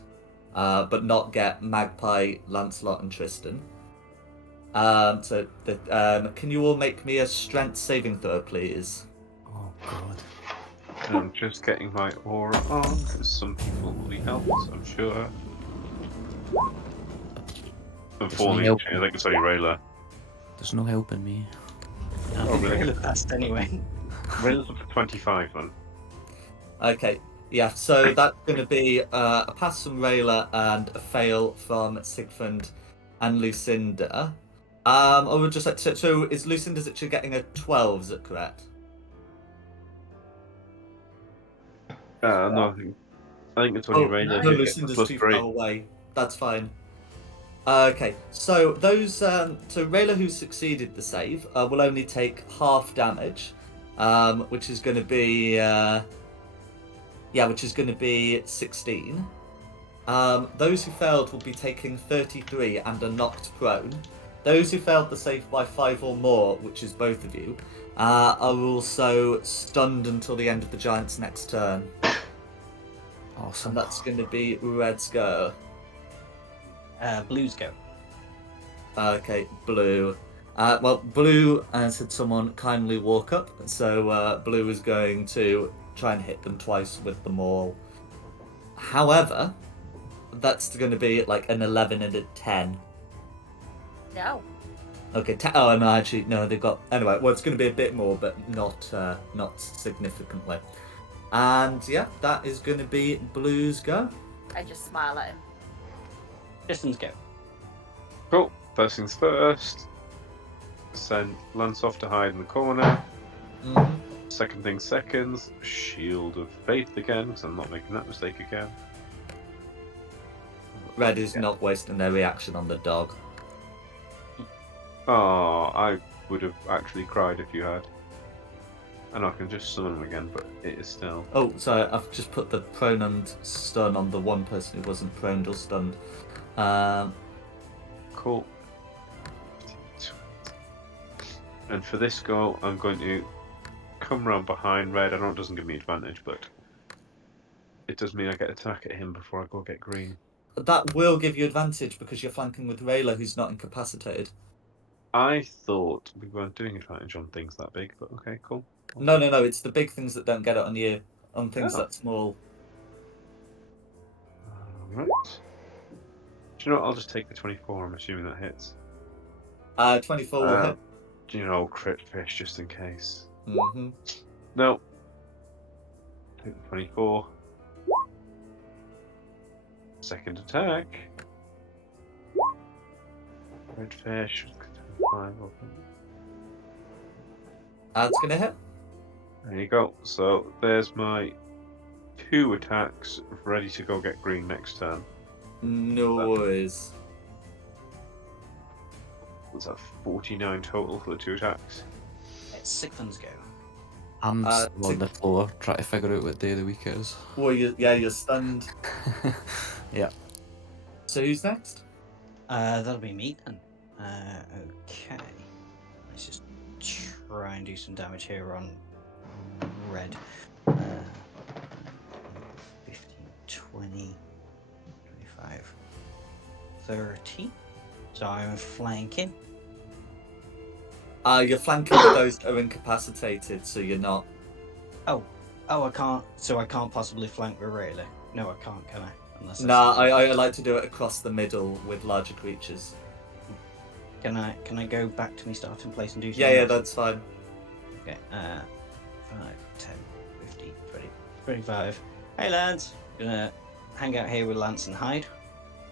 but not get Magpie, Lancelot, and Tristan. Can you all make me a strength saving throw, please? Oh god. I'm just getting my aura on, because some people will be helped, I'm sure. Unfortunately, help. I think it's only Rayla. There's no helping me. I think Rayla passed anyway. Rayla's up for 25 then. Okay, yeah, so that's going to be a pass from Rayla and a fail from Sigfund. and Lucinda. I would just like to, so is Lucinda's actually getting a 12, is that correct? No, I think it's only Rayla No, who gets the Lucinda's too far +3. away. That's fine. Okay, so those, so Rayla who succeeded the save will only take half damage, which is going to be, which is going to be 16. Those who failed will be taking 33 and are knocked prone. Those who failed the save by 5 or more, which is both of you, are also stunned until the end of the giant's next turn. Awesome. And that's going to be Red's go. Blues go. Okay, Blue. Well, Blue said someone kindly walk up, so Blue is going to try and hit them twice with the maul. However, that's going to be like an 11 and a 10. No. Okay, oh no, actually no, they've got anyway. Well, it's going to be a bit more, but not significantly. And yeah, that is going to be Blue's go. I just smile at him. Pistons go. Cool. First things first. Send Lance off to hide in the corner. Mm-hmm. Second thing seconds. Shield of Faith again, because I'm not making that mistake again. Red is not wasting their reaction on the dog. Oh, I would have actually cried if you had. And I can just summon him again, but it is still. Oh, sorry, I've just put the prone and stun on the one person who wasn't prone or stunned. Cool. And for this goal, I'm going to come round behind Red. I know it doesn't give me advantage, but it does mean I get attack at him before I go get green. That will give you advantage because you're flanking with Rayla, who's not incapacitated. I thought we weren't doing advantage on things that big, but okay, cool. No, it's the big things that don't get it on you. On things that small. Alright. Do you know what? I'll just take the 24. I'm assuming that hits. 24 will hit. Do you know, crit fish just in case? Mm-hmm. No. Take the 24. Second attack. Red fish. 25. That's gonna hit. There you go. So there's my 2 attacks ready to go get green next turn. No worries. What's that? 49 total for the 2 attacks. It's Sickman's go. I'm still on the floor trying to figure out what day of the week it is. Well, you're stunned. Yeah. So who's next? That'll be me then. Okay. Let's just try and do some damage here on Red. 15, 20, 25, 30. So I'm flanking. You're flanking with those that are incapacitated, so you're not. Oh, I can't. So I can't possibly flank with Rayleigh. No, I can't, can I? Unless Nah, I like to do it across the middle with larger creatures. Can I go back to my starting place and do something? Yeah, else? that's fine. Okay. 5, 10, 15, 20, 25. Hey, Lance. Gonna hang out here with Lance and hide.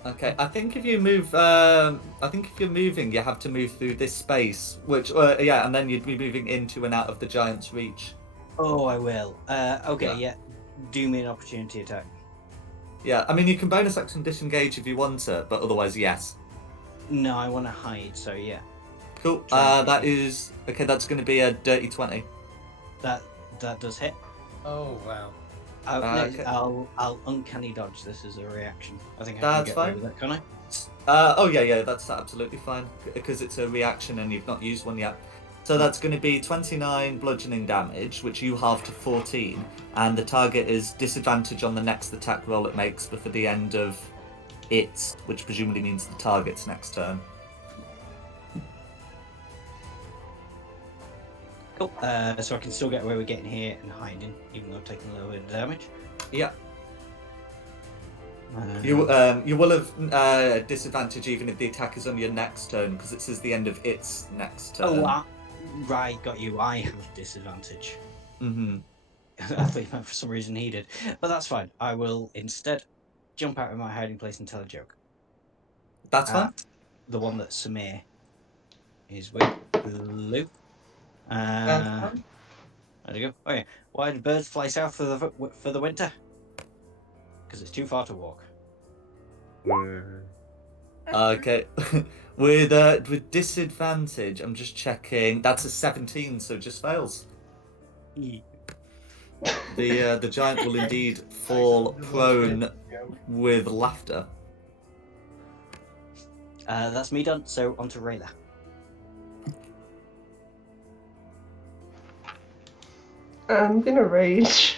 Okay, I think if you move, I think if you're moving, you have to move through this space, which, and then you'd be moving into and out of the giant's reach. Oh, I will. Okay, yeah. Do me an opportunity attack. Yeah, I mean, you can bonus action disengage if you want to, but otherwise, yes. No, I want to hide, so yeah. Cool. That is okay. That's going to be a dirty 20. That does hit. Oh wow. Okay. I'll uncanny dodge this as a reaction. I think I That's can get away fine. with that, can I? Yeah, that's absolutely fine because it's a reaction and you've not used one yet. So that's going to be 29 bludgeoning damage, which you halve to 14, and the target is disadvantage on the next attack roll it makes before the end of its, which presumably means the target's next turn. Cool. So I can still get away with getting here and hiding, even though I'm taking a little bit of damage. Yeah. You will have disadvantage even if the attack is on your next turn because it says the end of its next turn. Oh, right, got you. I have disadvantage. Mm-hmm. I thought you meant for some reason he did, but that's fine. I will instead jump out of my hiding place and tell a joke. That's fine. the one that Samir is with. Blue. There we go. Oh yeah. Why do birds fly south for the winter? Because it's too far to walk. Okay. With disadvantage, I'm just checking. That's a 17, so it just fails. The giant will indeed fall prone with laughter. That's me done. So on to Rayla. I'm gonna rage.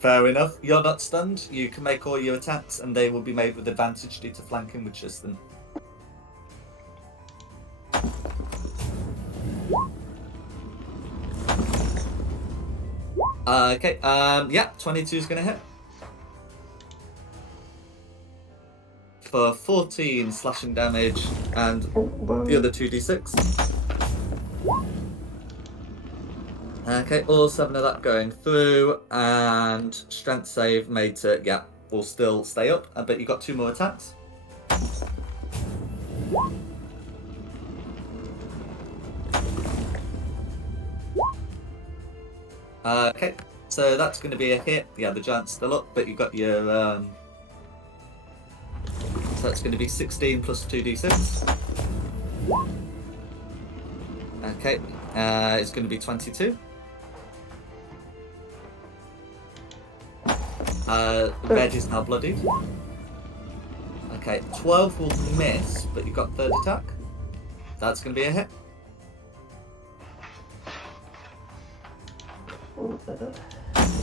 Fair enough. You're not stunned. You can make all your attacks, and they will be made with advantage due to flanking with Tristan. Okay. Yeah. 22 is gonna hit for 14 slashing damage, and the other 2d6. Okay, all 7 of that going through, and strength save made to, yeah, will still stay up. I bet you got 2 more attacks. Okay, so that's going to be a hit. Yeah, the giant's still up, but you got your, so that's going to be 16 plus 2d6. Okay, it's going to be 22. Red is now bloodied. Okay, 12 will miss, but you've got third attack. That's going to be a hit.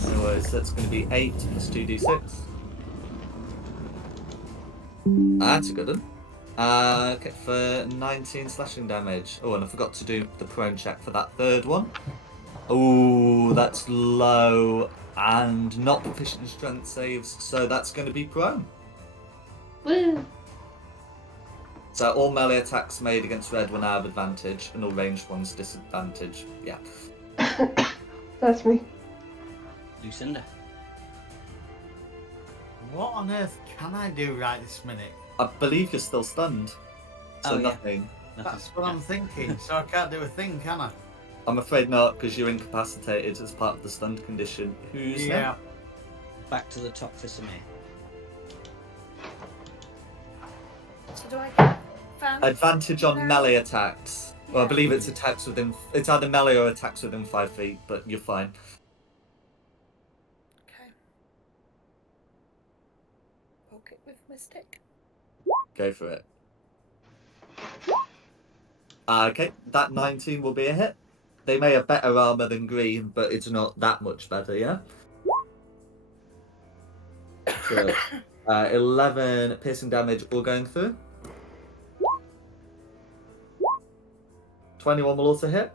Anyways, that's going to be 8 plus 2d6. That's a good one. Okay, for 19 slashing damage. Oh, and I forgot to do the prone check for that third one. Oh, that's low and not proficient in strength saves, so that's going to be prone. Woo! So all melee attacks made against red will now have advantage, and all ranged ones disadvantage. Yeah. That's me. Lucinda. What on earth can I do right this minute? I believe you're still stunned. So Oh, yeah. nothing. That's what I'm thinking. So I can't do a thing, can I? I'm afraid not, because you're incapacitated as part of the stunned condition. Who's Yeah. Back to the top for Samir. So do I get advantage on No. melee attacks? Well, I Yeah. believe it's attacks within. It's either melee or attacks within 5 feet, but you're fine. Okay. Poke it with my stick. Go for it. Okay, that 19 will be a hit. They may have better armor than green, but it's not that much better, yeah? So, 11 piercing damage all going through. 21 will also hit.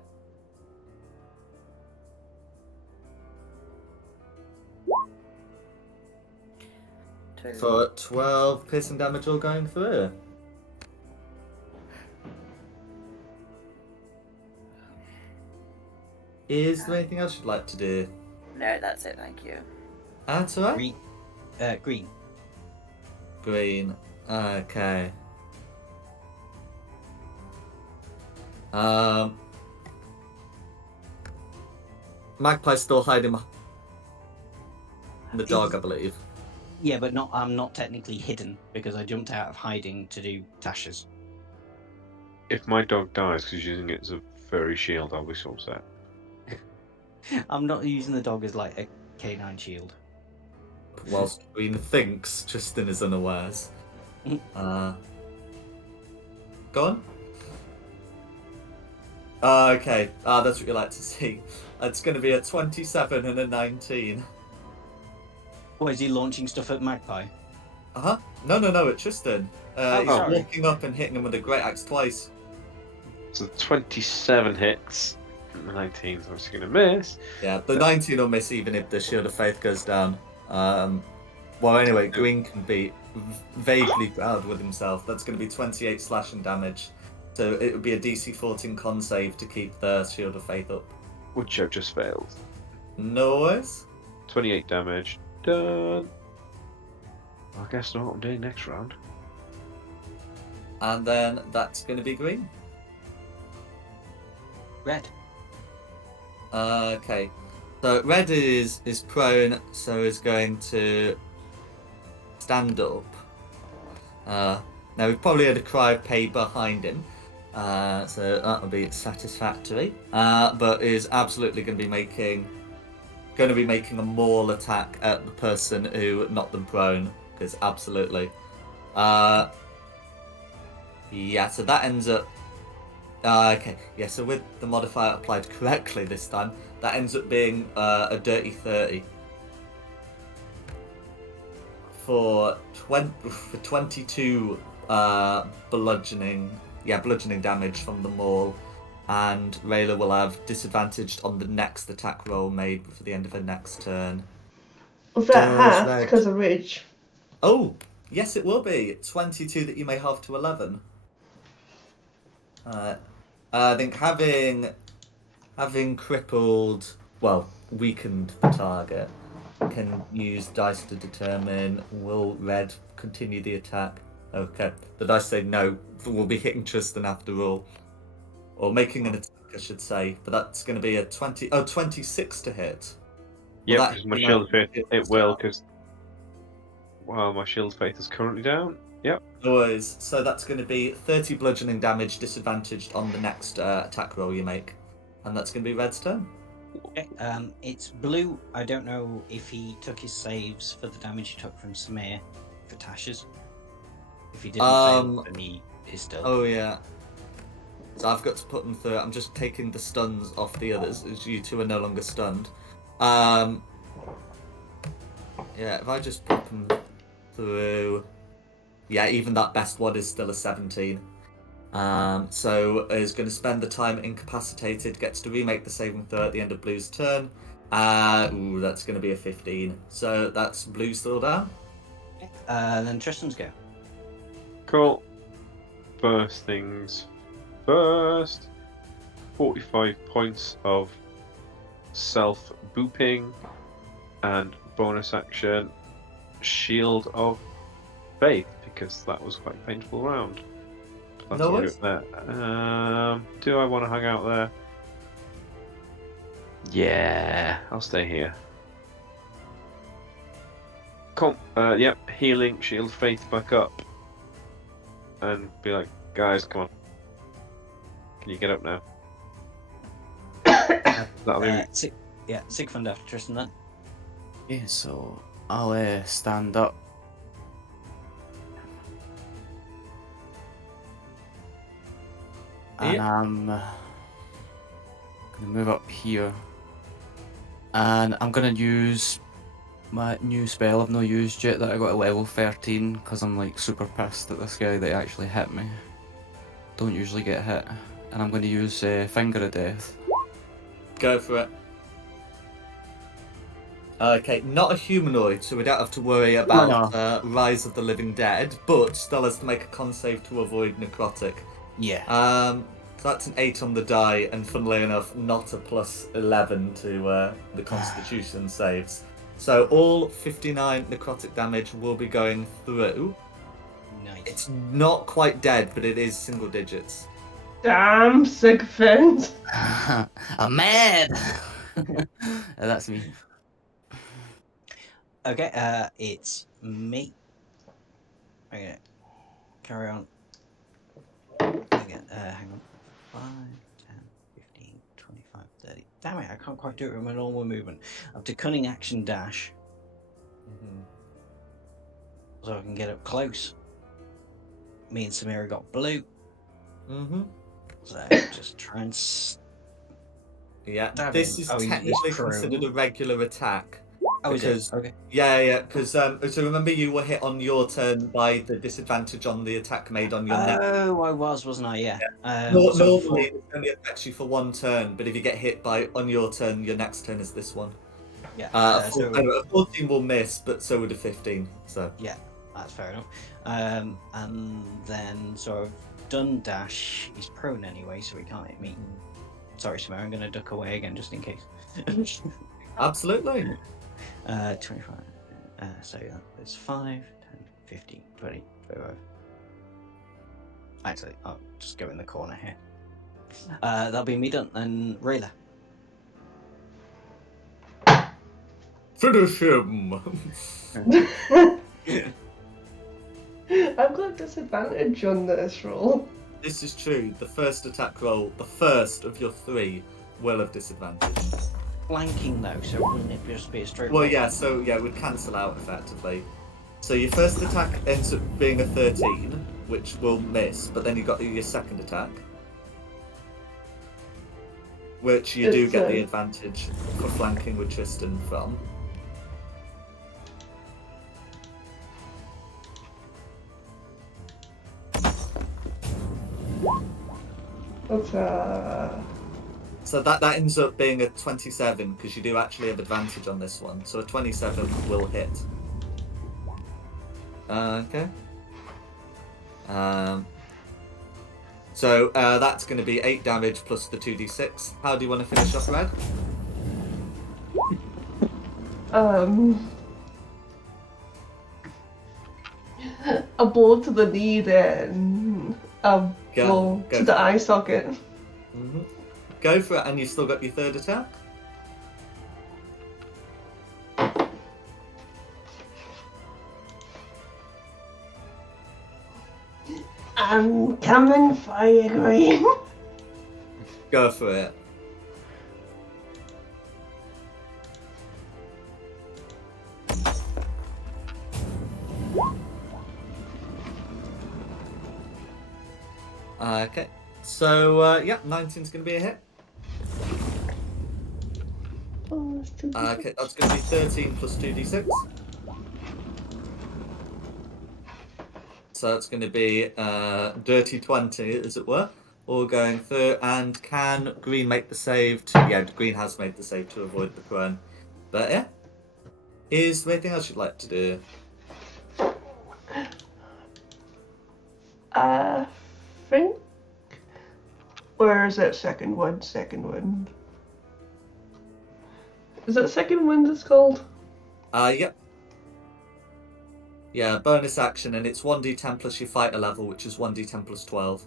For 12 piercing damage all going through. Is there anything else you'd like to do? No, that's it, thank you. That's alright. Green. Green. Green. Okay. Magpie's still hiding behind the dog, I believe. Yeah, but not. I'm not technically hidden because I jumped out of hiding to do Tasha's. If my dog dies because using it as a furry shield, I'll be so upset. I'm not using the dog as like a canine shield. Whilst Green thinks Tristan is unawares. Go on. Okay. That's what you like to see. It's going to be a 27 and a 19. What, is he launching stuff at Magpie? Uh-huh. No, it's Tristan. He's sorry. walking up and hitting him with a great axe twice. So 27 hits. 19 is obviously going to miss. Yeah, the 19 will miss even if the Shield of Faith goes down. Well, anyway, Green can be vaguely proud with himself. That's going to be 28 slashing damage. So it would be a DC 14 con save to keep the Shield of Faith up. Which I've just failed. No worries. 28 damage. Done. I guess not what I'm doing next round. And then that's going to be green. Red. Okay. So red is prone, so is going to stand up. Now we've probably had a cry of pain behind him, so that will be satisfactory. But is absolutely going to be making a maul attack at the person who knocked them prone, because absolutely. Yeah, so that ends up. Okay, yeah, so with the modifier applied correctly this time, that ends up being a dirty 30 for 22 bludgeoning damage from the maul, and Rayla will have disadvantaged on the next attack roll made for the end of her next turn. Was that Does half red- because of rage? Oh, yes, it will be 22 that you may halve to 11. I think having crippled, weakened the target, can use dice to determine will red continue the attack. Okay, the dice say no, we'll be hitting Tristan after all. Or making an attack, I should say. But that's going to be a 26 to hit. Yep, because my shield faith, it will, because my shield faith is currently down. Yep. No worries. So that's going to be 30 bludgeoning damage, disadvantaged on the next attack roll you make. And that's going to be Red's turn. Okay, it's blue. I don't know if he took his saves for the damage he took from Samir for Tasha's. If he didn't fail, then he is still. Oh, yeah. So I've got to put them through. I'm just taking the stuns off the others, as you two are no longer stunned. Yeah, if I just put them through... Yeah, even that best one is still a 17. So is going to spend the time incapacitated, gets to remake the saving throw at the end of Blue's turn. That's going to be a 15. So that's Blue still down. Then Tristan's go. Cool. First things first. 45 points of self-booping and bonus action Shield of Faith, because that was quite a painful round. That's No all worries. there. Do I want to hang out there? Yeah, I'll stay here. Cool. Yep, healing Shield Faith back up. And be like, guys, come on. Can you get up now? That'll be... Sigfund after Tristan then. Okay, so I'll stand up. And Yeah. I'm gonna move up here. And I'm gonna use my new spell I've not used yet that I got at level 13, because I'm like super pissed at this guy that actually hit me. Don't usually get hit. And I'm gonna use Finger of Death. Go for it. Okay, not a humanoid, so we don't have to worry about Rise of the Living Dead, but still has to make a con save to avoid necrotic. Yeah. So that's an 8 on the die, and funnily enough, not a plus 11 to the Constitution saves. So all 59 necrotic damage will be going through. Nice. It's not quite dead, but it is single digits. Damn, Sigfund. I'm mad! That's me. Okay, it's me. Okay, carry on. Okay, hang on. 5, 10, 15, 25, 30. Damn it, I can't quite do it with my normal movement. Up to cunning action dash. So I can get up close. Me and Samira got blue. So just try and Yeah, stab this him. is He's technically prone. considered a regular attack. Oh, because, is it? Okay. Yeah, because so remember you were hit on your turn by the disadvantage on the attack made on your next. Oh, I was, wasn't I? Yeah. Normally it only affects you for one turn, but if you get hit on your turn, your next turn is this one. Yeah. A 14 will miss, but so would a 15. So yeah, that's fair enough. And then so I've done dash. He's prone anyway, so he can't hit me. Sorry, Samara, I'm gonna duck away again just in case. Absolutely. 25. So that's 5, 10, 15, 20, 25. Actually, I'll just go in the corner here. That'll be me done. And Rayla. Finish him! I've got disadvantage on this roll. This is true. The first attack roll, the first of your 3, will have disadvantage. Flanking though, so wouldn't it just be a straight Well, roll? yeah, so yeah, it would cancel out effectively. So your first attack ends up being a 13, which will miss, but then you got your second attack, which you do It's, get the advantage for flanking with Tristan from. That's So that ends up being a 27, because you do actually have advantage on this one. So a 27 will hit. Okay. So that's going to be 8 damage plus the 2d6. How do you want to finish off, Red? a blow to the knee, then a blow go to the for it. eye socket. Mm-hmm. Go for it, and you've still got your third attack. I'm coming for you, Green. Go for it. Okay, so yeah, 19's going to be a hit. Oh, that's too Okay, that's going to be 13 plus 2d6. So that's going to be dirty 20, as it were. All going through. And can Green make the save? Yeah, Green has made the save to avoid the prone. But yeah. Is there anything else you'd like to do? Think. Where is that second one? Second one. Is that second wind it's called? Yep. Yeah, bonus action, and it's 1d10 plus your fighter level, which is 1d10 plus 12.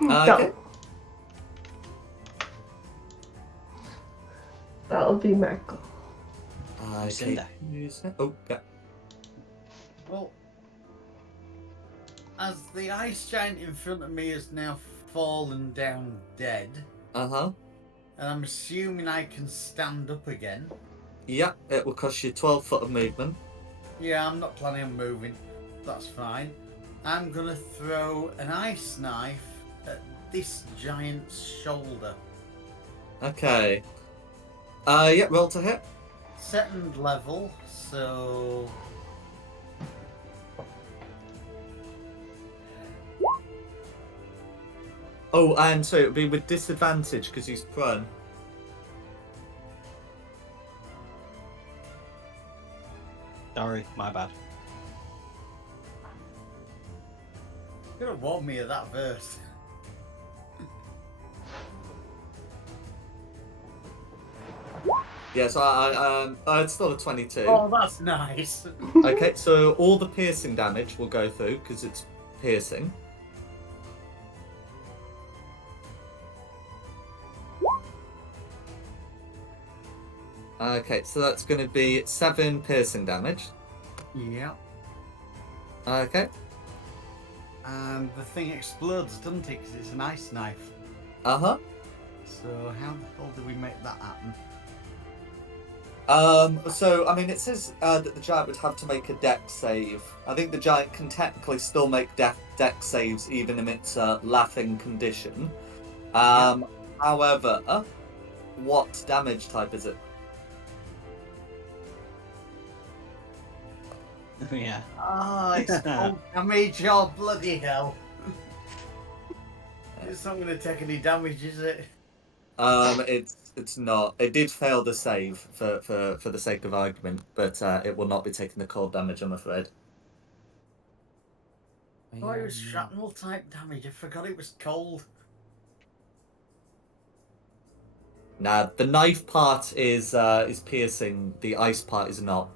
Okay. That'll be my goal. Okay. Oh, yeah. Well, as the ice giant in front of me has now fallen down dead, Uh-huh. and I'm assuming I can stand up again. Yeah, it will cost you 12 foot of movement. Yeah, I'm not planning on moving. That's fine. I'm gonna throw an ice knife at this giant's shoulder. Okay. Yeah, roll to hit. Second level, so... Oh, and so it would be with disadvantage because he's prone. Sorry, my bad. You could have warned me of that verse. Yeah, so it's still a 22. Oh, that's nice. Okay, so all the piercing damage will go through because it's piercing. Okay, so that's going to be 7 piercing damage. Yeah. Okay. And the thing explodes, doesn't it? Because it's an ice knife. Uh-huh. So how the hell do we make that happen? So, I mean, it says that the giant would have to make a dex save. I think the giant can technically still make dex saves even in its laughing condition. However, what damage type is it? Yeah. Ah, it's full damage. Oh, bloody hell. It's not going to take any damage, is it? It's not. It did fail the save for the sake of argument, but it will not be taking the cold damage, I'm afraid. Oh, it was shrapnel type damage. I forgot it was cold. Now, the knife part is piercing. The ice part is not.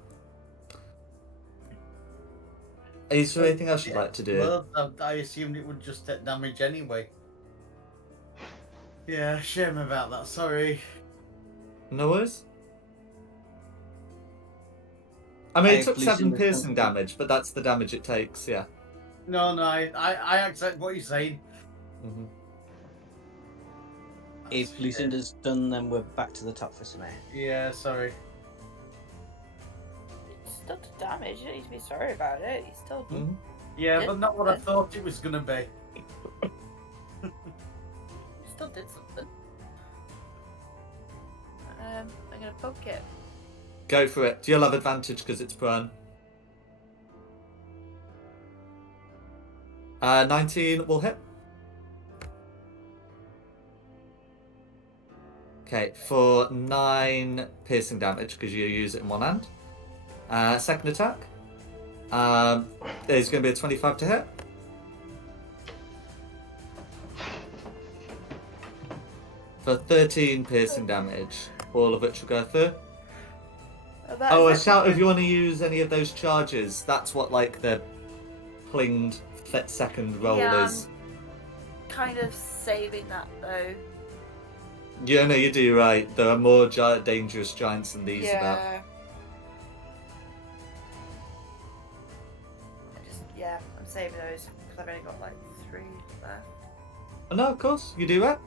Is there anything else you'd like to do? Well, I assumed it would just take damage anyway. Yeah, shame about that. Sorry. No worries. I mean, it took Please 7 understand- piercing damage, but that's the damage it takes, yeah. No, I accept what you're saying. Mhm. If Lucinda's done, then we're back to the top for Samir. Yeah, sorry. It's still did damage. You don't need to be sorry about it. You still Mhm. Yeah, did but not what I something. thought it was gonna be. You still did something. I'm gonna poke it. Go for it. You'll have advantage because it's prone. 19 will hit. Okay, for 9 piercing damage because you use it in one hand. Second attack. There's going to be a 25 to hit. For 13 piercing damage, all of which will go through. Oh, a shout if you want to use any of those charges. That's what, like, the plinged second roll Yeah, is. kind of saving that though. Yeah, no, you do right. There are more dangerous giants than these about. I'm saving those because I've only got like 3 left. Oh, no, of course, you do right.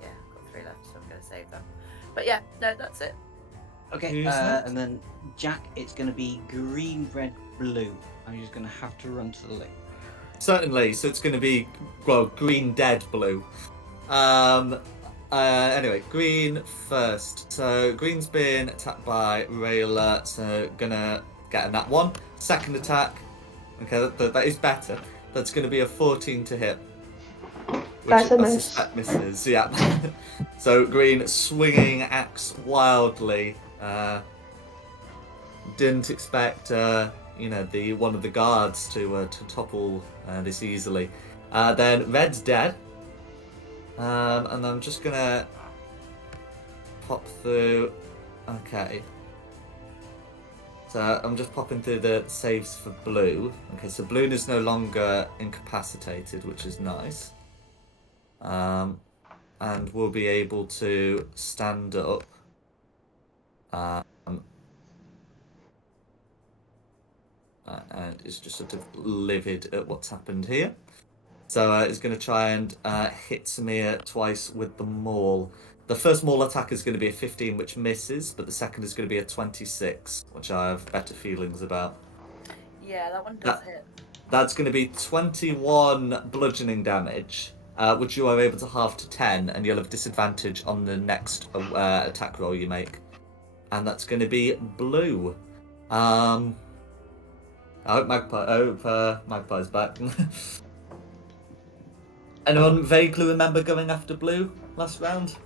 Yeah, I've got 3 left, so I'm going to save them. But yeah, no, that's it. Okay, Who's next? and then Jack, it's going to be green, red, blue. I'm just going to have to run to the link. Certainly, so it's going to be, well, green, dead, blue. Anyway, green first. So green's been attacked by Rayla, so gonna get in that one. Second attack. Okay, that is better. That's going to be a 14 to hit. Which That's a I miss. suspect misses, yeah. So green swinging axe wildly. Didn't expect, one of the guards to topple this easily. Then red's dead. And I'm just gonna pop through. Okay. So I'm just popping through the saves for blue. Okay, so blue is no longer incapacitated, which is nice. And we'll be able to stand up. And it's just sort of livid at what's happened here. So it's going to try and hit Samir twice with the maul. The first maul attack is going to be a 15, which misses, but the second is going to be a 26, which I have better feelings about. Yeah, that one does hit. That's going to be 21 bludgeoning damage, which you are able to halve to 10, and you'll have disadvantage on the next attack roll you make. And that's going to be blue. I hope Magpie's back. Anyone vaguely remember going after blue last round?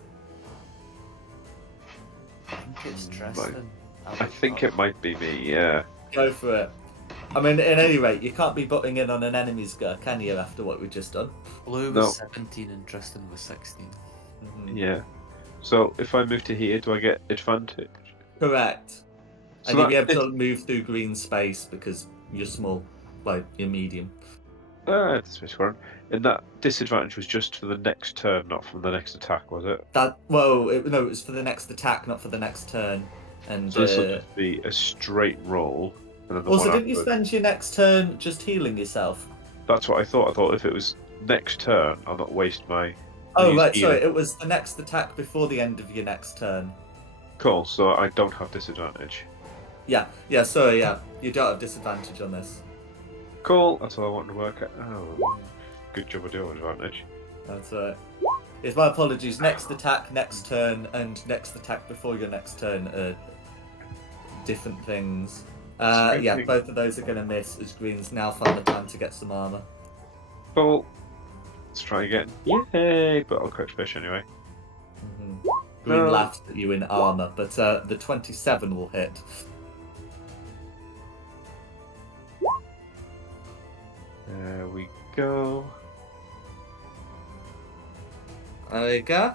I think it's Tristan. I think it might be me, yeah. Go for it. I mean, at any rate, you can't be butting in on an enemy's go, can you, after what we've just done? Blue was 17 and Tristan was 16. Mm-hmm. Yeah. So if I move to here, do I get advantage? Correct. So And you'll be able to move through green space because you're small. Well, you're medium. That's misquoted. And that disadvantage was just for the next turn, not from the next attack, was it? It was for the next attack, not for the next turn. And So this will just be a straight roll. And then the also, one didn't you afterwards. spend your next turn just healing yourself? That's what I thought. I thought if it was next turn, I'll not waste my. Oh, use right, healing. sorry. It was the next attack before the end of your next turn. Cool, so I don't have disadvantage. Yeah, sorry, yeah. You don't have disadvantage on this. Cool, that's all I wanted to work at. Oh, good job of doing advantage. That's right. It's my apologies. Next attack, next turn, and next attack before your next turn are different things. Yeah, both of those are going to miss as Green's now found the time to get some armor. Cool. Let's try again. Yay! But I'll catch fish anyway. Mm-hmm. Green laughed at you in armor, but the 27 will hit. There we go. There you go.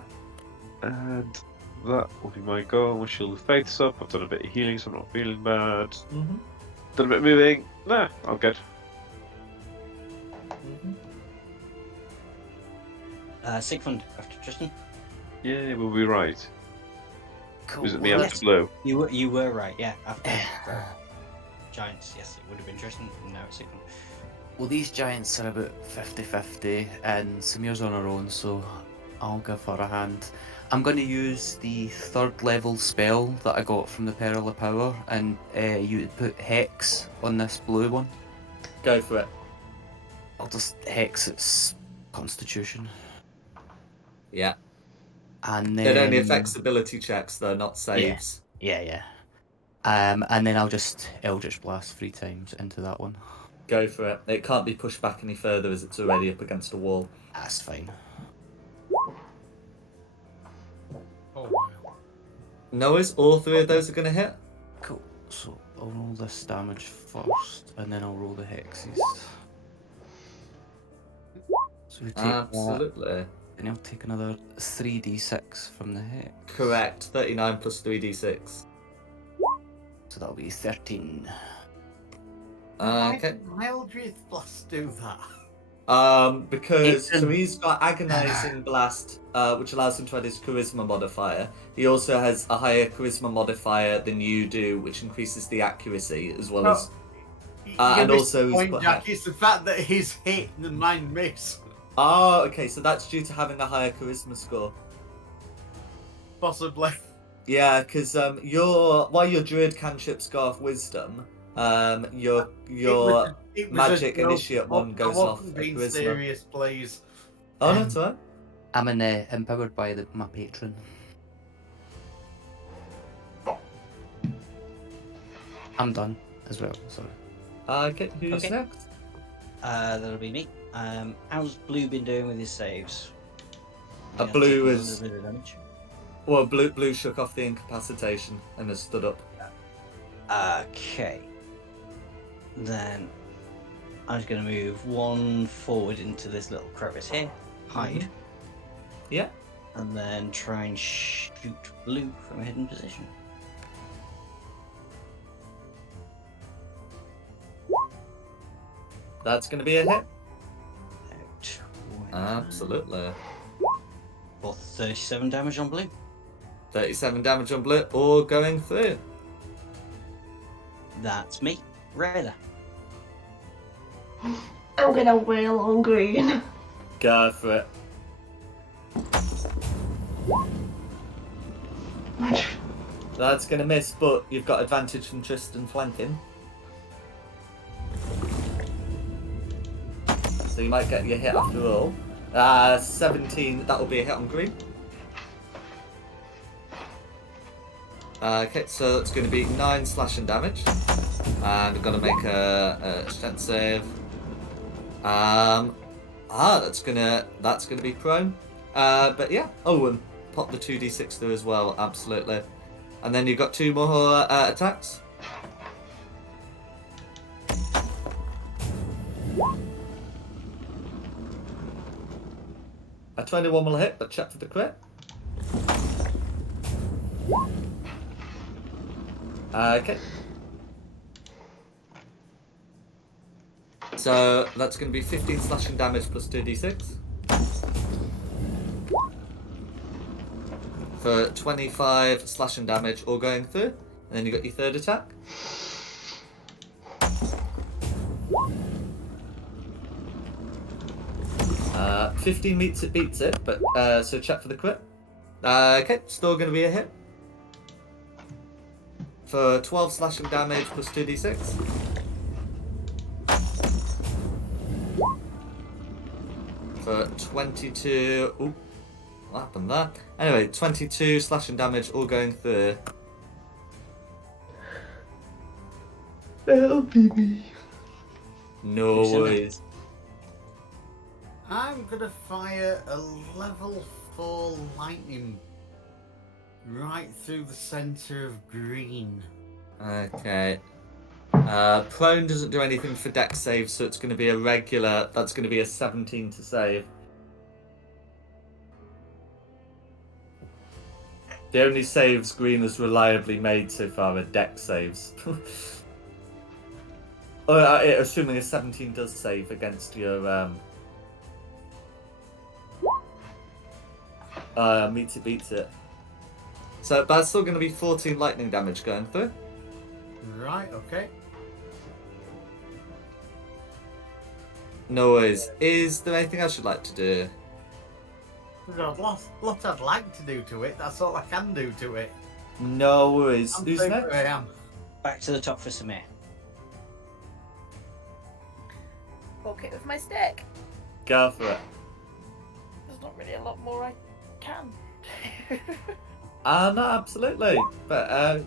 And that will be my go. We'll shield the faiths up. I've done a bit of healing, so I'm not feeling bad. Mm-hmm. Done a bit of moving. Nah, I'm good. Sigmund after Tristan. Yeah, we'll be right. Cool. Was it me well, after Blue? You were right. Yeah, after Giants. Yes, it would have been Tristan. No, it's Sigmund. well, these giants are about 50-50, and Samir's on her own, so I'll give her a hand. I'm going to use the 3rd level spell that I got from the Pearl of Power, and you put Hex on this blue one. Go for it. I'll just Hex its Constitution. Yeah. And It only then... affects ability checks, though, not saves. Yeah. And then I'll just Eldritch Blast 3 times into that one. Go for it. It can't be pushed back any further as it's already up against a wall. That's fine. Oh wow. No worries, all 3 of those are going to hit. Cool. So I'll roll this damage first, and then I'll roll the hexes. So we take that, Absolutely. and I'll take another 3d6 from the hex. Correct. 39 plus 3d6. So that'll be 13. Okay. Why did Eldritch Blast do that? Because It's so he's got Agonizing Blast, which allows him to add his Charisma modifier. He also has a higher Charisma modifier than you do, which increases the accuracy as well as. And also he's put Jack, it's the fact that he's hit and mine miss. Oh, okay, so that's due to having a higher Charisma score. Possibly. Yeah, because while your Druid cantrip Scarf Wisdom, your It was Magic a joke. Initiate one goes I off wasn't a being Charisma. serious, please. Oh, no, it's alright. I'm empowered by my patron. I'm done as well, sorry. Okay, who's Okay. next? That'll be me. How's Blue been doing with his saves? A Yeah, Blue taking a is- little bit of damage. Well, Blue shook off the incapacitation and has stood up. Okay. Then I'm just going to move 1 forward into this little crevice here, hide, Yeah. and then try and shoot Blue from a hidden position. That's going to be a hit. Out. Absolutely. For 37 damage on Blue. 37 damage on Blue, all going through. That's me. Raider. I'm gonna wail on green. Go for it. That's going to miss, but you've got advantage from Tristan flanking. So you might get your hit after all. 17, that will be a hit on green. Okay, so it's going to be 9 slashing damage. And I'm going to make a strength save. That's gonna be prone. But yeah. Oh, and pop the 2d6 through as well. Absolutely. And then you've got 2 more attacks. A 21 will hit, but check for the crit. Okay. So that's going to be 15 slashing damage plus 2d6. For 25 slashing damage all going through. And then you got your 3rd attack. Uh, 15 beats it, but so check for the crit. Okay, still going to be a hit. For 12 slashing damage plus 2d6. For 22... Ooh, what happened there? Anyway, 22 slashing damage all going through. That'll be me. No Who's in it? worries. I'm gonna fire a level 4 lightning right through the center of green. Okay. Prone doesn't do anything for dex save, so it's going to be a regular. That's going to be a 17 to save. The only saves Green has reliably made so far are dex saves. Assuming a 17 does save against your meets it beats it. So that's still going to be 14 lightning damage going through. Right, okay. No worries. Is there anything else you'd like to do? There's a lot I'd like to do to it. That's all I can do to it. No worries. I'm Who's safe next? where I am. Back to the top for Samir. Poke it with my stick. Go for it. There's not really a lot more I can. No, absolutely. But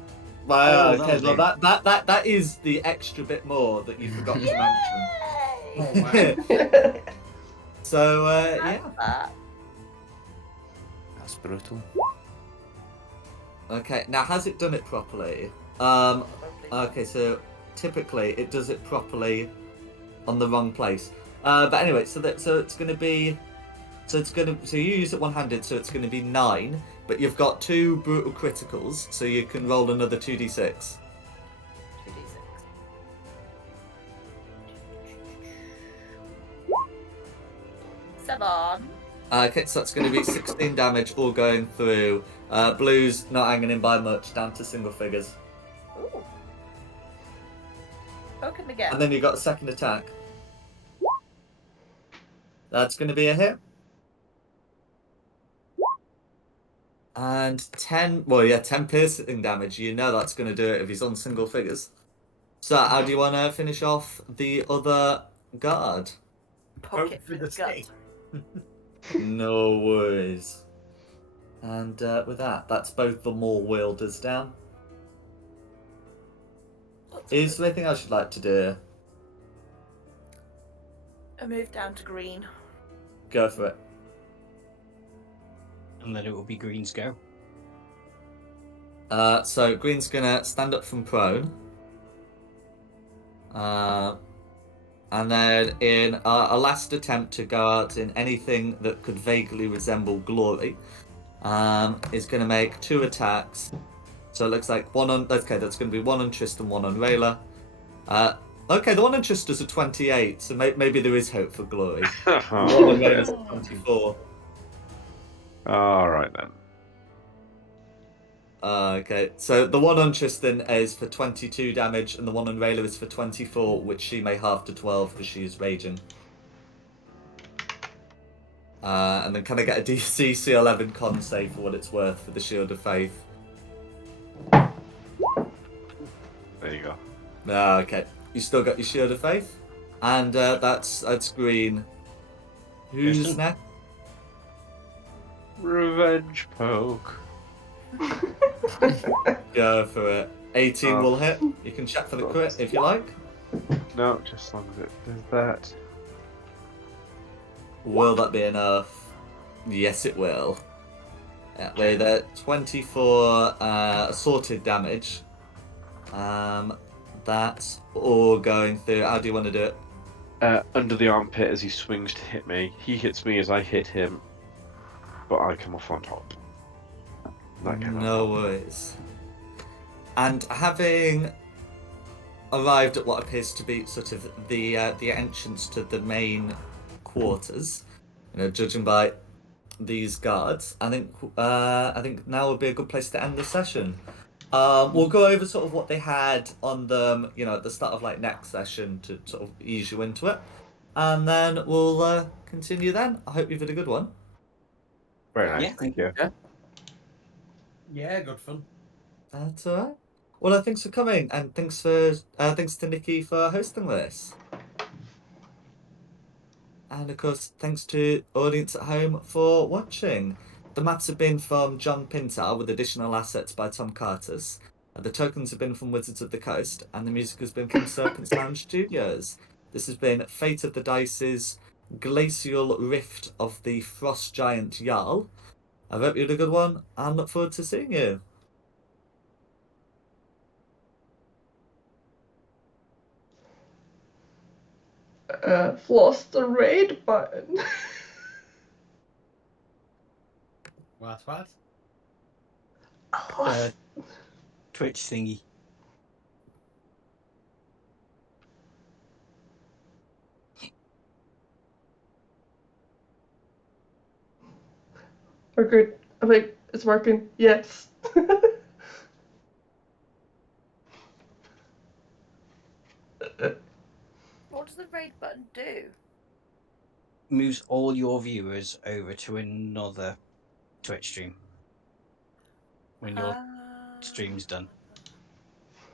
Oh, okay. that'll Well, do. that is the extra bit more that you forgot to mention. Yay! Oh, wow. So yeah. That's brutal. Okay. Now, has it done it properly? Okay. So typically, it does it properly on the wrong place. But anyway, so it's going to be. So you use it one-handed, so it's going to be 9. But you've got 2 brutal criticals, so you can roll another 2d6. 2d6. 7. Okay, so that's going to be 16 damage, all going through. Blue's not hanging in by much, down to single figures. Ooh. Poke him again. And then you've got a second attack. That's going to be a hit. And 10 piercing damage. You know that's going to do it if he's on single figures. So, how do you want to finish off the other guard? Poke it through the gut. stick. No worries. And with that, that's both the Maul wielders down. Is there anything else you'd like to do? A move down to green. Go for it. And then it will be Green's go. So Green's gonna stand up from prone. And then in a last attempt to go out in anything that could vaguely resemble glory, is gonna make 2 attacks. So it looks like one on. Okay, that's gonna be 1 on Tristan, 1 on Rayla. Okay, the one on Tristan's a 28, so maybe there is hope for glory. The one on Rayla's a 24. All right then. Okay, so the one on Tristan is for 22 damage, and the one on Rayla is for 24, which she may halve to 12 because she is raging. And then can I get a DC 11 con save for what it's worth for the Shield of Faith? There you go. Okay, you still got your Shield of Faith, and that's Green. Who's Tristan. next? Revenge poke. Go for it. 18 will hit. You can check for the crit if you like. No, just as long as it does that. Will that be enough? Yes, it will. Yeah, with 24 assorted damage. That's all going through. How do you want to do it? Under the armpit as he swings to hit me. He hits me as I hit him, but I come off on top. That kind of No worries. And having arrived at what appears to be sort of the entrance to the main quarters, judging by these guards, I think now would be a good place to end the session. We'll go over sort of what they had on them, at the start of next session to sort of ease you into it, and then we'll continue then. I hope you've had a good one. Very nice. Yeah, Thank you. Yeah, good fun. That's all right. Well, thanks for coming, and thanks to Nikki for hosting this. And of course, thanks to audience at home for watching. The maps have been from John Pintar with additional assets by Tom Cartus. The tokens have been from Wizards of the Coast, and the music has been from Serpent Sound Studios. This has been Fate of the Dice's Glacial Rift of the Frost Giant Jarl. I hope you had a good one, and look forward to seeing you. Floss the raid button. What? Twitch thingy. We're good. I'm like, it's working. Yes. What does the raid button do? Moves all your viewers over to another Twitch stream when your stream's done.